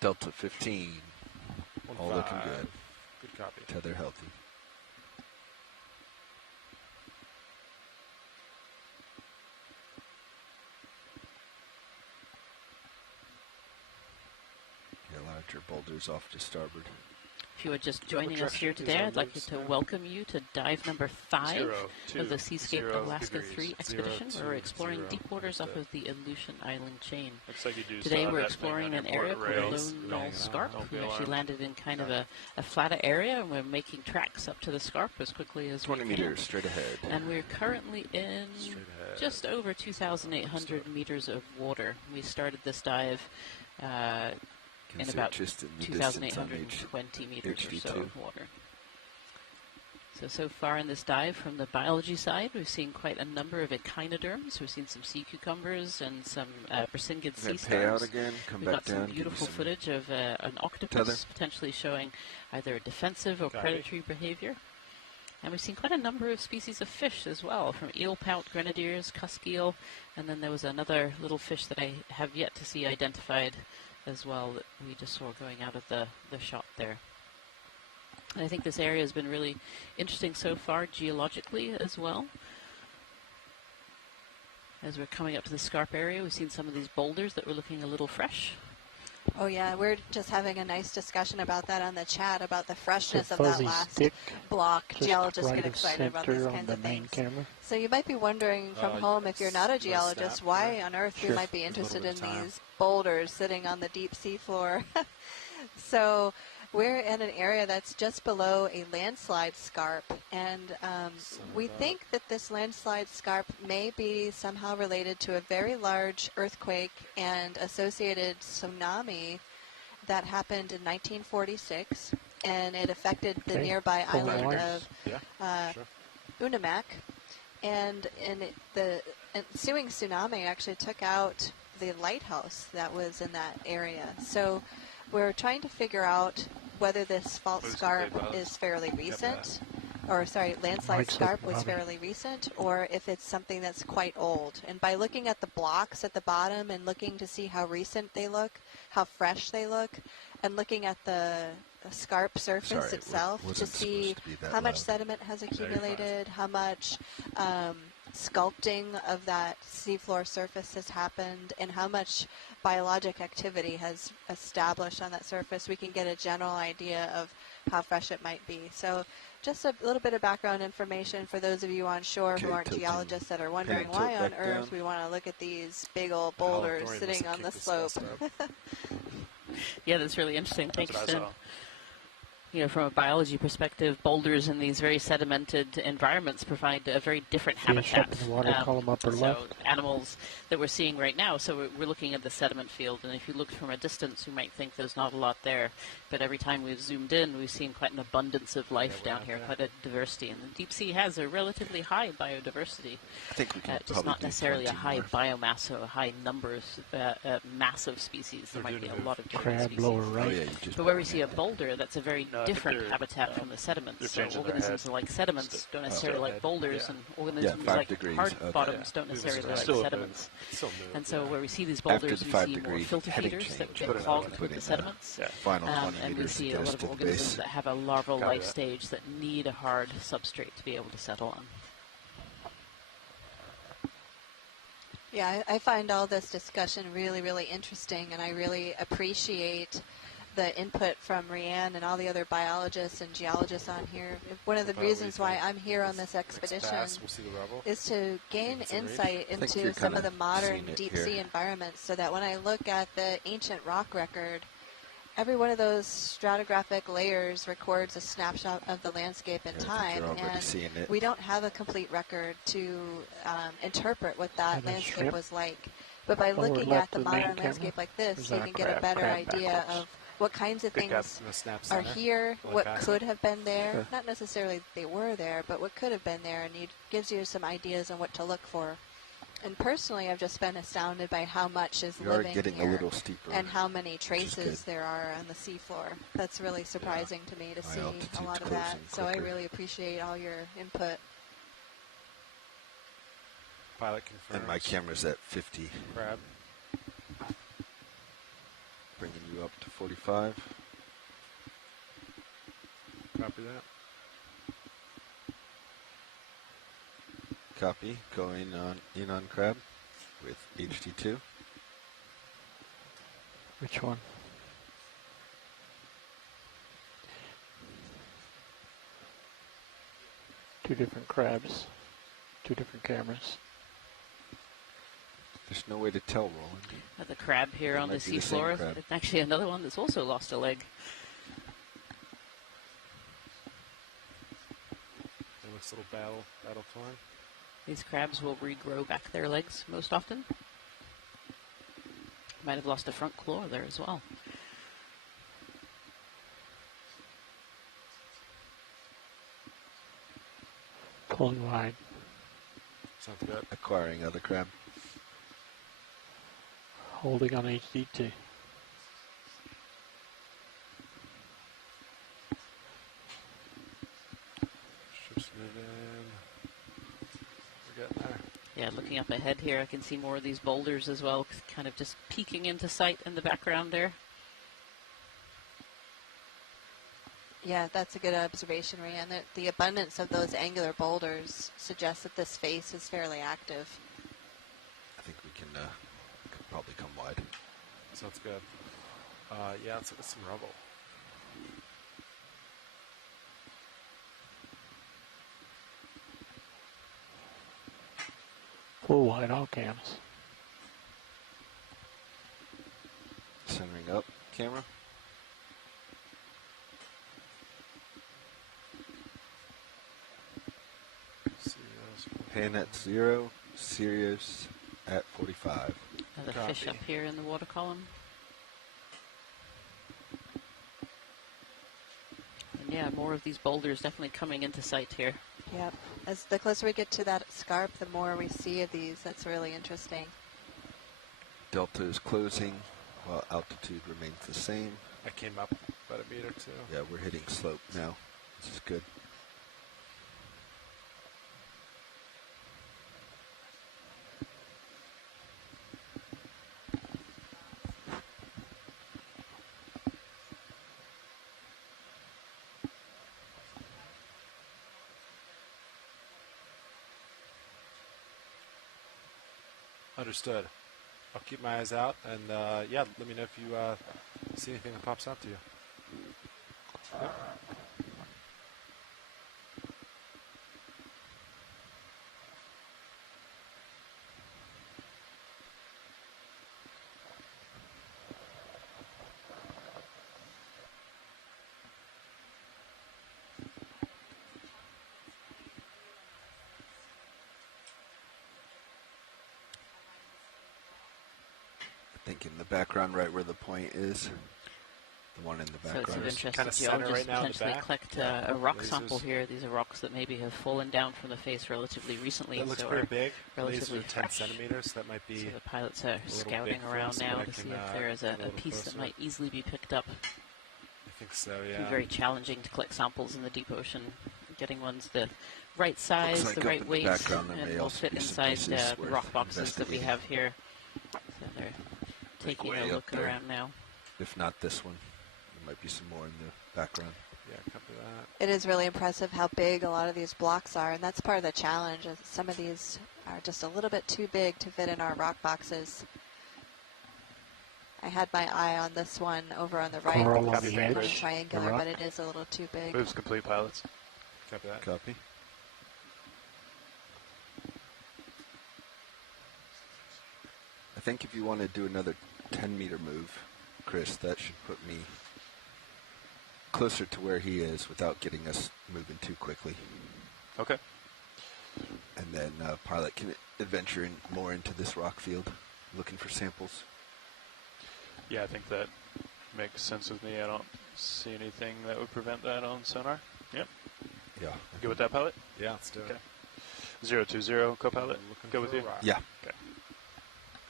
Delta 15. All looking good. Good copy. Tether healthy. Larger boulders off to starboard. If you are just joining us here today, I'd like to welcome you to dive number 5 of the Seascape Alaska 3 expedition, where we're exploring deep waters off of the Aleutian Island chain. Looks like you do Today saw we're that exploring thing an on your area port called rails. Lone Knoll Scarp. Don't be We actually alarmed. landed in kind of a flatter area, and we're making tracks up to the scarp as quickly as 20 we can. meters straight ahead. And we're currently in just over 2,800 meters of water. We started this dive in about just in the 2,820 meters or so HD2. of water. So far in this dive, from the biology side, we've seen quite a number of echinoderms. We've seen some sea cucumbers and some Brisingid sea Pay out stars. again, come We've back got down, some give beautiful me some footage of an octopus, tether. potentially showing either a defensive or Got it. predatory behavior. And we've seen quite a number of species of fish as well, from eelpout grenadiers, cusk eel, and then there was another little fish that I have yet to see identified as well that we just saw going out of the shot there. And I think this area has been really interesting so far geologically as well. As we're coming up to the scarp area, we've seen some of these boulders that were looking a little fresh. Oh yeah, we're just having a nice discussion about that on the chat, about the freshness of that fuzzy last stick block. just Geologists right get of excited about center these on kinds the of main things. camera. So you might be wondering from home, if you're not a geologist, snap why there. on earth Sure. you might be A little interested bit in of time. these boulders sitting on the deep sea floor. So we're in an area that's just below a landslide scarp, and we think that this landslide scarp may be somehow related to a very large earthquake and associated tsunami that happened in 1946, and it affected the Okay. nearby Full island hours. of Unimak, and the ensuing tsunami actually took out the lighthouse that was in that area. So we're trying to figure out whether this fault scarp is fairly recent, or sorry, landslide Mike's scarp looking was Bobby. fairly recent, or if it's something that's quite old. And by looking at the blocks at the bottom and looking to see how recent they look, how fresh they look, and looking at the scarp surface Sorry, it itself to wasn't see supposed to be that how much loud. sediment has accumulated, how much sculpting of that seafloor surface has happened, and how much biologic activity has established on that surface, we can get a general idea of how fresh it might be. So just a little bit of background information for those of you on shore who Okay, aren't tilting. geologists that are wondering Tilt why on back earth down. we want to look at these big old boulders Dorian sitting must on have the kicked this slope. dust up. Yeah, that's really interesting. That's Thanks, what I Tim. saw. You know, from a biology perspective, boulders in these very sedimented environments provide a very different Fish habitat. up in the water, column upper so left. animals that we're seeing right now, so we're looking at the sediment field, and if you look from a distance, you might think there's not a lot there, but every time we've zoomed in, we've seen quite an abundance of life we're down out here, there. quite a diversity, and the deep sea has a relatively high biodiversity. I think we can Just probably not do necessarily a 20 high more. biomass or a high numbers, massive species. There might be a lot of different Crab species. lower Oh right. yeah, you just But where we see a boulder, that's a very No, I think different they're- habitat from the sediments. they're So changing their organisms head. like sediments don't necessarily Still like head. boulders, Yeah. and organisms 5 like degrees. hard Okay. bottoms don't Move this necessarily around. like Still sediments. Still moved. And so where we see these After boulders, the we 5 see more degree filter heading feeders that change, get put it clogged on, with put the in sediments. Yeah. Final 20 And we meters see to a get lot us of to the organisms base. that have a larval Got life it. stage that need a hard substrate to be able to settle on. Yeah, I find all this discussion really, really interesting, and I really appreciate the input from Rianne and all the other biologists and geologists on here. One of the What do you reasons why think? I'm here on Next this expedition pass, we'll see the rubble. is to gain it's a reach. insight I think into you're some of kinda the modern seeing it deep here. sea environments, so that when I look at the ancient rock record every one of those stratigraphic layers records a snapshot of the landscape in time, you're already and seeing it. we don't have a complete record to interpret what that And a landscape strip. was like. But by Lower looking left at the of the main modern camera. landscape like this, There's you our can get a crab, better crab idea backwards. of what kinds of Good job. things The snap are center. here, Like what that. could have been there. Sure. Not necessarily they were there, but what could have been there, and it gives you some ideas on what to look for. And personally, I've just been astounded by how much is We are living getting a here little steeper, and how many is traces good. there are on the seafloor. That's really surprising to me to High see a altitude's lot of that. closing So I quicker. really appreciate all your input. Pilot confirms. And my camera's at 50. Crab. Bringing you up to 45. Copy that. Copy. Going in on crab with HD2. Which one? Two different crabs, two different cameras. There's no way to tell, Roland. The crab here It on the might be the same seafloor. crab. It's actually another one that's also lost a leg. It looks a little battle torn. These crabs will regrow back their legs most often. Might have lost a front claw there as well. Pulling wide. Sounds good. Acquiring other crab. Holding on HD2. Ships moving. We're getting there. Yeah, looking up ahead here, I can see more of these boulders as well, kind of just peeking into sight in the background there. Yeah, that's a good observation, Rhiannon. The abundance of those angular boulders suggests that this face is fairly active. I think we can could probably come wide. Sounds good. Yeah, let's look at some rubble. Full wide all cams. Centering up camera. Pan at 0, Sirius at 45. Another fish up here in the water column. And yeah, more of these boulders definitely coming into sight here. Yep. As the closer we get to that scarp, the more we see of these. That's really interesting. Delta is closing while altitude remains the same. I came up about a meter or two. Yeah, we're hitting slope now. This is good. Understood. I'll keep my eyes out, and yeah, let me know if you see anything that pops out to you. Yep. I think in the background, right where the point is. The one in the So background. it's of interest Kinda if center geologists right now in the potentially back. collect Yeah. a rock Lasers. sample here. These are rocks that maybe have fallen down from the face relatively recently. That looks so pretty are big. Relatively Lasers are 10 fresh. centimeters. That might be. So the pilots are a little scouting big for around us, now but I to see can, if there is come a little piece that closer. might easily be picked up. I think so, It'd yeah. be very challenging to collect samples in the deep ocean. Getting ones the right size, like the up right in the weight, background there and may will also fit be some inside pieces the worth rock boxes that we investigating. have here. So they're taking way a up look there. around now. If not this one, there might be some more in the background. Yeah, copy that. It is really impressive how big a lot of these blocks are, and that's part of the challenge. Is some of these are just a little bit too big to fit in our rock boxes. I had my eye on this one over on the right. Coral It's on the slightly edge, triangular, the rock. but it is a little too big. Moves complete, pilots. Copy that. Copy. I think if you want to do another 10-meter move, Chris, that should put me closer to where he is without getting us moving too quickly. Okay. And then pilot can adventure more into this rock field, looking for samples. Yeah, I think that makes sense with me. I don't see anything that would prevent that on sonar. Yep. Yeah. Good with that, pilot? Yeah, let's do it. 020, co-pilot. Go with you? Yeah. Okay.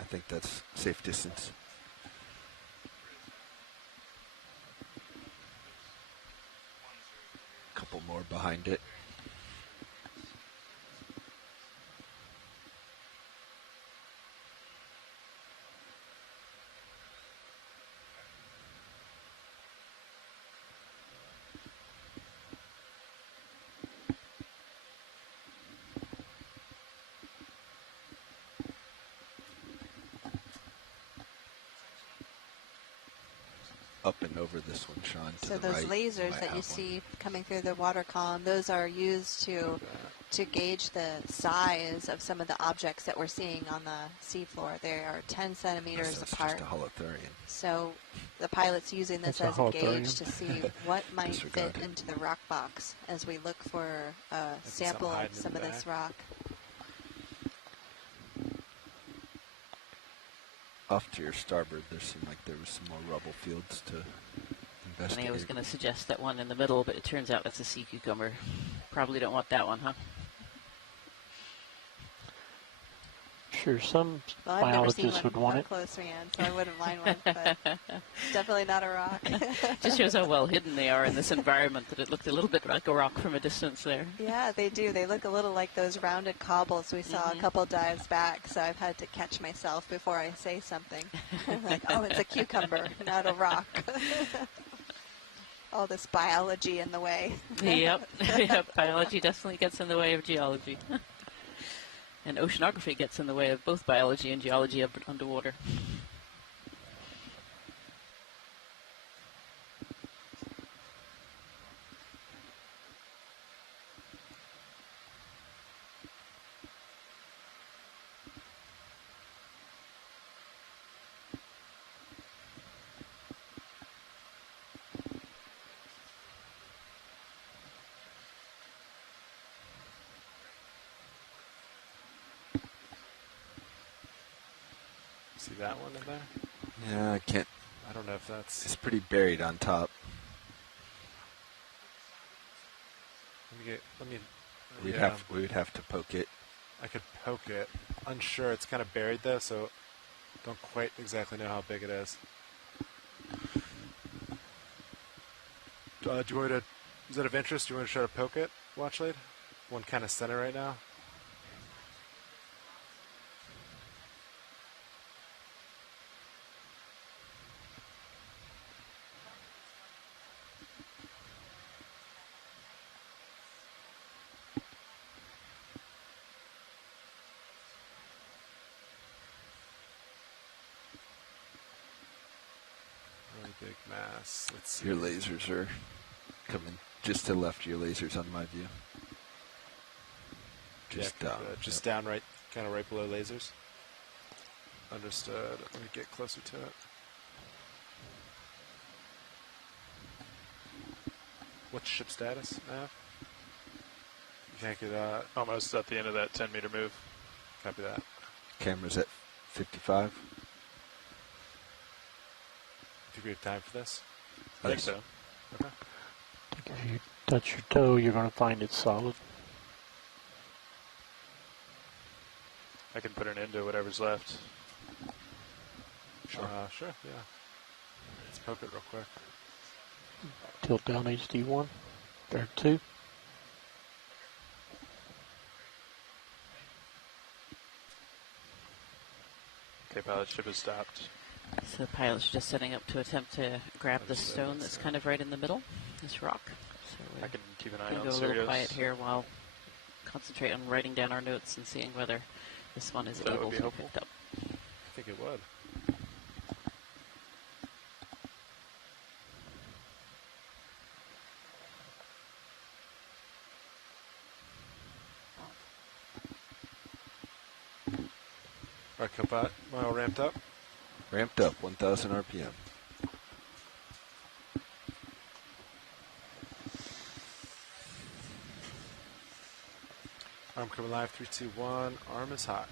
I think that's safe distance. Couple more behind it. Up and over this one, Sean. To So the those right, lasers might that you have see coming through the water column, those are used to gauge the size of some of the objects that we're seeing on the seafloor. They are 10 centimeters That's apart. just a holothurian. So the pilot's using this That's as a a gauge holothurian. to see what might Disregard. fit into the rock box as we look for a something sample of hiding in some the of this rock. Off to your starboard, there seemed like there was some more rubble fields to I investigate. think I was going to suggest that one in the middle, but it turns out that's a sea cucumber. Probably don't want that one, huh? Sure, some Well, I've never seen biologists one would want up it. close, Rhiannon, so I wouldn't mind one, but it's definitely not a rock. Just shows how well hidden they are in this environment that it looked a little bit like a rock from a distance there. Yeah, they do. They look a little like those rounded cobbles we saw a couple dives back, so I've had to catch myself before I say something. Like, oh, it's a cucumber, not a rock. All this biology in the way. Yep. Yep. Biology definitely gets in the way of geology. And oceanography gets in the way of both biology and geology underwater. See that one in there? Yeah, I can't. I don't know if that's. It's pretty buried on top. Let me. We would have to poke it. I could poke it. Unsure. It's kind of buried though, so don't quite exactly know how big it is. Do you want me to? Is that of interest? Do you want to try to poke it, Watchlead? One kind of center right now. Really big mass. Let's see. Your lasers are coming just to the left of your lasers on my view. Just Yeah, down. just down right, kind of right below lasers. Understood. Let me get closer to it. What's ship status, Nav? You can't get almost at the end of that 10-meter move. Copy that. Camera's at 55. Do we have time for this? I think so. Okay. If you touch your toe, you're going to find it solid. I can put an end to whatever's left. Sure. Sure, yeah. Let's poke it real quick. Tilt down HD1. There, 2. Okay, pilot ship has stopped. So the pilot's just setting up to attempt to grab the stone that's kind of right in the middle, this rock. So I can keep an eye we'll on go a little Sirius. quiet here while concentrate on writing down our notes and seeing whether this one is That able would be to be helpful. picked up. I think it would. All right, Copilot, all ramped up? Ramped up, 1,000 RPM. Arm coming live, 3, 2, 1. Arm is hot.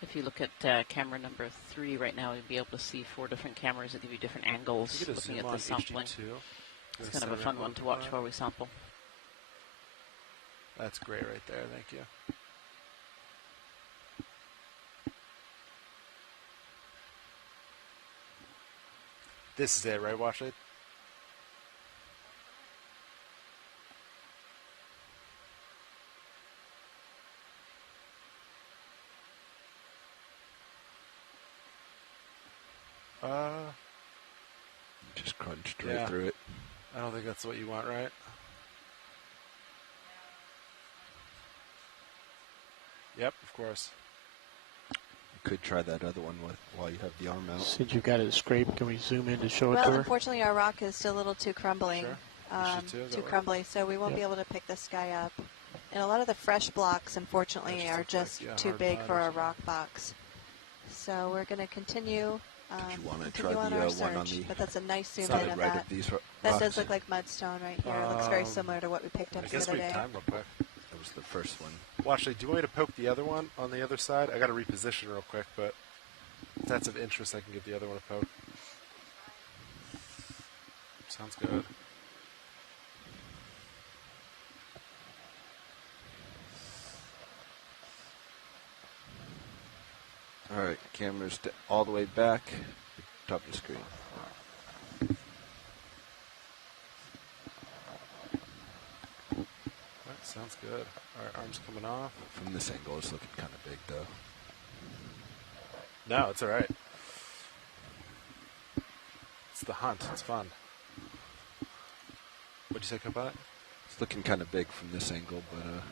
If you look at camera number 3 right now, you'll be able to see 4 different cameras that give you different angles looking at the sampling. It's kind of a fun one to watch while we sample. That's great right there. Thank you. This is it, right, Washley? Just crunched right through it. I don't think that's what you want, right? Yep, of course. You could try that other one while you have the arm out. Since you got it scraped, can we zoom in to show it to Well, her? unfortunately, our rock is still a little too crumbling. Sure. Too crumbly, so we won't be able to pick this guy up. And a lot of the fresh blocks, unfortunately, are just too big for a rock box. So we're going to continue. Did you want to try continue on the our one search, on the but that's a nice zoom side in of right that. of these That does rocks? look like mudstone right here. It looks very similar to what we picked up I the guess other we have day. time real quick. That was the first one. Well, actually, do you want me to poke the other one on the other side? I got to reposition real quick, but if that's of interest, I can give the other one a poke. Sounds good. All right, camera's all the way back, top of the screen. That sounds good. All right, arms coming off. From this angle, it's looking kind of big, though. No, it's all right. It's the hunt. It's fun. What'd you say, Copilot? It's looking kind of big from this angle, but I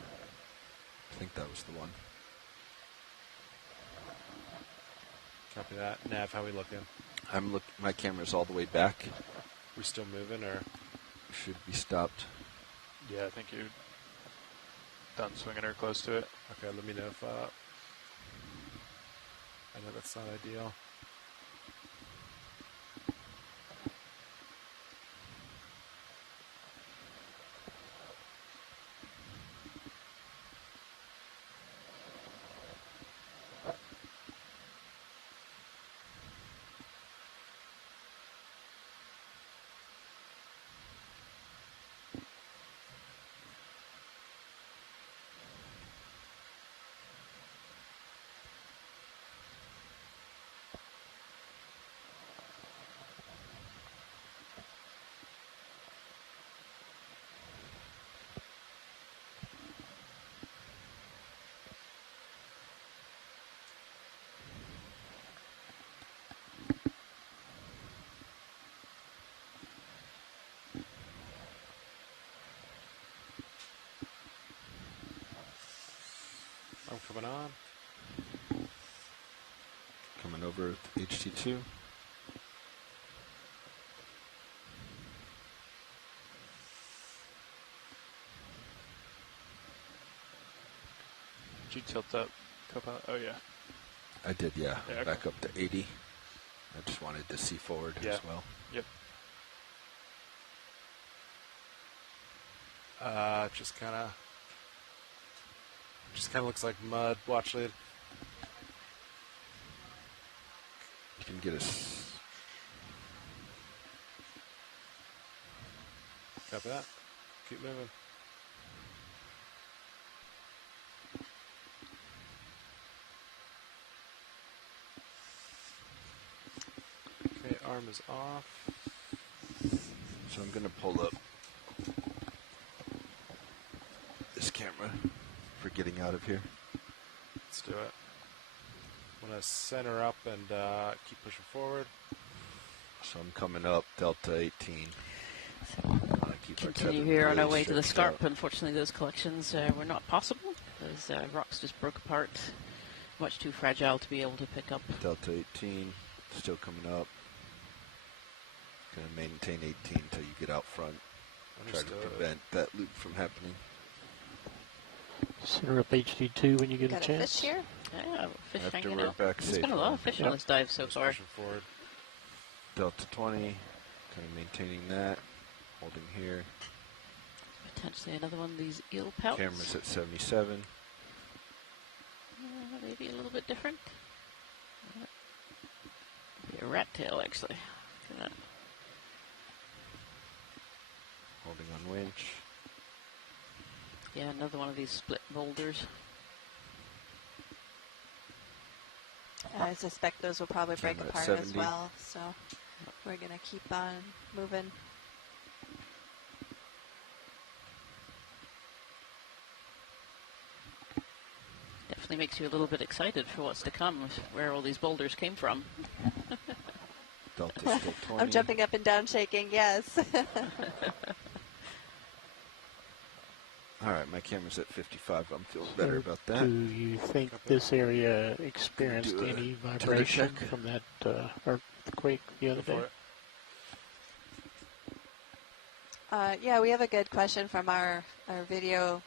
think that was the one. Copy that. Nav, how we looking? My camera's all the way back. We still moving, or should be stopped? Yeah, I think you're done swinging her close to it. Okay, let me know if. I know that's not ideal. I'm coming on. Coming over with HT2. Did you tilt up, Copilot? Oh, yeah. I did, yeah. Yeah, Back up to 80. I just wanted to see forward as well. Yep. Just kind of looks like mud. Watch lead. You can get us. Copy that. Keep moving. Okay, arm is off. So I'm going to pull up this camera for getting out of here. Let's do it. I'm going to center up and keep pushing forward. So I'm coming up, Delta 18. Continue here on our way to the scarp. Unfortunately, those collections were not possible. Those rocks just broke apart. Much too fragile to be able to pick up. Delta 18, still coming up. Going to maintain 18 until you get out front. Try to Understood. prevent that loop from happening. Center up HD2 when you get a Got a chance. fish here. Yeah, fish After hanging we're out. back There's safe been a lot on. of fish on this dive so far. Pushing forward. Delta 20, kind of maintaining that, holding here. Potentially another one of these eel pouts. Camera's at 77. Maybe a little bit different. Maybe a rat tail, actually. Look at that. Holding on winch. Yeah, another one of these split boulders. I suspect those will probably break Camera at apart as 70. well, so we're going to keep on moving. Definitely makes you a little bit excited for what's to come, where all these boulders came from. Delta's still 20. I'm jumping up and down, shaking, yes. All right, my camera's at 55. I'm feeling better about that. Do you think this area experienced Do a any tether vibration check. from that earthquake the other day? Yeah, we have a good question from our video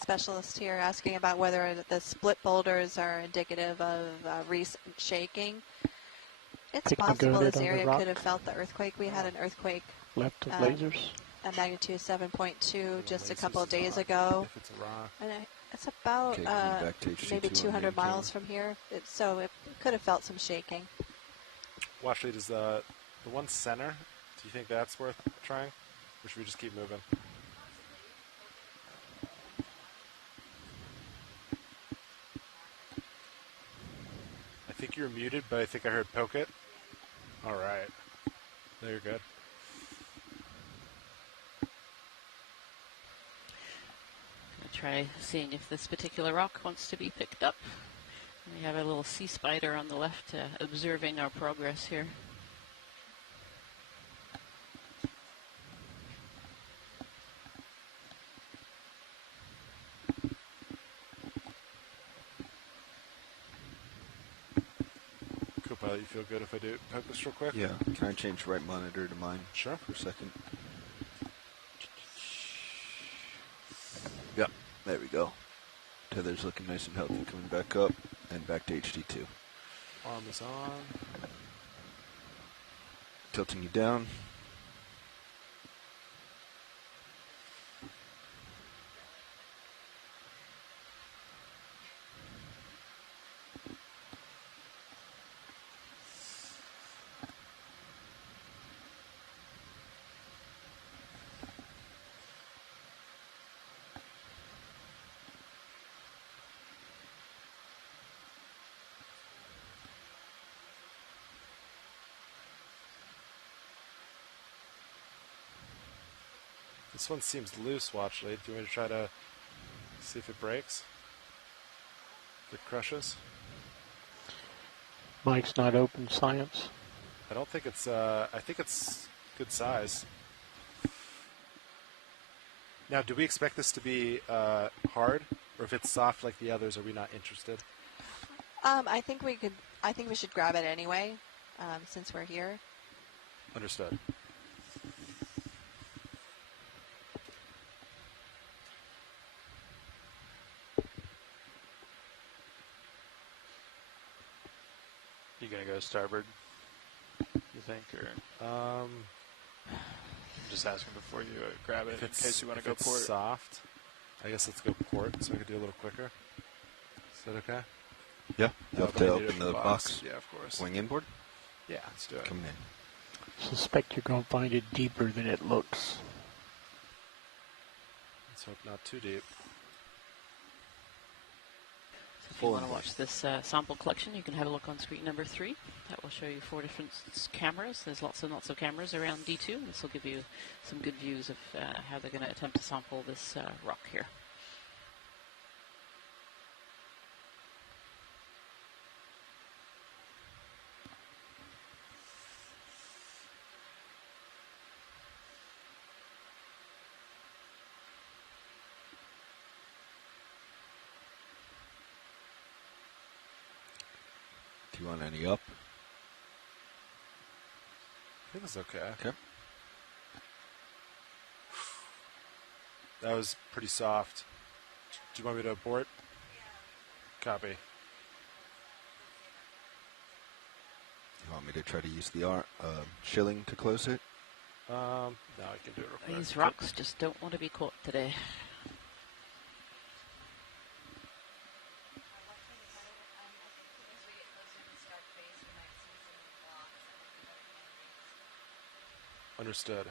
specialist here asking about whether the split boulders are indicative of recent shaking. It's Picnic possible goaded this on the area rock. could have felt the earthquake. We had an earthquake Left of lasers? a magnitude 7.2 just a couple of days ago. If it's a rock. And it's about Okay, coming back to HC2 maybe on 200 main miles from here. So it could have felt some shaking. Watch lead is the one center. Do you think that's worth trying? Or should we just keep moving? I think you're muted, but I think I heard poke it. All right. No, you're good. Try seeing if this particular rock wants to be picked up. We have a little sea spider on the left observing our progress here. Co-pilot, you feel good if I do poke this real quick? Yeah. Can I change right monitor to mine? Sure. For a second. Yep. There we go. Tether's looking nice and healthy. Coming back up and back to HD2. Arm is on. Tilting you down. This one seems loose, watch lead. Do you want me to try to see if it breaks? If it crushes? Mike's not open science. I don't think it's, I think it's good size. Now, do we expect this to be hard? Or if it's soft like the others, are we not interested? I think we should grab it anyway, since we're here. Understood. You gonna go starboard? You think, or just asking before you grab it in case you want to go if port? it's soft, I guess let's go port so we can do a little quicker. Is that okay? Yeah. You have to we need open the box. Yeah, of course. Wing inboard? Yeah, let's do it. Come in. Suspect you're going to find it deeper than it looks. Let's hope not too deep. If you want to watch this sample collection, you can have a look on screen number 3. That will show you 4 different cameras. There's lots and lots of cameras around D2. This will give you some good views of how they're going to attempt to sample this rock here. Do you want any up? think it's okay. Okay. That was pretty soft. Do you want me to abort? Copy. You want me to try to use the shilling to close it? No, I can do it real quick. These rocks just don't want to be caught today. Understood.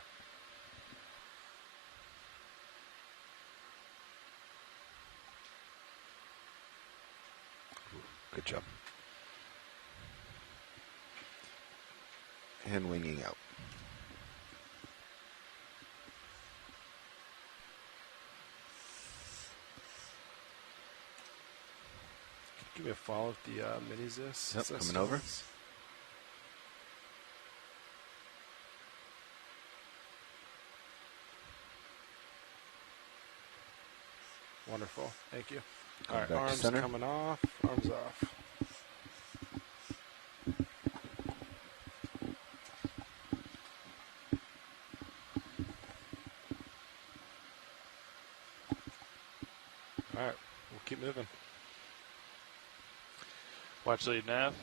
Good job. And winging out. Give me a follow of the mini-zis. Yep, coming over. Wonderful. Thank you. Going All right, back to arms center. coming off. Arms off. All right, we'll keep moving. Watch lead nav.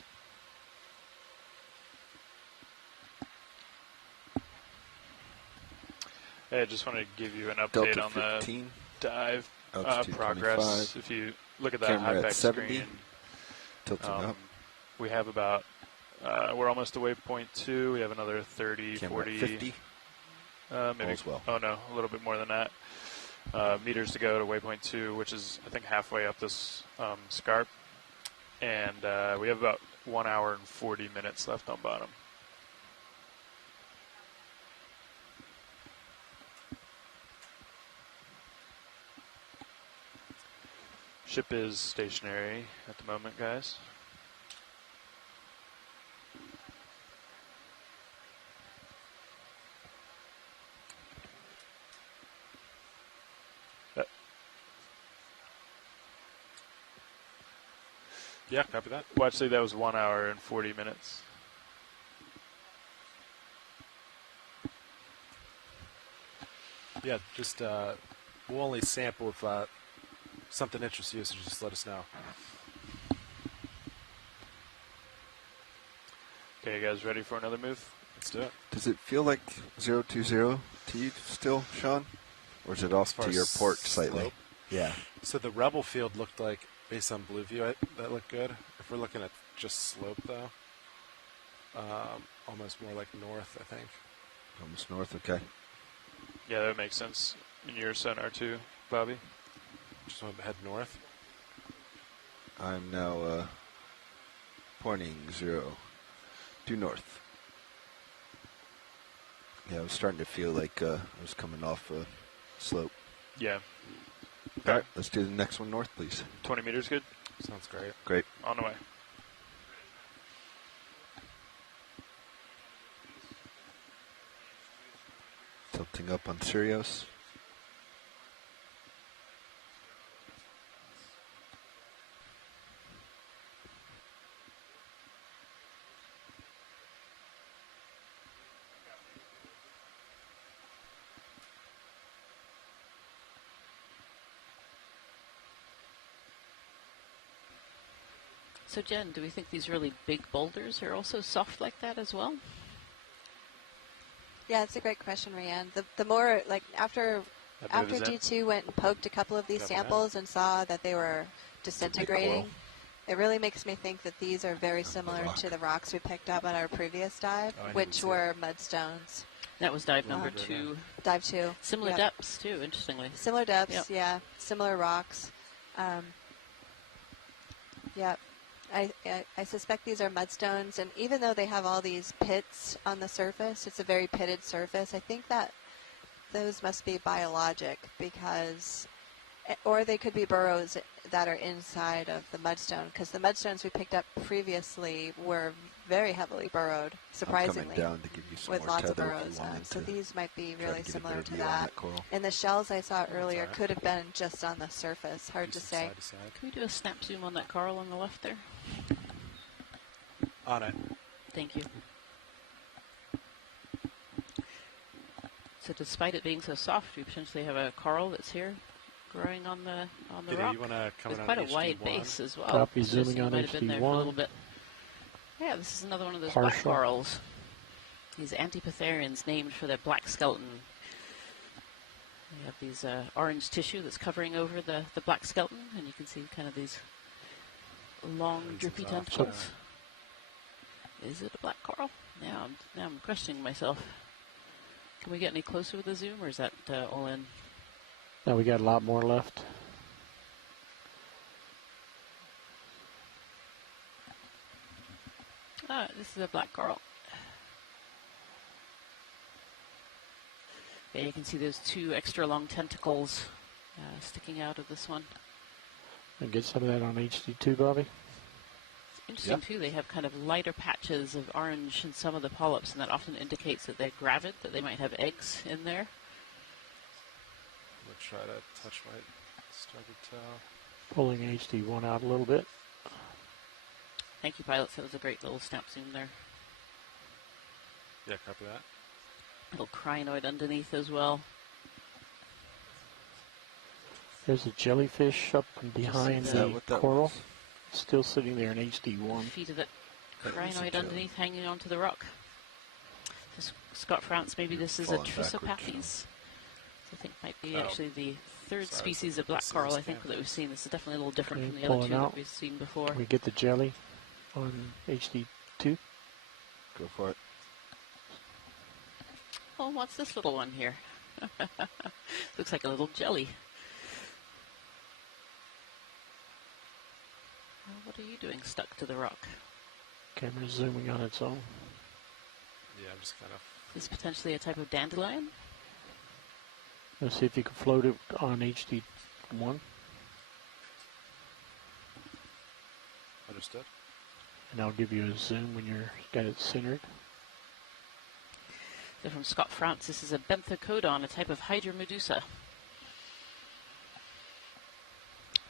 Hey, I just wanted to give you an update Delta on 15, the dive altitude progress. 25, If you look at that camera at high-pack 70, screen, tilting up. we have about, we're almost to waypoint 2. We have another 30, Camera 40, at 50. maybe, All's well. oh no, a little bit more than that. Meters to go to waypoint 2, which is, I think, halfway up this scarp. And we have about 1 hour and 40 minutes left on bottom. Ship is stationary at the moment, guys. Yeah, copy that. Well, actually, that was 1 hour and 40 minutes. Yeah, just we'll only sample if something interests you, so just let us know. Okay, you guys ready for another move? Let's do it. Does it feel like 020 to you still, Sean? Or is it off to your port slightly? Slope? Yeah. So the Rebel field looked like, based on blue view, that looked good. If we're looking at just slope, though, almost more like north, I think. Almost north, okay. Yeah, that makes sense. In your sonar too, Bobby? Just want to head north. I'm now pointing 0 due north. Yeah, I was starting to feel like I was coming off a slope. Yeah. All right, let's do the next one north, please. 20 meters good? Sounds great. Great. On the way. Tilting up on Sirius. So Jen, do we think these really big boulders are also soft like that as well? Yeah, it's a great question, Rianne. The more, like, after D2 went and poked a couple of these samples and saw that they were disintegrating, it really makes me think that these are very similar to the rocks we picked up on our previous dive, which were mudstones. That was dive number 2. Dive 2. Similar depths, too, interestingly. Similar depths, yeah. Similar rocks. Yeah. I suspect these are mudstones, and even though they have all these pits on the surface, it's a very pitted surface, I think that those must be biologic, because, or they could be burrows that are inside of the mudstone, because the mudstones we picked up previously were very heavily burrowed, surprisingly, I'm coming down to give you some with more lots of tether if burrows. you wanted So to these might be try really to get a similar better to view on that. that coral. And the shells I saw earlier alright. could have been just on the surface. Hard to say. Side to side. Can we do a snap zoom on that coral on the left there? On it. Thank you. So despite it being so soft, we potentially have a coral that's here growing on the Peter, rock. you want to come with in quite on a wide HD1? base as well. Copy, So zooming you on might have been there for a little HD1. bit. Yeah, this is another one of those black Partial. corals. These Antipitherians named for their black skeleton. We have these orange tissue that's covering over the black skeleton, and you can see kind of these long, drippy tentacles. Is it a black coral? Now I'm questioning myself. Can we get any closer with the zoom, or is that all in? Now we got a lot more left. Ah, this is a black coral. Yeah, you can see those two extra long tentacles sticking out of this one. And get some of that on HD2, Bobby. Interesting too, they have kind of lighter patches of orange in some of the polyps, and that often indicates that they're gravid, that they might have eggs in there. I'm going to try to touch my starboard tail. Pulling HD1 out a little bit. Thank you, pilots. That was a great little snap zoom there. Yeah, copy that. Little crinoid underneath as well. There's a jellyfish up and behind the coral. Still sitting there in HD1. Feet of it. Crinoid underneath hanging onto the rock. So Scott France, maybe this is a Trisopathes. I think might be actually the third species of black coral I think that we've seen. This is definitely a little different from the other two that we've seen before. Can we get the jelly on HD2? Go for it. Oh, what's this little one here? Looks like a little jelly. What are you doing stuck to the rock? Camera's zooming on its own. Yeah, I'm just kind of... Is this potentially a type of dandelion? Let's see if you can float it on HD1. Understood. And I'll give you a zoom when you're got it centered. So from Scott France, this is a benthocodon, a type of hydromedusa.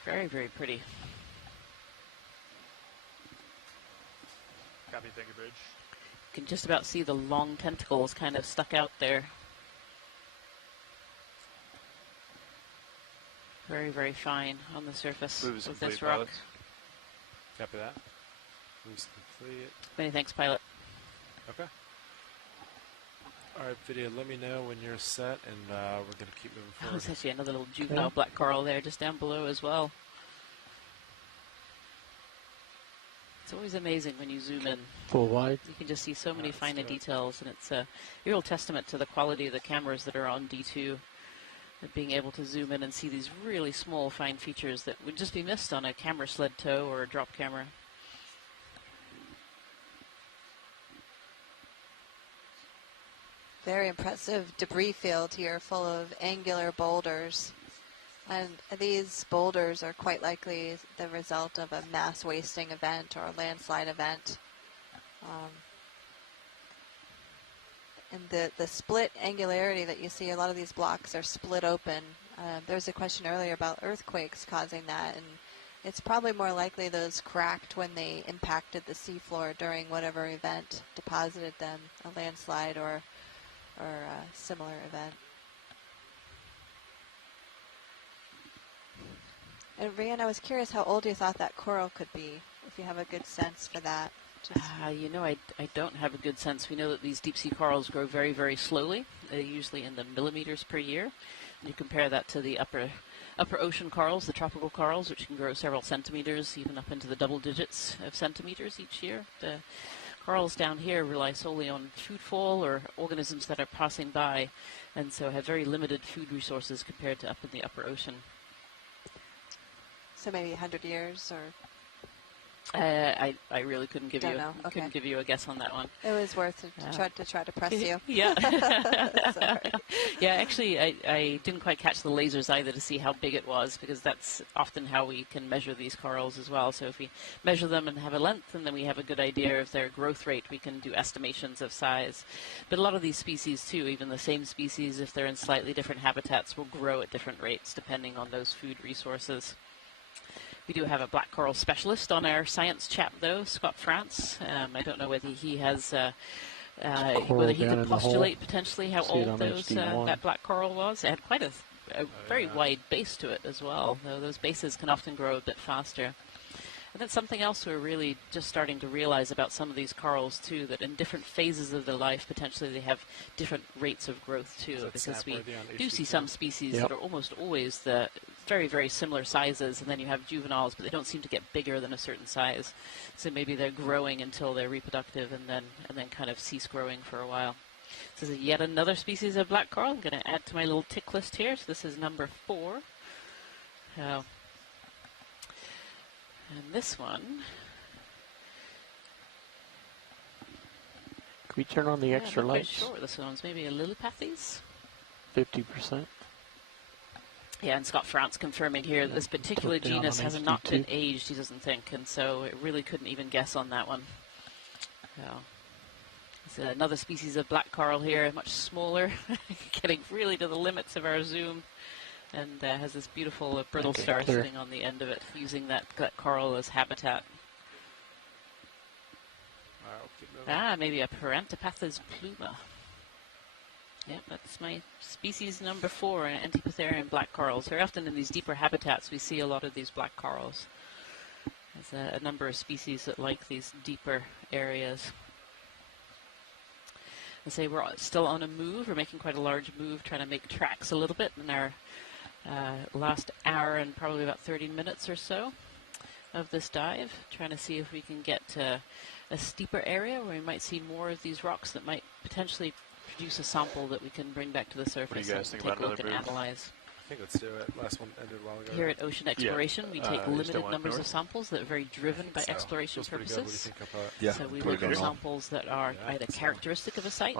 Very, very pretty. Copy, thank you, Bridge. You can just about see the long tentacles kind of stuck out there. Very, very fine on the surface of this rock. Pilot. Copy that. Move's complete. Many thanks, pilot. Okay. All right, video, let me know when you're set, and we're going to keep moving Oh, forward. there's actually another little juvenile black coral there just down below as well. It's always amazing when you zoom in. Full wide. You can just see so many finer details, and it's a real testament to the quality of the cameras that are on D2. And being able to zoom in and see these really small, fine features that would just be missed on a camera sled tow or a drop camera. Very impressive debris field here full of angular boulders. And these boulders are quite likely the result of a mass wasting event or a landslide event. And the split angularity that you see, a lot of these blocks are split open. There was a question earlier about earthquakes causing that, and it's probably more likely those cracked when they impacted the seafloor during whatever event deposited them, a landslide or a similar event. And Rhian, I was curious how old you thought that coral could be, if you have a good sense for that. You know, I don't have a good sense. We know that these deep sea corals grow very, very slowly. They're usually in the millimeters per year. You compare that to the upper ocean corals, the tropical corals, which can grow several centimeters, even up into the double digits of centimeters each year. The corals down here rely solely on food fall or organisms that are passing by, and so have very limited food resources compared to up in the upper ocean. So maybe 100 years or... I really couldn't give couldn't give you a guess on that one. It was worth it to try to press you. Yeah. Sorry. Yeah, actually, I didn't quite catch the lasers either to see how big it was, because that's often how we can measure these corals as well. So if we measure them and have a length, and then we have a good idea of their growth rate, we can do estimations of size. But a lot of these species too, even the same species, if they're in slightly different habitats, will grow at different rates depending on those food resources. We do have a black coral specialist on our science chat, though, Scott France. I don't know whether he has whether he down could in the hole. postulate potentially how See it old on those HD1. that black coral was. It had quite a very wide base to it as well, though those bases can often grow a bit faster. And that's something else we're really just starting to realize about some of these corals too, that in different phases of their life, potentially they have different rates of growth too, because we do see some species that are almost always the very, very similar sizes, and then you have juveniles, but they don't seem to get bigger than a certain size. So maybe they're growing until they're reproductive and then kind of cease growing for a while. This is yet another species of black coral. I'm going to add to my little tick list here. So this is number 4. And this one... Can we turn on the extra I'm not lights? quite sure. This one's maybe a Lillipathes. 50%. Yeah, and Scott France confirming here that this particular genus has not been aged, he doesn't think, and so it really couldn't even guess on that one. There's another species of black coral here, much smaller, getting really to the limits of our zoom, and has this beautiful brittle star sitting on the end of it, using that coral as habitat. Maybe a Parantopathes pluma. Yep, that's my species number 4, Antipitherian black corals. Very often in these deeper habitats we see a lot of these black corals. There's a number of species that like these deeper areas. I say we're still on a move. We're making quite a large move, trying to make tracks a little bit in our last hour and probably about 30 minutes or so of this dive, trying to see if we can get to a steeper area where we might see more of these rocks that might potentially produce a sample that we can bring back to the surface and take a look and analyze. I think let's do it. Last one ended a while ago. Here at Ocean Exploration, we take limited numbers of samples that are very driven by exploration purposes. So we look at samples that are either characteristic of a site,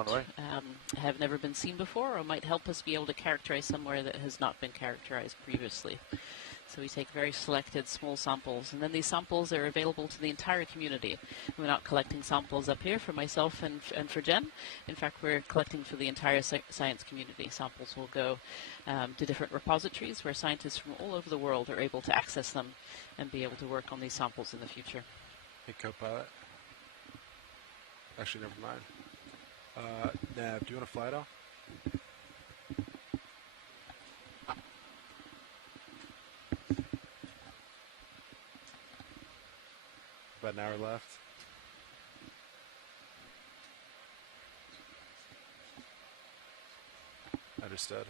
have never been seen before, or might help us be able to characterize somewhere that has not been characterized previously. So we take very selected small samples, and then these samples are available to the entire community. We're not collecting samples up here for myself and for Jen. In fact, we're collecting for the entire science community. Samples will go to different repositories where scientists from all over the world are able to access them and be able to work on these samples in the future. Hey, co-pilot. Actually, never mind. Nav, do you want to fly it off? About an hour left. Understood.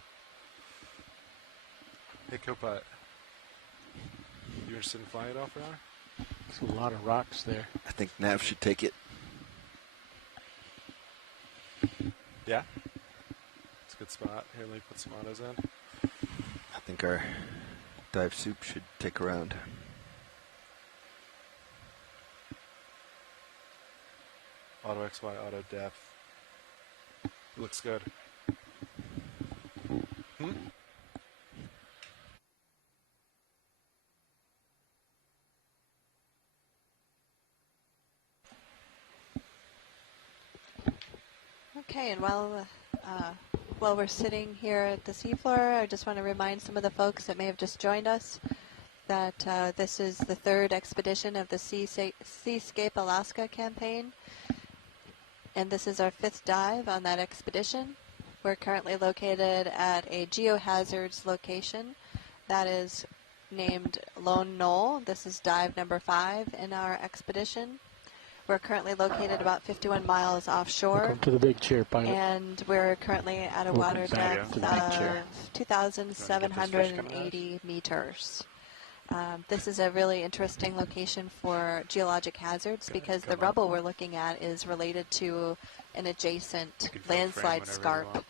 Hey, co-pilot. You interested in flying it off for an hour? There's a lot of rocks there. I think Nav should take it. Yeah? It's a good spot. Here, let me put some autos in. I think our dive soup should take a round. Auto XY, auto depth. Looks good. Okay, and while we're sitting here at the seafloor, I just want to remind some of the folks that may have just joined us that this is the 3rd expedition of the Seascape Alaska campaign. And this is our 5th dive on that expedition. We're currently located at a geohazards location that is named Lone Knoll. This is dive number 5 in our expedition. We're currently located about 51 miles offshore. Welcome to the big chair, pilot. And we're currently at a water depth of 2,780 meters. This is a really interesting location for geologic hazards because the rubble we're looking at is related to an adjacent landslide scarp.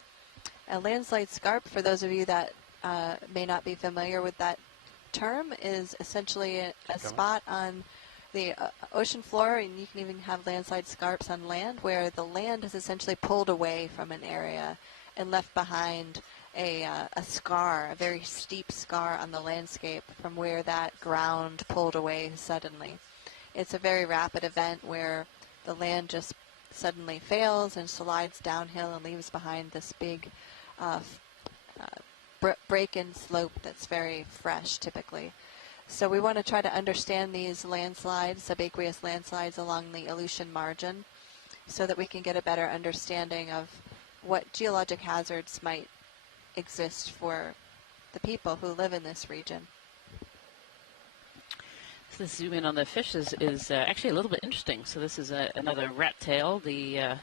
A landslide scarp, for those of you that may not be familiar with that term, is essentially a spot on the ocean floor, and you can even have landslide scarps on land, where the land is essentially pulled away from an area and left behind a scar, a very steep scar on the landscape from where that ground pulled away suddenly. It's a very rapid event where the land just suddenly fails and slides downhill and leaves behind this big break-in slope that's very fresh typically. So we want to try to understand these landslides, subaqueous landslides along the Aleutian margin, so that we can get a better understanding of what geologic hazards might exist for the people who live in this region. So this zoom in on the fish is actually a little bit interesting. So this is another rat tail. The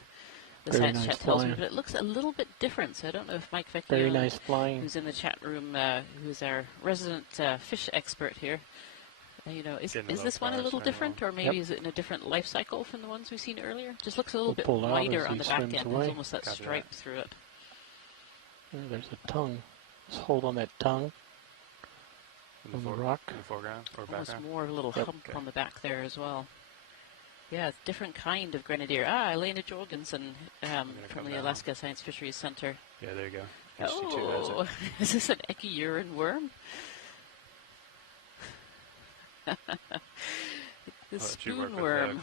science nice chat tells me, flying. but it looks a little bit different. So I don't know if Mike Vecchio, Very nice flying. who's in the chat room, who's our resident fish expert here, is this one a little different, or maybe is it in a different life cycle from the ones we've seen earlier? Just looks a little bit pull out wider as on he the back swims end. away. There's almost that Copy stripe that. through it. There's a tongue. Just hold on that tongue on the rock. In the foreground or Almost background? more of a little hump on the back there as well. Yeah, it's a different kind of grenadier. Elena Jorgensen from the Alaska Science Fisheries Center. Yeah, there you go. HT2 has Oh, it. is this an echurine worm? The spoon worm.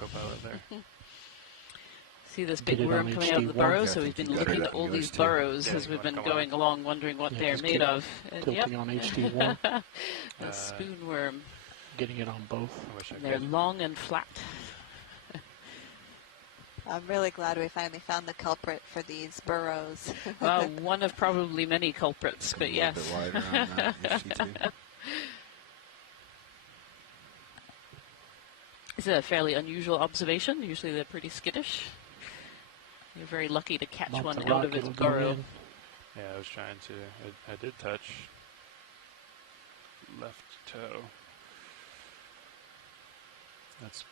See this big worm coming out of the burrow? So we've been looking at all these burrows as we've been going along, wondering what they're made of. Tilting on HT1. A spoon worm. Getting it on both. And they're long and flat. I'm really glad we finally found the culprit for these burrows. Well, one of probably many culprits, but yes. A little bit wider on that HT2. It's a fairly unusual observation. Usually they're pretty skittish. You're very lucky to catch Bump one the out rock, of its it'll go burrow. in. Yeah, I was trying to. I did touch left toe. That's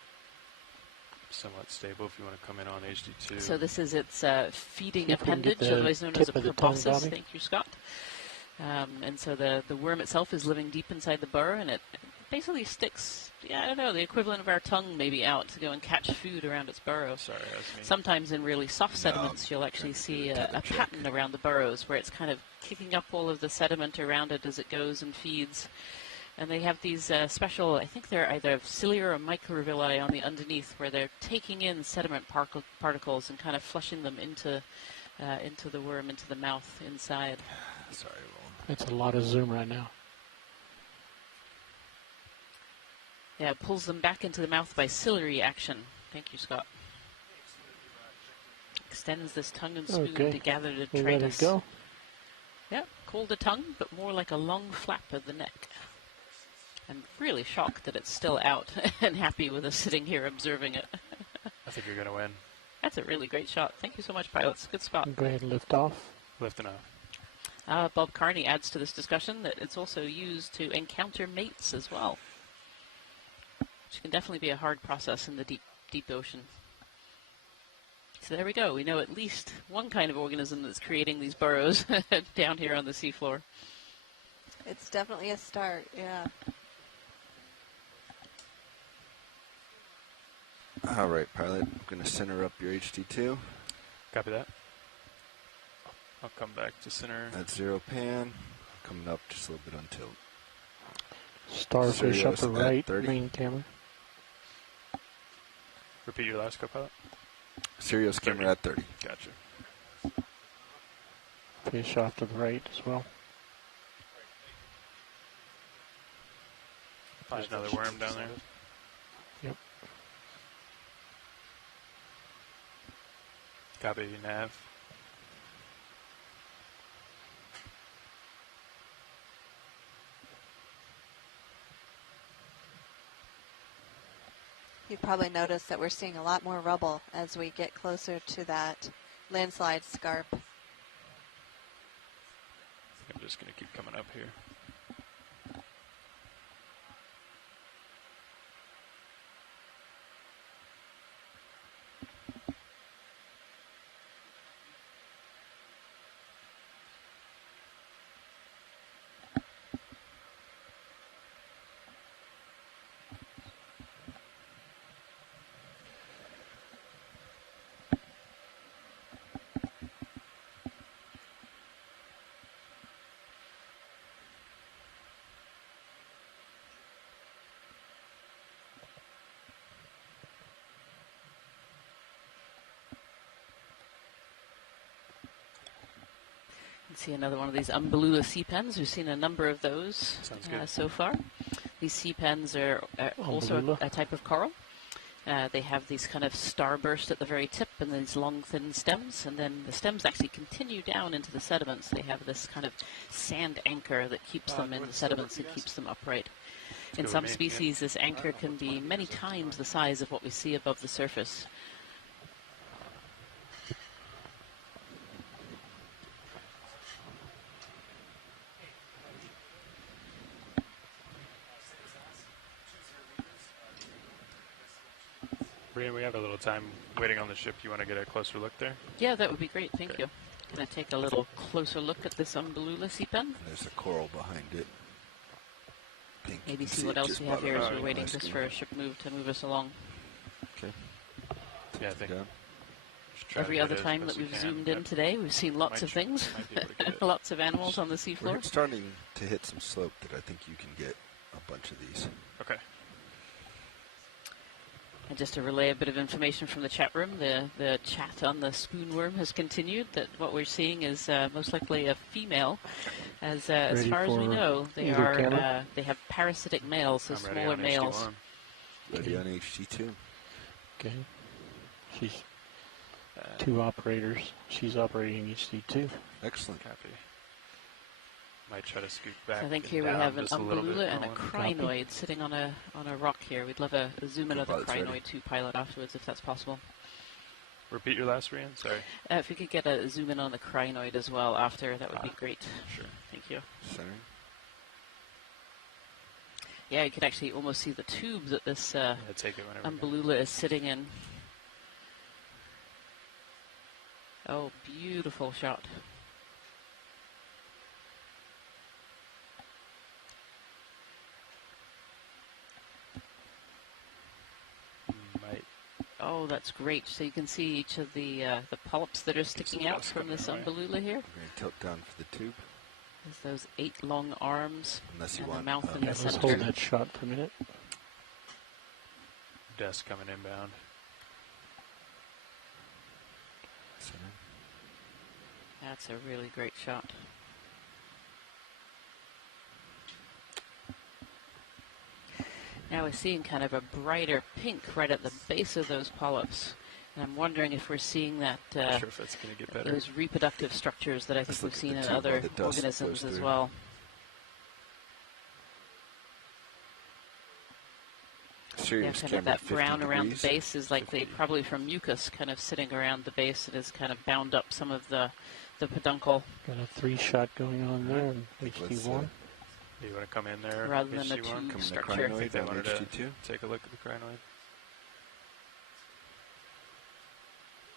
somewhat stable if you want to come in on HD2. So this is its feeding See if we can get appendage, the otherwise known as a tip of the tongue, proboscis. Bobby. Thank you, Scott. And so the worm itself is living deep inside the burrow, and it basically sticks, I don't know, the equivalent of our tongue maybe out to go and catch food around its burrow. Sorry, that's me. Sometimes in really soft sediments, you'll actually see a pattern around the burrows where it's kind of kicking up all of the sediment around it as it goes and feeds. And they have these special, I think they're either cilia or microvilli on the underneath, where they're taking in sediment particles and kind of flushing them into the worm, into the mouth inside. Sorry, Roland. It's a lot of zoom right now. Yeah, it pulls them back into the mouth by ciliary action. Thank you, Scott. Extends this tongue and spoon Okay. to gather the We let it tragus. go. Yeah, called a tongue, but more like a long flap of the neck. I'm really shocked that it's still out and happy with us sitting here observing it. I think you're going to win. That's a really great shot. Thank you so much, pilots. Good spot. Go ahead and lift off. Lifting off. Bob Carney adds to this discussion that it's also used to encounter mates as well, which can definitely be a hard process in the deep ocean. So there we go. We know at least one kind of organism that's creating these burrows down here on the seafloor. It's definitely a start, yeah. All right, pilot. I'm going to center up your HT2. Copy that. I'll come back to center. At 0 pan. Coming up just a little bit on tilt. Starfish Sirius upper at right, 30. main camera. Repeat your last co-pilot. Sirius camera at 30. Gotcha. Fish off to the right as well. There's another worm down there. Yep. Copy nav. You've probably noticed that we're seeing a lot more rubble as we get closer to that landslide scarp. I'm just going to keep coming up here. See another one of these Umbellula sea pens. We've seen a number of those Sounds good. so far. These sea pens are also Umbellula. a type of coral. They have these kind of starburst at the very tip and these long, thin stems, and then the stems actually continue down into the sediments. They have this kind of sand anchor that keeps them in the sediments and keeps them upright. In some species, this anchor can be many times the size of what we see above the surface. Brian, we have a little time waiting on the ship. You want to get a closer look there? Yeah, that would be great. Thank you. Can I take a little closer look at this Umbellula sea pen? There's a coral behind it. Pink. Maybe see what else we have here as we're waiting just for a ship to move us along. Okay. Yeah, I think. Every other time that we've zoomed in today, we've seen lots of things, lots of animals on the seafloor. We're starting to hit some slope that I think you can get a bunch of these. Okay. And just to relay a bit of information from the chat room, the chat on the spoonworm has continued. That what we're seeing is most likely a female, as far as we know, they have parasitic males, so smaller males. Ready on HT2. Okay. She's 2 operators. She's operating HT2. Excellent. Copy. Might try to scoot back. So I think here we have an Umbellula and a crinoid sitting on a rock here. We'd love a zoom in of the crinoid to pilot afterwards, if that's possible. Repeat your last, Rian? Sorry. If we could get a zoom in on the crinoid as well after, that would be great. Sure. Thank you. Center. Yeah, you could actually almost see the tube that this take it Umbellula is sitting in. Oh, beautiful shot. Oh, that's great. So you can see each of the polyps that are sticking out from this Umbellula here. We're going to tilt down for the tube. There's those 8 long arms Unless you and want, the mouth in the Let's center. hold that shot for a minute. Desk coming inbound. Center. That's a really great shot. Now we're seeing kind of a brighter pink right at the base of those polyps. And I'm wondering if we're seeing that Not sure if that's going to get better. those reproductive structures that I think we've seen in other organisms as well. Yeah, kind of that brown around the base is likely probably from mucus kind of sitting around the base. It has kind of bound up some of the peduncle. Got a 3-shot going on there in HT1. You want to come in there? Rather than a tube structure. I think they wanted to take a look at the crinoid.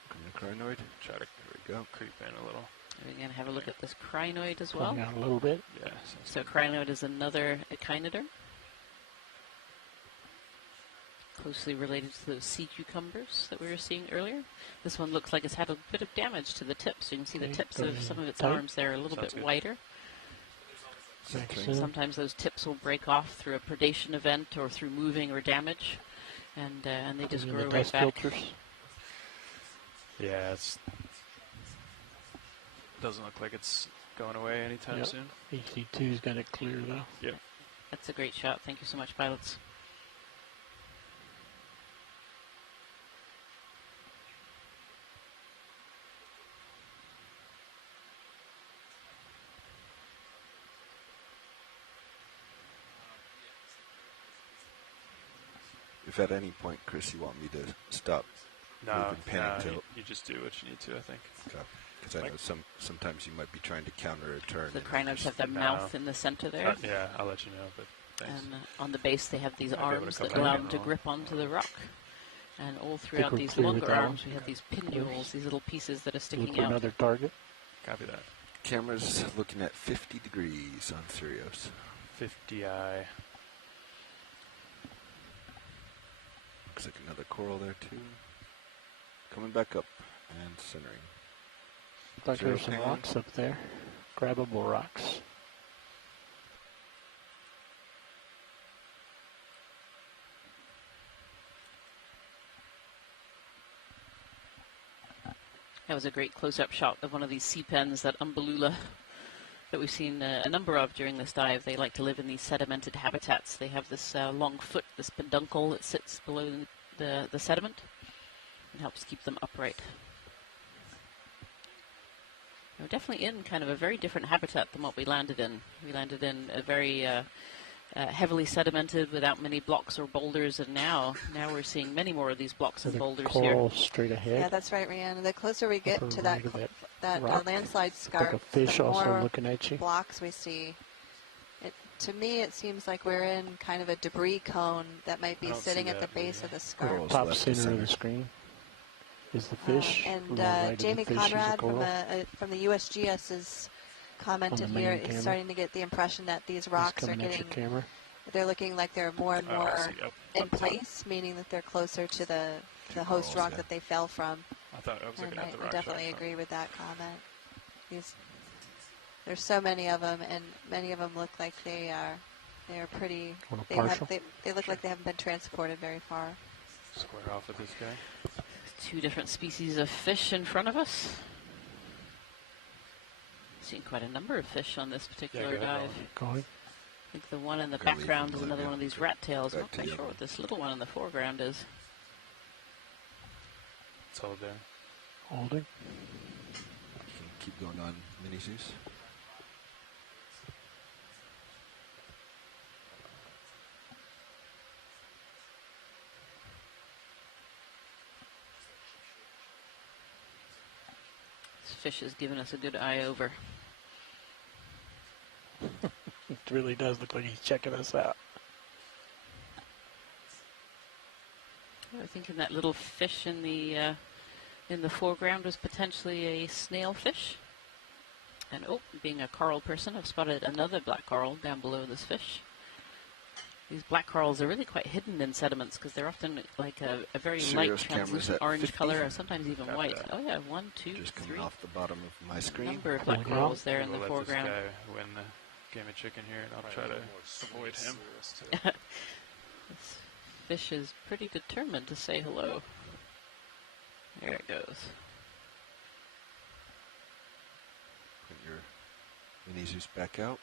Come to crinoid. Try to there we go. Creep in a little. We're going to have a look at this crinoid as well. Out a little bit. Yeah. So crinoid is another echinidae. Closely related to those sea cucumbers that we were seeing earlier. This one looks like it's had a bit of damage to the tips. So you can see the tips of some of its arms there are a little bit wider. Sometimes those tips will break off through a predation event or through moving or damage, and they just grow right back. Yeah, doesn't look like it's going away anytime soon. HT2's got it clear though. Yep. That's a great shot. Thank you so much, pilots. If at any point, Chris, you want me to stop moving panic tilt. You just do what you need to, I think. Because I know sometimes you might be trying to counter a turn. The crinoids have their mouth in the center there. Yeah, I'll let you know, but thanks. And on the base they have these arms that allow them to grip onto the rock. And all throughout these longer arms we have these pinnules, these little pieces that are sticking out. Another target. Copy that. Camera's looking at 50 degrees on Sirius. 50i. Looks like another coral there too. Coming back up and centering. Looks like there's some rocks up there. Grabbable rocks. That was a great close-up shot of one of these sea pens, that Umbellula that we've seen a number of during this dive. They like to live in these sedimented habitats. They have this long foot, this peduncle that sits below the sediment and helps keep them upright. We're definitely in kind of a very different habitat than what we landed in. We landed in a very heavily sedimented without many blocks or boulders, and now we're seeing many more of these blocks and boulders coral here. Straight ahead. Yeah, that's right, Rihanna. The closer we get to that rock. landslide scarp, Like a fish the also more looking at you. blocks we see. To me, it seems like we're in kind of a debris cone that might be sitting at the base of the scarp. Top center of the screen is the fish. And right Jamie of the fish is a Conrad coral. from the USGS has commented On the main here, is camera. starting to get the impression that these rocks are coming at your getting, camera. they're looking like they're more and more in Up top. place, meaning that they're closer to the host rock that they fell from. I thought I was looking And at the I rock definitely shark. agree with that comment. There's so many of them, and many of them look like they're pretty. Want a They partial? they look like they haven't been transported very far. Square off with this guy. Two different species of fish in front of us. Seen quite a number of fish on this particular dive. Going. I think the one in the background is another one of these rat tails. I'm not quite sure what this little one in the foreground is. It's all there. Holding. Keep going on, Mini Zeus. This fish has given us a good eye over. It really does look like he's checking us out. I think in that little fish in the foreground was potentially a snail fish. And being a coral person, I've spotted another black coral down below this fish. These black corals are really quite hidden in sediments because they're often like a very light Serious cameras translucent at orange 50. color, or sometimes even Copy white. that. Oh yeah, 1, 2, Just coming 3. off the bottom of my screen. Number of black corals there in the We'll foreground. Let this guy win the game of chicken here, and I'll try to avoid him. This fish is pretty determined to say hello. There it goes. Put your Mini Zeus back out.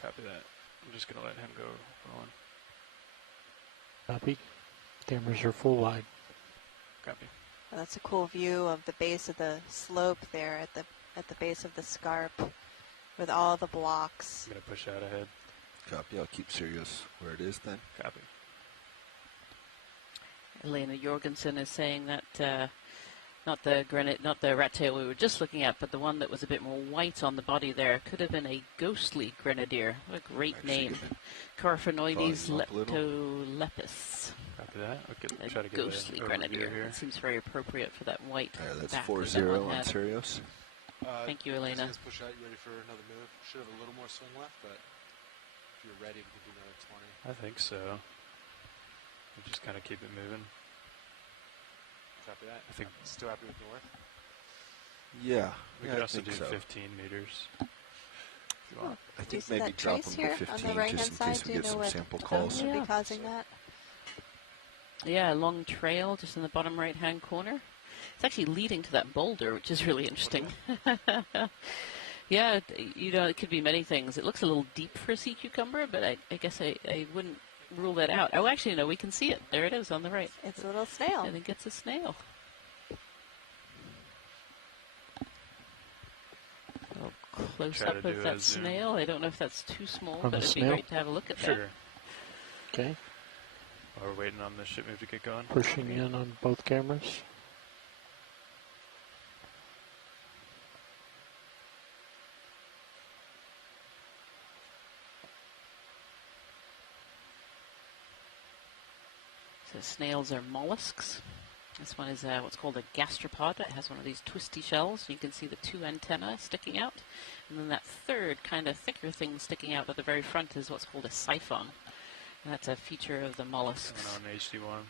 Copy that. I'm just going to let him go rolling. Copy. Cameras are full wide. Copy. Well, that's a cool view of the base of the slope there at the base of the scarp with all the blocks. I'm going to push out ahead. Copy. I'll keep Sirius where it is then. Copy. Elena Jorgensen is saying that not the rat tail we were just looking at, but the one that was a bit more white on the body there could have been a ghostly grenadier. What a great name. Coryphonoides leptolepis. Copy that. A Try to get ghostly an overview grenadier. here. It seems very appropriate for that white That's back 4-0 that one on had. Sirius. Thank you, Elena. Just push out. You ready for another move? Should have a little more swing left, but if you're ready, we can do another 20. I think so. We just kind of keep it moving. Copy that. I think Still happy with north? Yeah. we yeah, could I also think do so. 15 meters. If you want. I Do you think see maybe that drop trace them here to on 15 the right-hand just in side? case Do we you get know some what sample calls. would be causing that? Yeah, a long trail just in the bottom right-hand corner. It's actually leading to that boulder, which is really interesting. Yeah, it could be many things. It looks a little deep for a sea cucumber, but I guess I wouldn't rule that out. Oh, actually, no, we can see it. There it is on the right. It's a little snail. I think it's a snail. Close Try up to of do that a zoom. snail. I don't know if that's too small, On but the it'd be snail? great to have a look at that. Sure. Okay. While we're waiting on the ship move to get going. Pushing in on both cameras. So snails are mollusks. This one is what's called a gastropod. It has one of these twisty shells. You can see the two antennae sticking out. And then that third kind of thicker thing sticking out at the very front is what's called a siphon. And that's a feature of the mollusks. Going on HD1.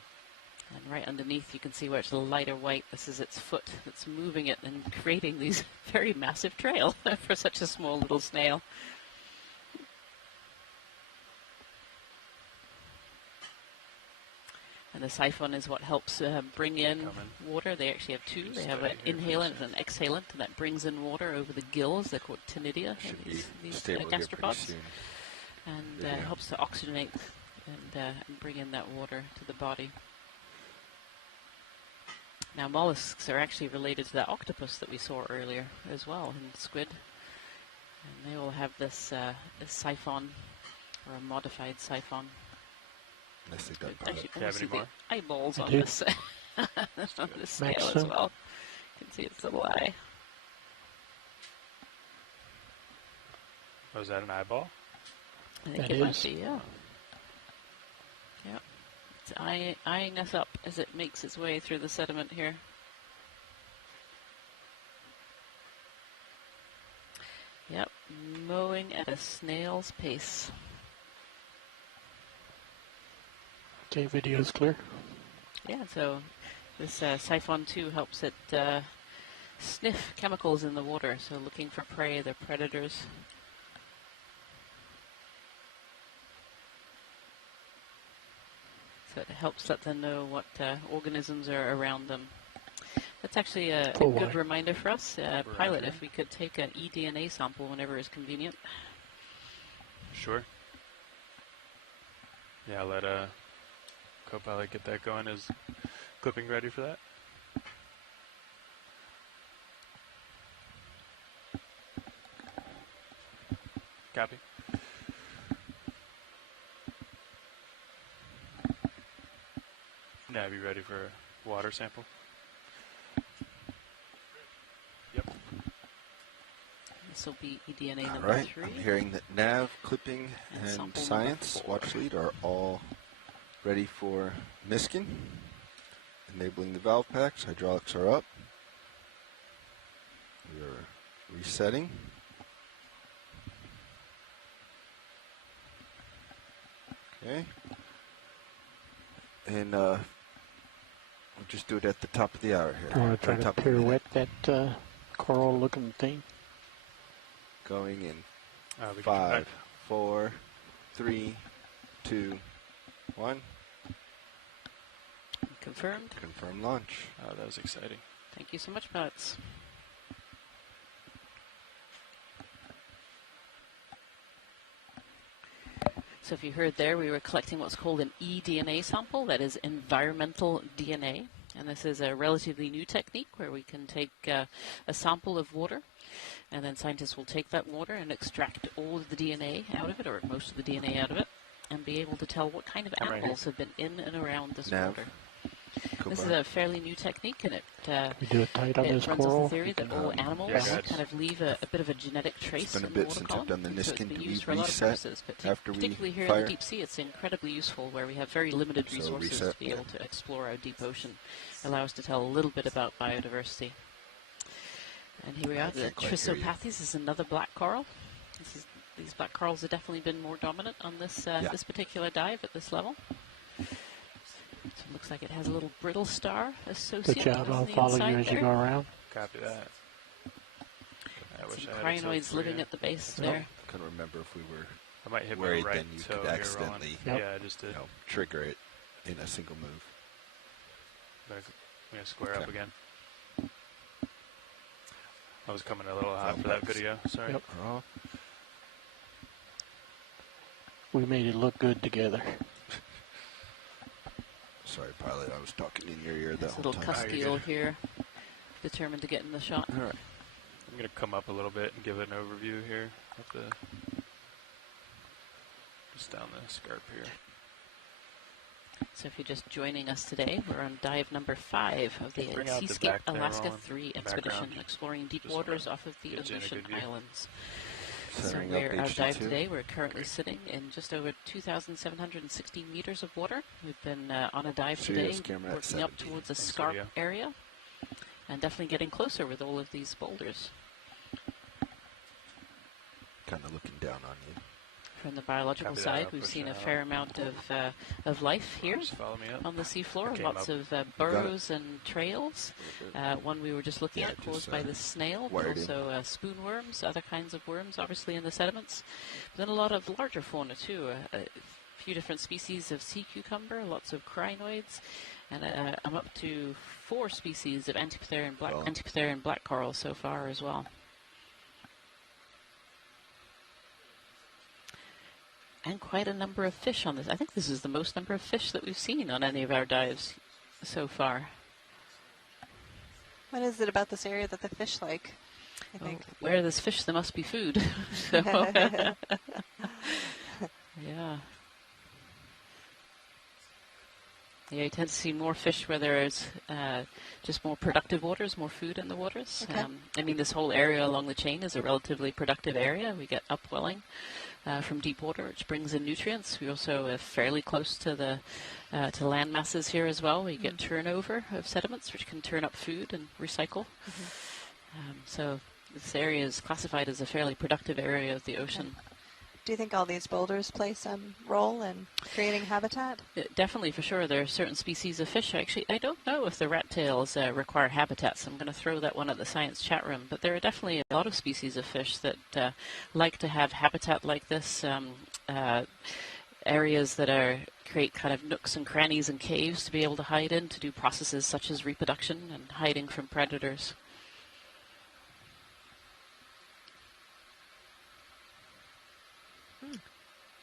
And right underneath you can see where it's a lighter white. This is its foot that's moving it and creating these very massive trail for such a small little snail. And the siphon is what helps bring in water. They actually have two. They have an inhalant and an exhalant, and that brings in water over the gills. They're called ctenidia, these gastropods. And helps to oxygenate and bring in that water to the body. Now, mollusks are actually related to that octopus that we saw earlier as well, and squid. And they will have this, this siphon, or a modified siphon. Unless they don't Actually, have see any more? the eyeballs on do. this, on this scale as Maxim. well. You can see its little eye. Oh, is that an eyeball? I think That it might is. be, yeah. Yep. It's eyeing us up as it makes its way through the sediment here. Yep, mowing at a snail's pace. Okay, video is clear. Yeah, so this siphon 2 helps it sniff chemicals in the water, so looking for prey, the predators. So it helps let them know what organisms are around them. That's actually a good reminder for us, pilot, if we could take an eDNA sample whenever is convenient. Sure. Yeah, I'll let Copilot get that going. Is clipping ready for that? Copy. Now, be ready for a water sample? Yep. This will be eDNA All number right. 3. I'm hearing that nav, clipping, and sample science number 4. watch lead are all ready for Miskin. Enabling the valve packs. Hydraulics are up. We are resetting. Okay. And we'll just do it at the top of the hour here. You want to try to Top of the minute. pirouette that coral-looking thing? Going in We can 5, connect. 4, 3, 2, 1. Confirmed. Confirm launch. Oh, that was exciting. Thank you so much, pilots. So if you heard there, we were collecting what's called an eDNA sample, that is environmental DNA. And this is a relatively new technique where we can take a sample of water, and then scientists will take that water and extract all of the DNA out of it, or most of the DNA out of it, and be able to tell what kind of animals have been in and around this water. This is a fairly new technique, and it We do it tight on this runs off coral. the theory that all animals kind of leave a bit of a genetic trace It's been a in bit the water since column. I've done the So it's Niskin. been Do we used for a lot of reset purposes, but after we particularly here fire? in the deep sea, it's incredibly useful where we have very limited So resources reset, to be able to explore our deep ocean. Allow us to tell a little bit about biodiversity. And here we are. The can't quite hear you. Trisopathes is another black coral. These black corals have definitely been more dominant on this this particular dive at this level. So it looks like it has a little brittle star associated Good job. on I'll the follow inside you as you there. go around. Copy that. I wish Some I had a tilt crinoids for living you. at the base Nope. there. Couldn't remember if we were I might hit my worried right then you toe could here, accidentally Roland. Yeah, I just did. trigger it in a single move. I'm gonna square up Okay. again. I was coming a little hot for that video. Sorry. Yep. Raw. We made it look good together. Sorry, pilot. I was talking in your ear that This whole little time. Cuskeel here, determined to get in the shot. All right. I'm gonna come up a little bit and give an overview here of the just down the scarp here. So if you're just joining us today, we're on dive number 5 of the Bring out the Seascape back there, Alaska Roland. 3 The expedition, background. exploring deep Just waters wanna off of the get you in a Aleutian good view. Islands. So Centering up we're our dive HT2. today. We're currently sitting in just over 2,760 meters of water. We've been on a dive Serious today, camera at working up 70. towards a Thanks, scarp video. area, and definitely getting closer with all of these boulders. Kind of looking down on you. From the biological Copy that, side, I'll we've push seen it a out. fair amount of life here Just follow me up. on the seafloor. came Lots up. of burrows and trails. One we were just looking Yeah, at caused just, by the snail, but wired in. also spoon worms, other kinds of worms, obviously in the sediments. But then a lot of larger fauna too. A few different species of sea cucumber, lots of crinoids, and I'm up to 4 species of Antiptera black coral so far as well. And quite a number of fish on this. I think this is the most number of fish that we've seen on any of our dives so far. What is it about this area that the fish like, I think? Where there's fish, there must be food. So, yeah. Yeah, you tend to see more fish where there's just more productive waters, more food in the waters. Okay. I mean, this whole area along the chain is a relatively productive area. We get upwelling from deep water, which brings in nutrients. We also are fairly close to the to land masses here as well. We get turnover of sediments, which can turn up food and recycle. So this area is classified as a fairly productive area of the ocean. Do you think all these boulders play some role in creating habitat? Definitely, for sure. There are certain species of fish. Actually, I don't know if the rat tails require habitat, so I'm going to throw that one at the science chat room. But there are definitely a lot of species of fish that like to have habitat like this, areas that create kind of nooks and crannies and caves to be able to hide in, to do processes such as reproduction and hiding from predators.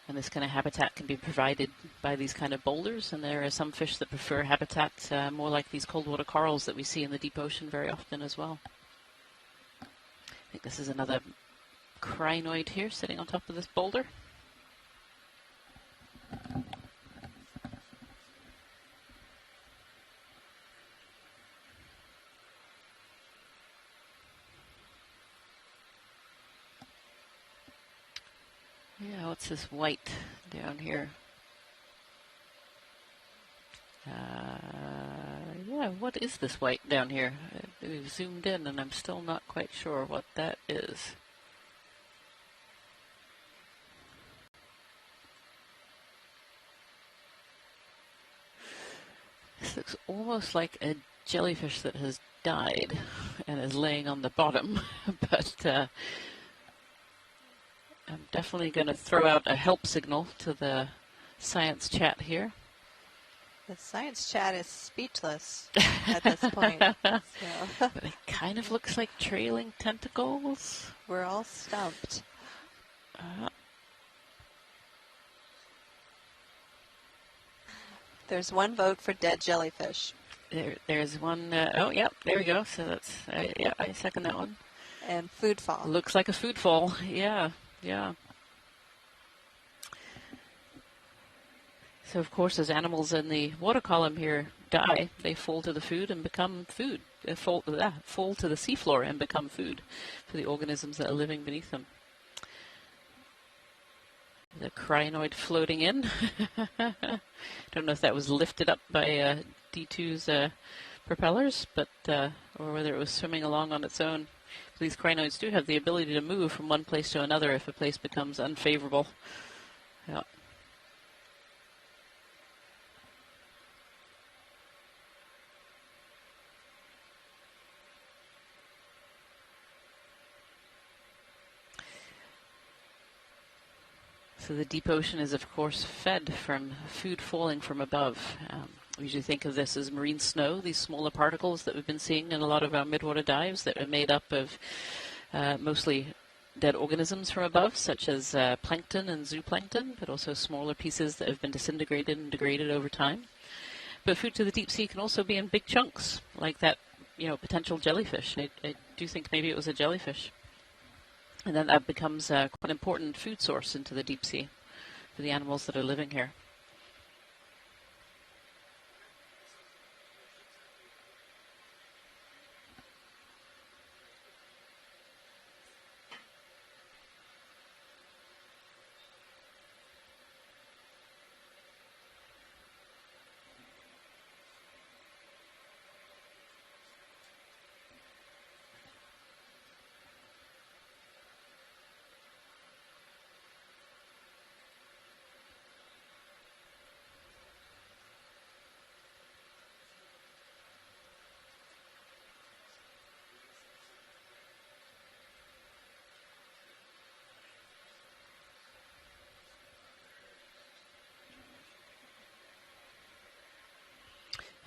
And this kind of habitat can be provided by these kind of boulders, and there are some fish that prefer habitat more like these cold water corals that we see in the deep ocean very often as well. I think this is another crinoid here sitting on top of this boulder. Yeah, what's this white down here? Yeah, what is this white down here? We've zoomed in and I'm still not quite sure what that is. This looks almost like a jellyfish that has died and is laying on the bottom, but I'm definitely going to throw out a help signal to the science chat here. The science chat is speechless at this point. But it kind of looks like trailing tentacles. We're all stumped. There's one vote for dead jellyfish. There's one. Oh, yeah, there we go. So that's, yeah, I second that one. And food fall. Looks like a food fall. Yeah, yeah. So, of course, as animals in the water column here die, they fall to the food and become food. They fall to the seafloor and become food for the organisms that are living beneath them. The crinoid floating in. Don't know if that was lifted up by D2's propellers, but or whether it was swimming along on its own. These crinoids do have the ability to move from one place to another if a place becomes unfavorable. Yeah. So the deep ocean is, of course, fed from food falling from above. We usually think of this as marine snow, these smaller particles that we've been seeing in a lot of our midwater dives that are made up of mostly dead organisms from above, such as plankton and zooplankton, but also smaller pieces that have been disintegrated and degraded over time. But food to the deep sea can also be in big chunks, like that, potential jellyfish. I do think maybe it was a jellyfish. And then that becomes quite an important food source into the deep sea for the animals that are living here.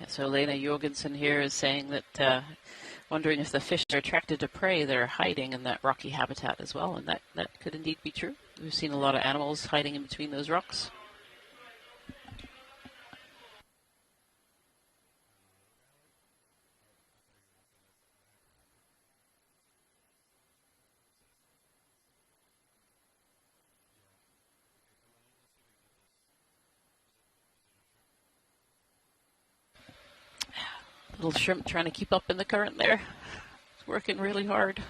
Yeah, so Lena Jorgensen here is saying that, wondering if the fish are attracted to prey, they're hiding in that rocky habitat as well, and that could indeed be true. We've seen a lot of animals hiding in between those rocks. Little shrimp trying to keep up in the current there. It's working really hard.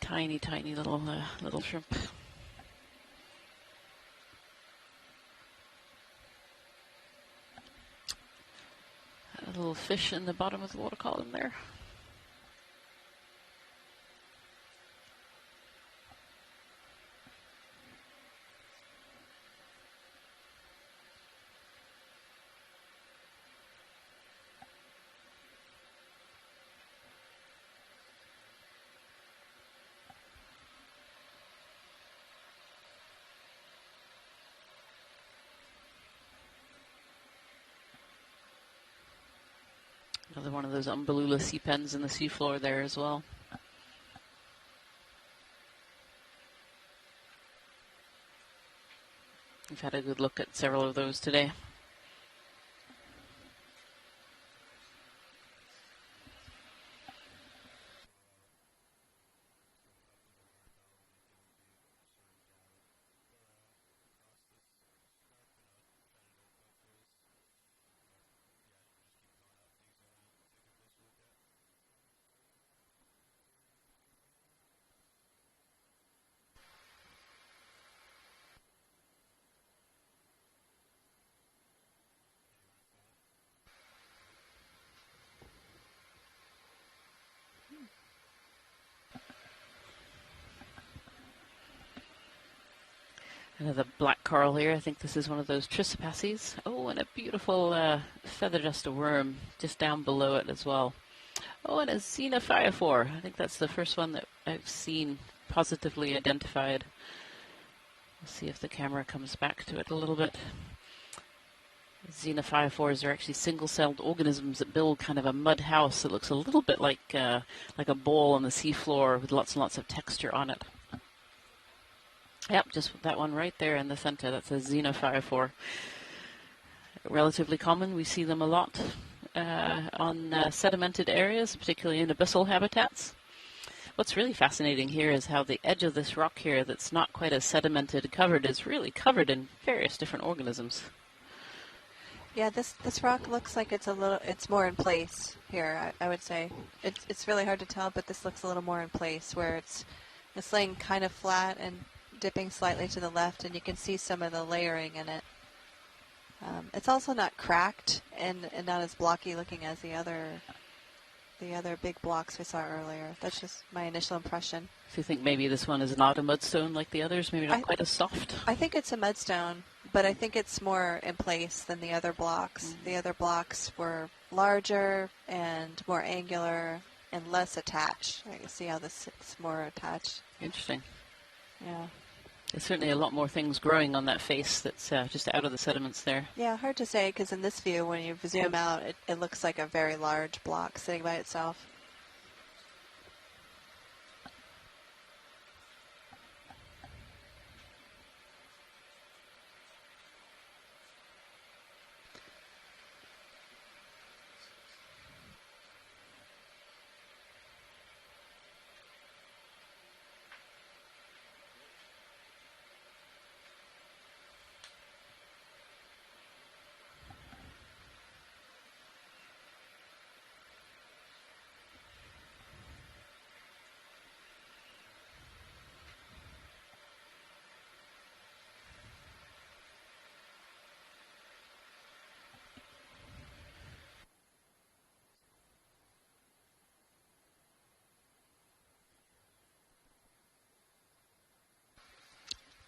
Tiny, tiny little shrimp. A little fish in the bottom of the water column there. Another one of those Umbellula sea pens in the seafloor there as well. We've had a good look at several of those today. Another black coral here. I think this is one of those Trisopasses. Oh, and a beautiful feather duster worm just down below it as well. Oh, and a Xenophyophore. I think that's the first one that I've seen positively identified. We'll see if the camera comes back to it a little bit. Xenophyophores are actually single-celled organisms that build kind of a mud house that looks a little bit like a bowl on the seafloor with lots and lots of texture on it. Yep, just that one right there in the center. That's a Xenophyophore. Relatively common. We see them a lot on sedimented areas, particularly in abyssal habitats. What's really fascinating here is how the edge of this rock here that's not quite as sedimented covered is really covered in various different organisms. Yeah, this rock looks like it's more in place here, I would say. It's really hard to tell, but this looks a little more in place where it's laying kind of flat and dipping slightly to the left, and you can see some of the layering in it. It's also not cracked and not as blocky looking as the other big blocks we saw earlier. That's just my initial impression. So you think maybe this one is not a mudstone like the others, maybe not quite as soft? I think it's a mudstone, but I think it's more in place than the other blocks. Mm-hmm. The other blocks were larger and more angular and less attached. I can see how this is more attached. Interesting. Yeah. There's certainly a lot more things growing on that face that's just out of the sediments there. Yeah, hard to say, because in this view, when you zoom out, it looks like a very large block sitting by itself.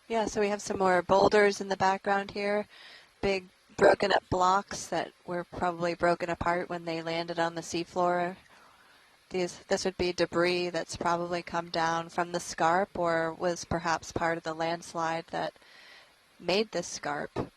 Yeah, so we have some more boulders in the background here, big broken up blocks that were probably broken apart when they landed on the seafloor. This would be debris that's probably come down from the scarp or was perhaps part of the landslide that made this scarp.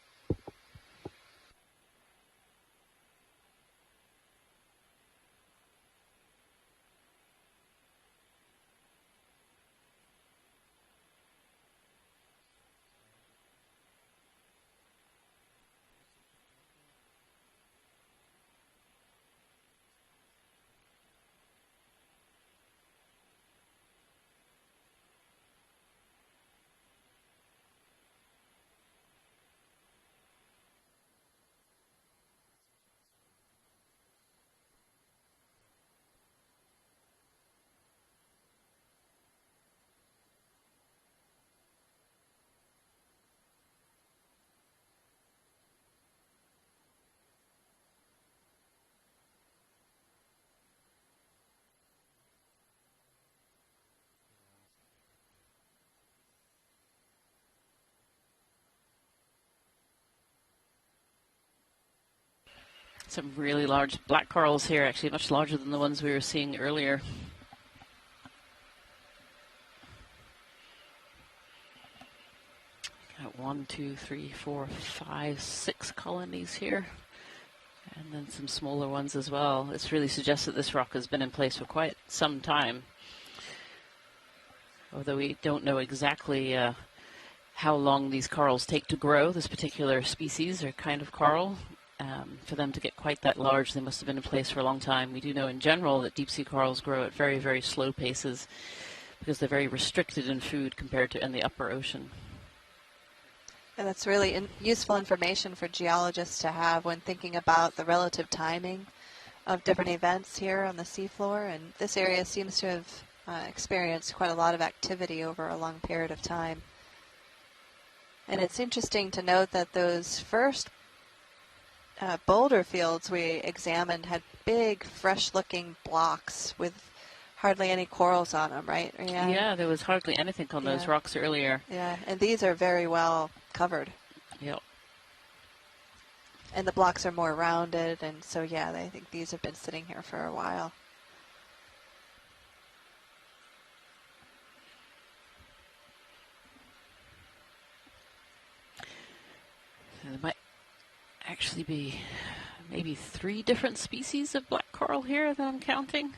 Some really large black corals here, actually much larger than the ones we were seeing earlier. Got 1, 2, 3, 4, 5, 6 colonies here. And then some smaller ones as well. This really suggests that this rock has been in place for quite some time. Although we don't know exactly how long these corals take to grow, this particular species or kind of coral. For them to get quite that large, they must have been in place for a long time. We do know in general that deep sea corals grow at very, very slow paces because they're very restricted in food compared to in the upper ocean. And that's really useful information for geologists to have when thinking about the relative timing of different events here on the seafloor. And this area seems to have experienced quite a lot of activity over a long period of time. And it's interesting to note that those first boulder fields we examined had big, fresh-looking blocks with hardly any corals on them, right? Yeah, there was hardly anything on those rocks earlier. Yeah, and these are very well covered. Yep. And the blocks are more rounded, and so yeah, I think these have been sitting here for a while. There might actually be maybe 3 different species of black coral here that I'm counting.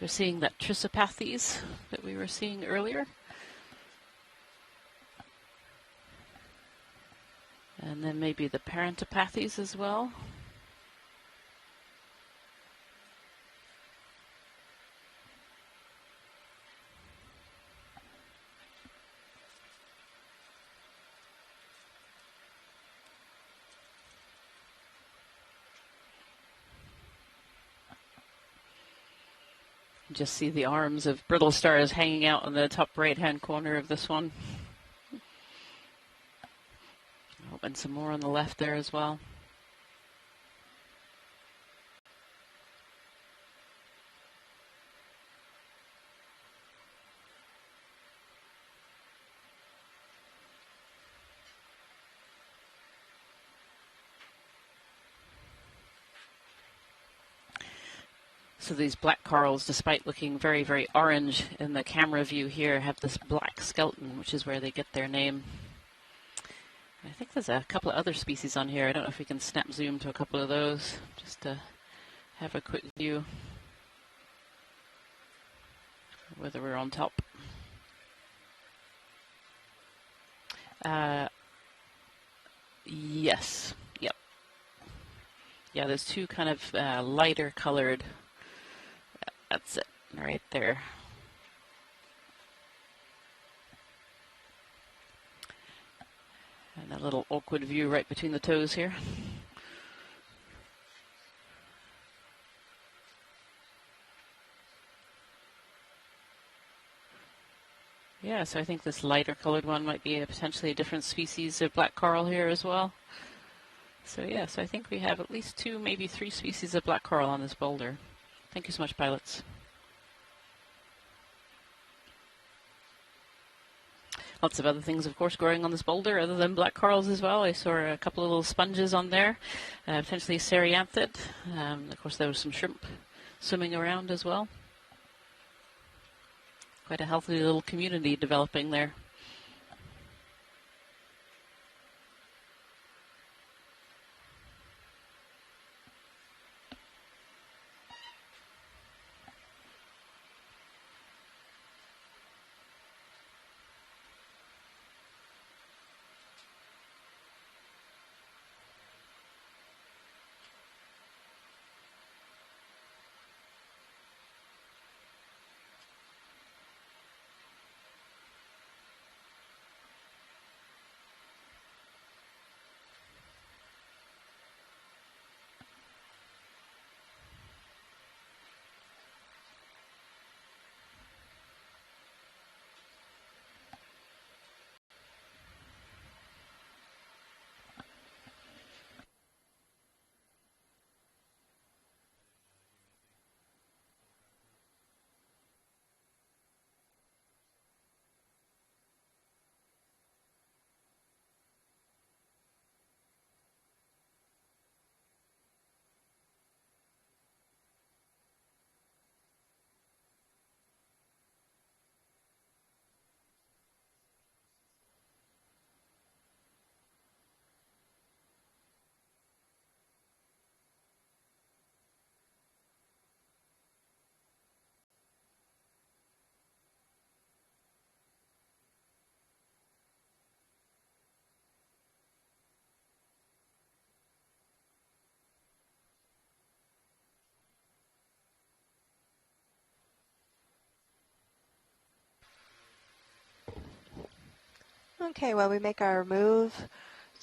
We're seeing that Trisopathes that we were seeing earlier. And then maybe the Parentopathes as well. Just see the arms of brittle stars hanging out in the top right-hand corner of this one. Oh, and some more on the left there as well. So these black corals, despite looking very, very orange in the camera view here, have this black skeleton, which is where they get their name. I think there's a couple of other species on here. I don't know if we can snap zoom to a couple of those, just to have a quick view, whether we're on top. Yes, yep. Yeah, there's 2 kind of lighter colored. That's it, right there. And a little awkward view right between the toes here. Yeah, so I think this lighter colored one might be potentially a different species of black coral here as well. So yeah, so I think we have at least 2, maybe 3 species of black coral on this boulder. Thank you so much, pilots. Lots of other things, of course, growing on this boulder other than black corals as well. I saw a couple of little sponges on there, potentially Serianthid. Of course, there was some shrimp swimming around as well. Quite a healthy little community developing there. Okay, while we make our move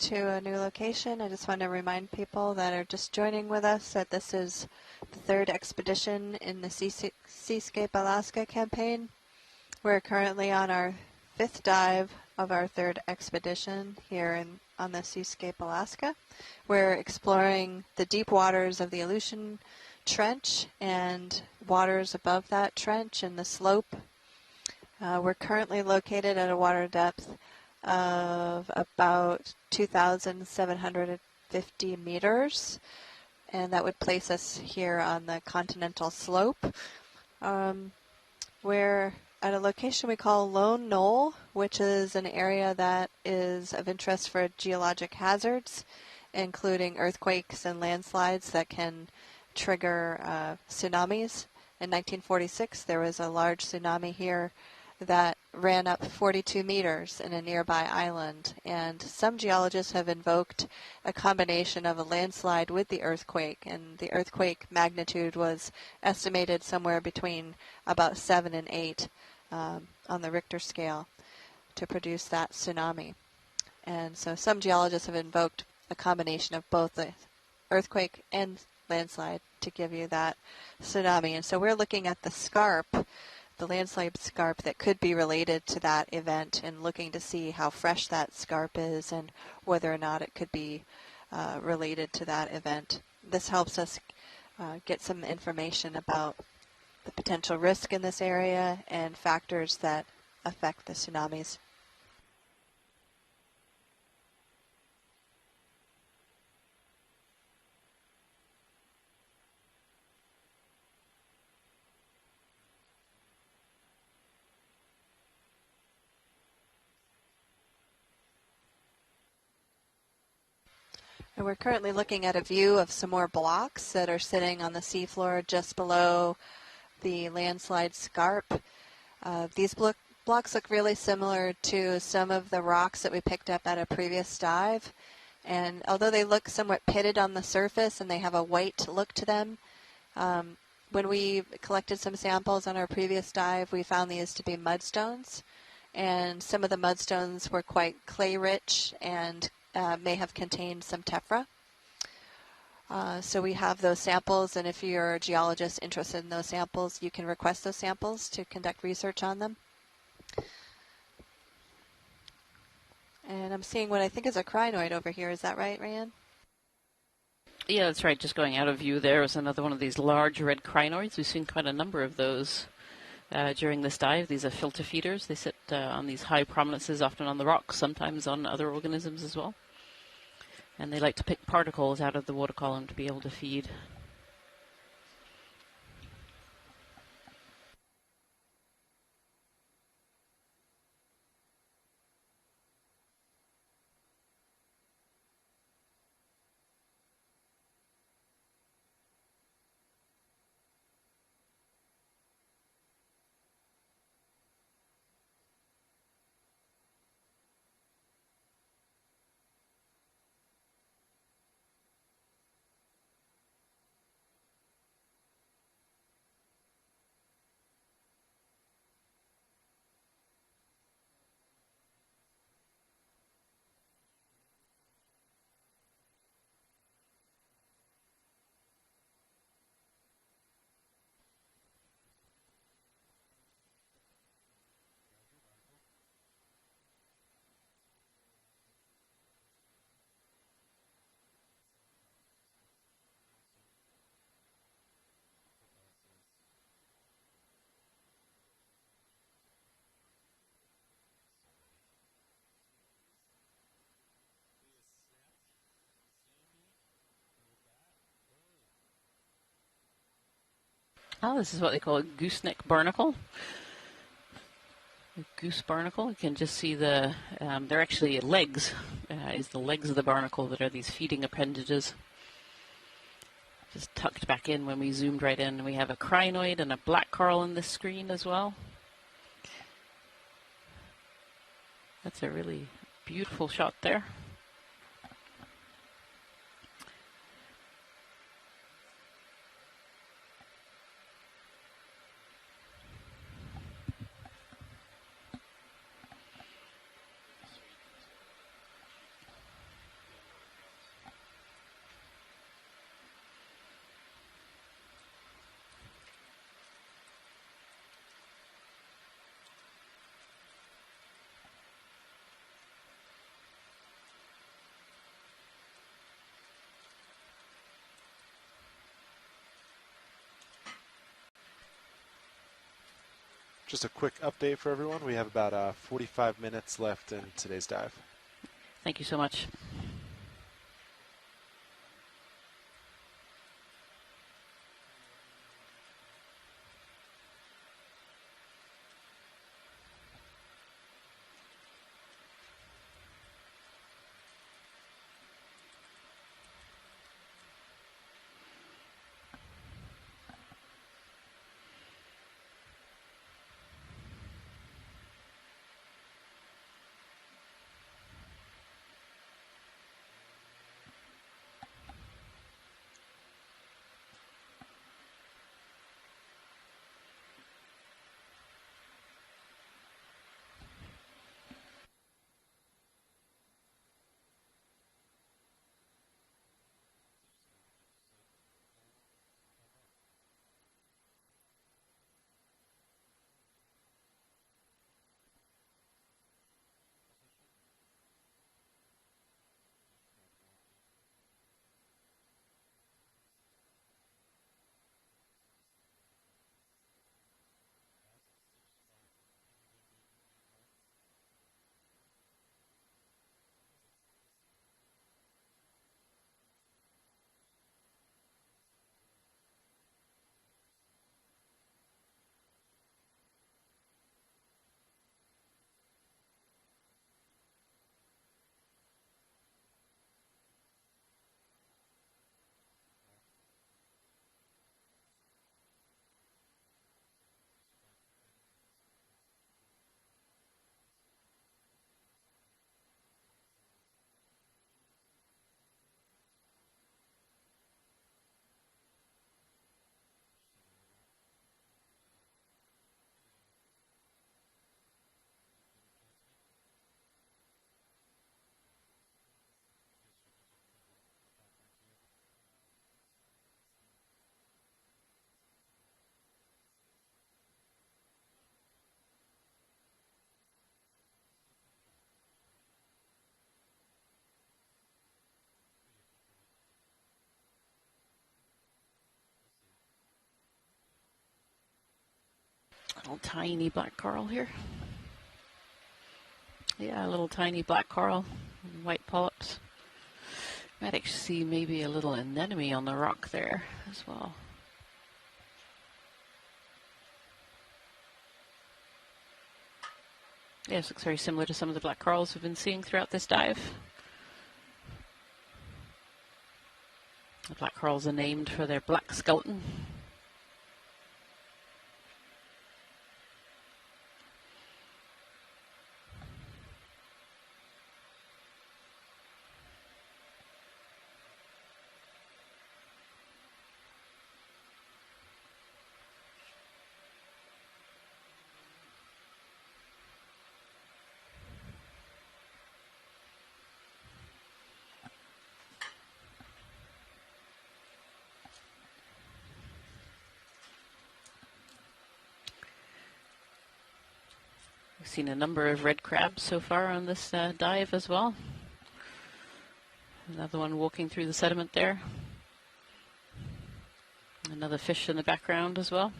to a new location, I just want to remind people that are just joining with us that this is the third expedition in the Seascape Alaska campaign. We're currently on our fifth dive of our third expedition here on the Seascape Alaska. We're exploring the deep waters of the Aleutian Trench and waters above that trench and the slope. We're currently located at a water depth of about 2,750 meters, and that would place us here on the continental slope. We're at a location we call Lone Knoll, which is an area that is of interest for geologic hazards, including earthquakes and landslides that can trigger tsunamis. In 1946, there was a large tsunami here that ran up 42 meters in a nearby island, and some geologists have invoked a combination of a landslide with the earthquake, and the earthquake magnitude was estimated somewhere between about 7 and 8 on the Richter scale to produce that tsunami. And so some geologists have invoked a combination of both the earthquake and landslide to give you that tsunami. And so we're looking at the scarp, the landslide scarp that could be related to that event, and looking to see how fresh that scarp is and whether or not it could be related to that event. This helps us get some information about the potential risk in this area and factors that affect the tsunamis. And we're currently looking at a view of some more blocks that are sitting on the seafloor just below the landslide scarp. These blocks look really similar to some of the rocks that we picked up at a previous dive. And although they look somewhat pitted on the surface and they have a white look to them, when we collected some samples on our previous dive, we found these to be mudstones. And some of the mudstones were quite clay-rich and may have contained some tephra. So we have those samples, and if you're a geologist interested in those samples, you can request those samples to conduct research on them. And I'm seeing what I think is a crinoid over here. Is that right, Ryan? Yeah, that's right. Just going out of view there is another one of these large red crinoids. We've seen quite a number of those during this dive. These are filter feeders. They sit on these high prominences, often on the rocks, sometimes on other organisms as well. And they like to pick particles out of the water column to be able to feed. Oh, this is what they call a gooseneck barnacle. A goose barnacle. You can just see they're actually legs. Is the legs of the barnacle that are these feeding appendages. Just tucked back in when we zoomed right in. We have a crinoid and a black coral in this screen as well. That's a really beautiful shot there. just a quick update for everyone. We have about 45 minutes left in today's dive. Thank you so much. Little tiny black coral here. Yeah, a little tiny black coral and white polyps. Might actually see maybe a little anemone on the rock there as well. Yeah, this looks very similar to some of the black corals we've been seeing throughout this dive. The black corals are named for their black skeleton. We've seen a number of red crabs so far on this dive as well. Another one walking through the sediment there. Another fish in the background as well.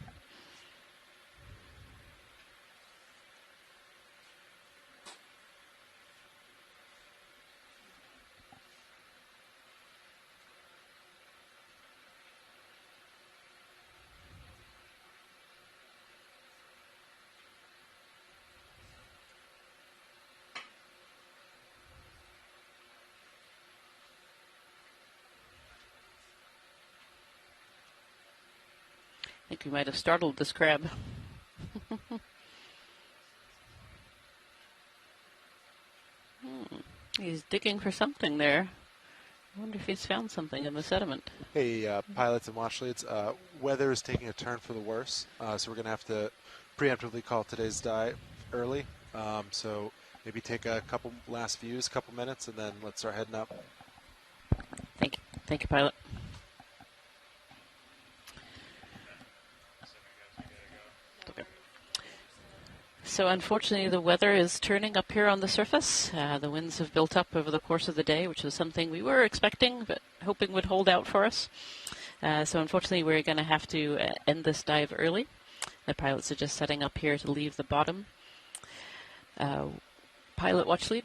I think we might have startled this crab. He's digging for something there. I wonder if he's found something in the sediment. Hey, pilots and watch leads. Weather is taking a turn for the worse, so we're going to have to preemptively call today's dive early. So maybe take a couple last views, couple minutes, and then let's start heading up. Thank you. Thank you, pilot. Okay. So unfortunately, the weather is turning up here on the surface. The winds have built up over the course of the day, which is something we were expecting, but hoping would hold out for us. So unfortunately, we're going to have to end this dive early. The pilots are just setting up here to leave the bottom. Pilot watch lead.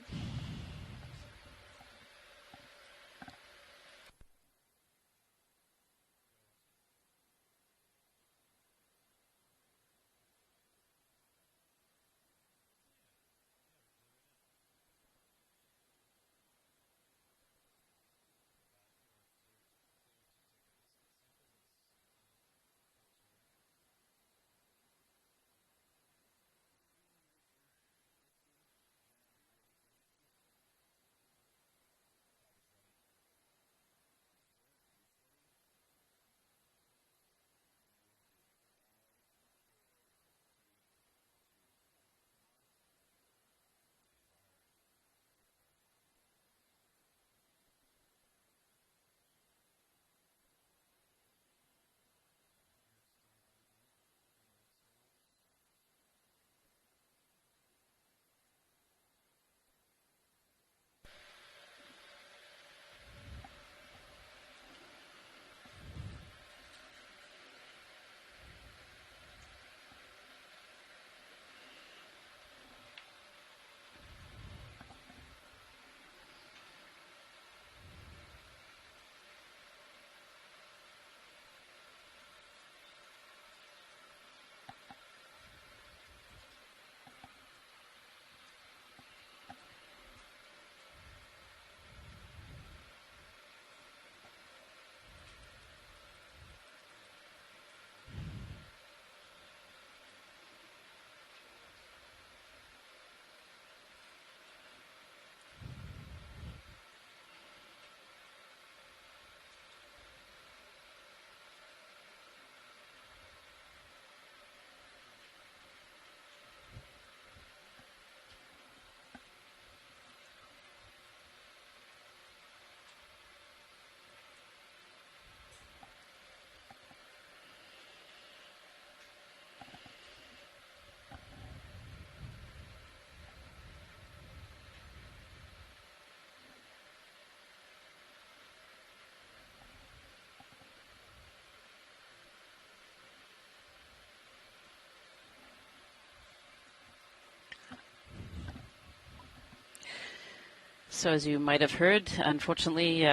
So as you might have heard, unfortunately,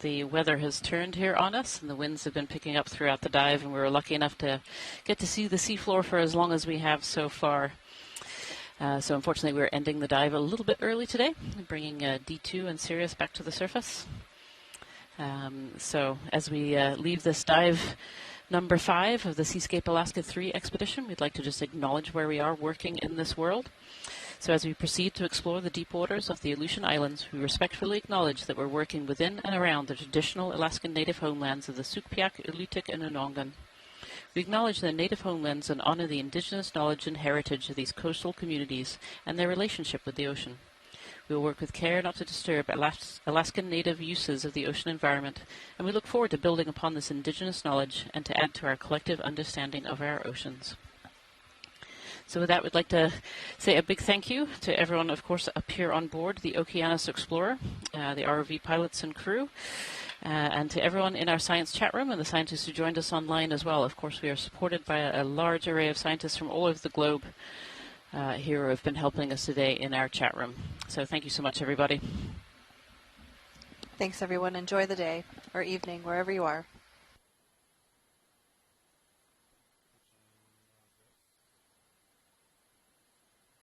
the weather has turned here on us, and the winds have been picking up throughout the dive, and we were lucky enough to get to see the seafloor for as long as we have so far. So unfortunately, we're ending the dive a little bit early today, bringing D2 and Sirius back to the surface. So as we leave this dive number 5 of the Seascape Alaska 3 expedition, we'd like to just acknowledge where we are working in this world. So as we proceed to explore the deep waters of the Aleutian Islands, we respectfully acknowledge that we're working within and around the traditional Alaskan Native homelands of the Sugpiaq, Alutiiq, and Unongan. We acknowledge the Native homelands and honor the indigenous knowledge and heritage of these coastal communities and their relationship with the ocean. We will work with care not to disturb Alaskan Native uses of the ocean environment, and we look forward to building upon this indigenous knowledge and to add to our collective understanding of our oceans. So with that, we'd like to say a big thank you to everyone, of course, up here on board the Okeanos Explorer, the ROV pilots and crew, and to everyone in our science chat room and the scientists who joined us online as well. Of course, we are supported by a large array of scientists from all over the globe here who have been helping us today in our chat room. So thank you so much, everybody. Thanks, everyone. Enjoy the day or evening, wherever you are.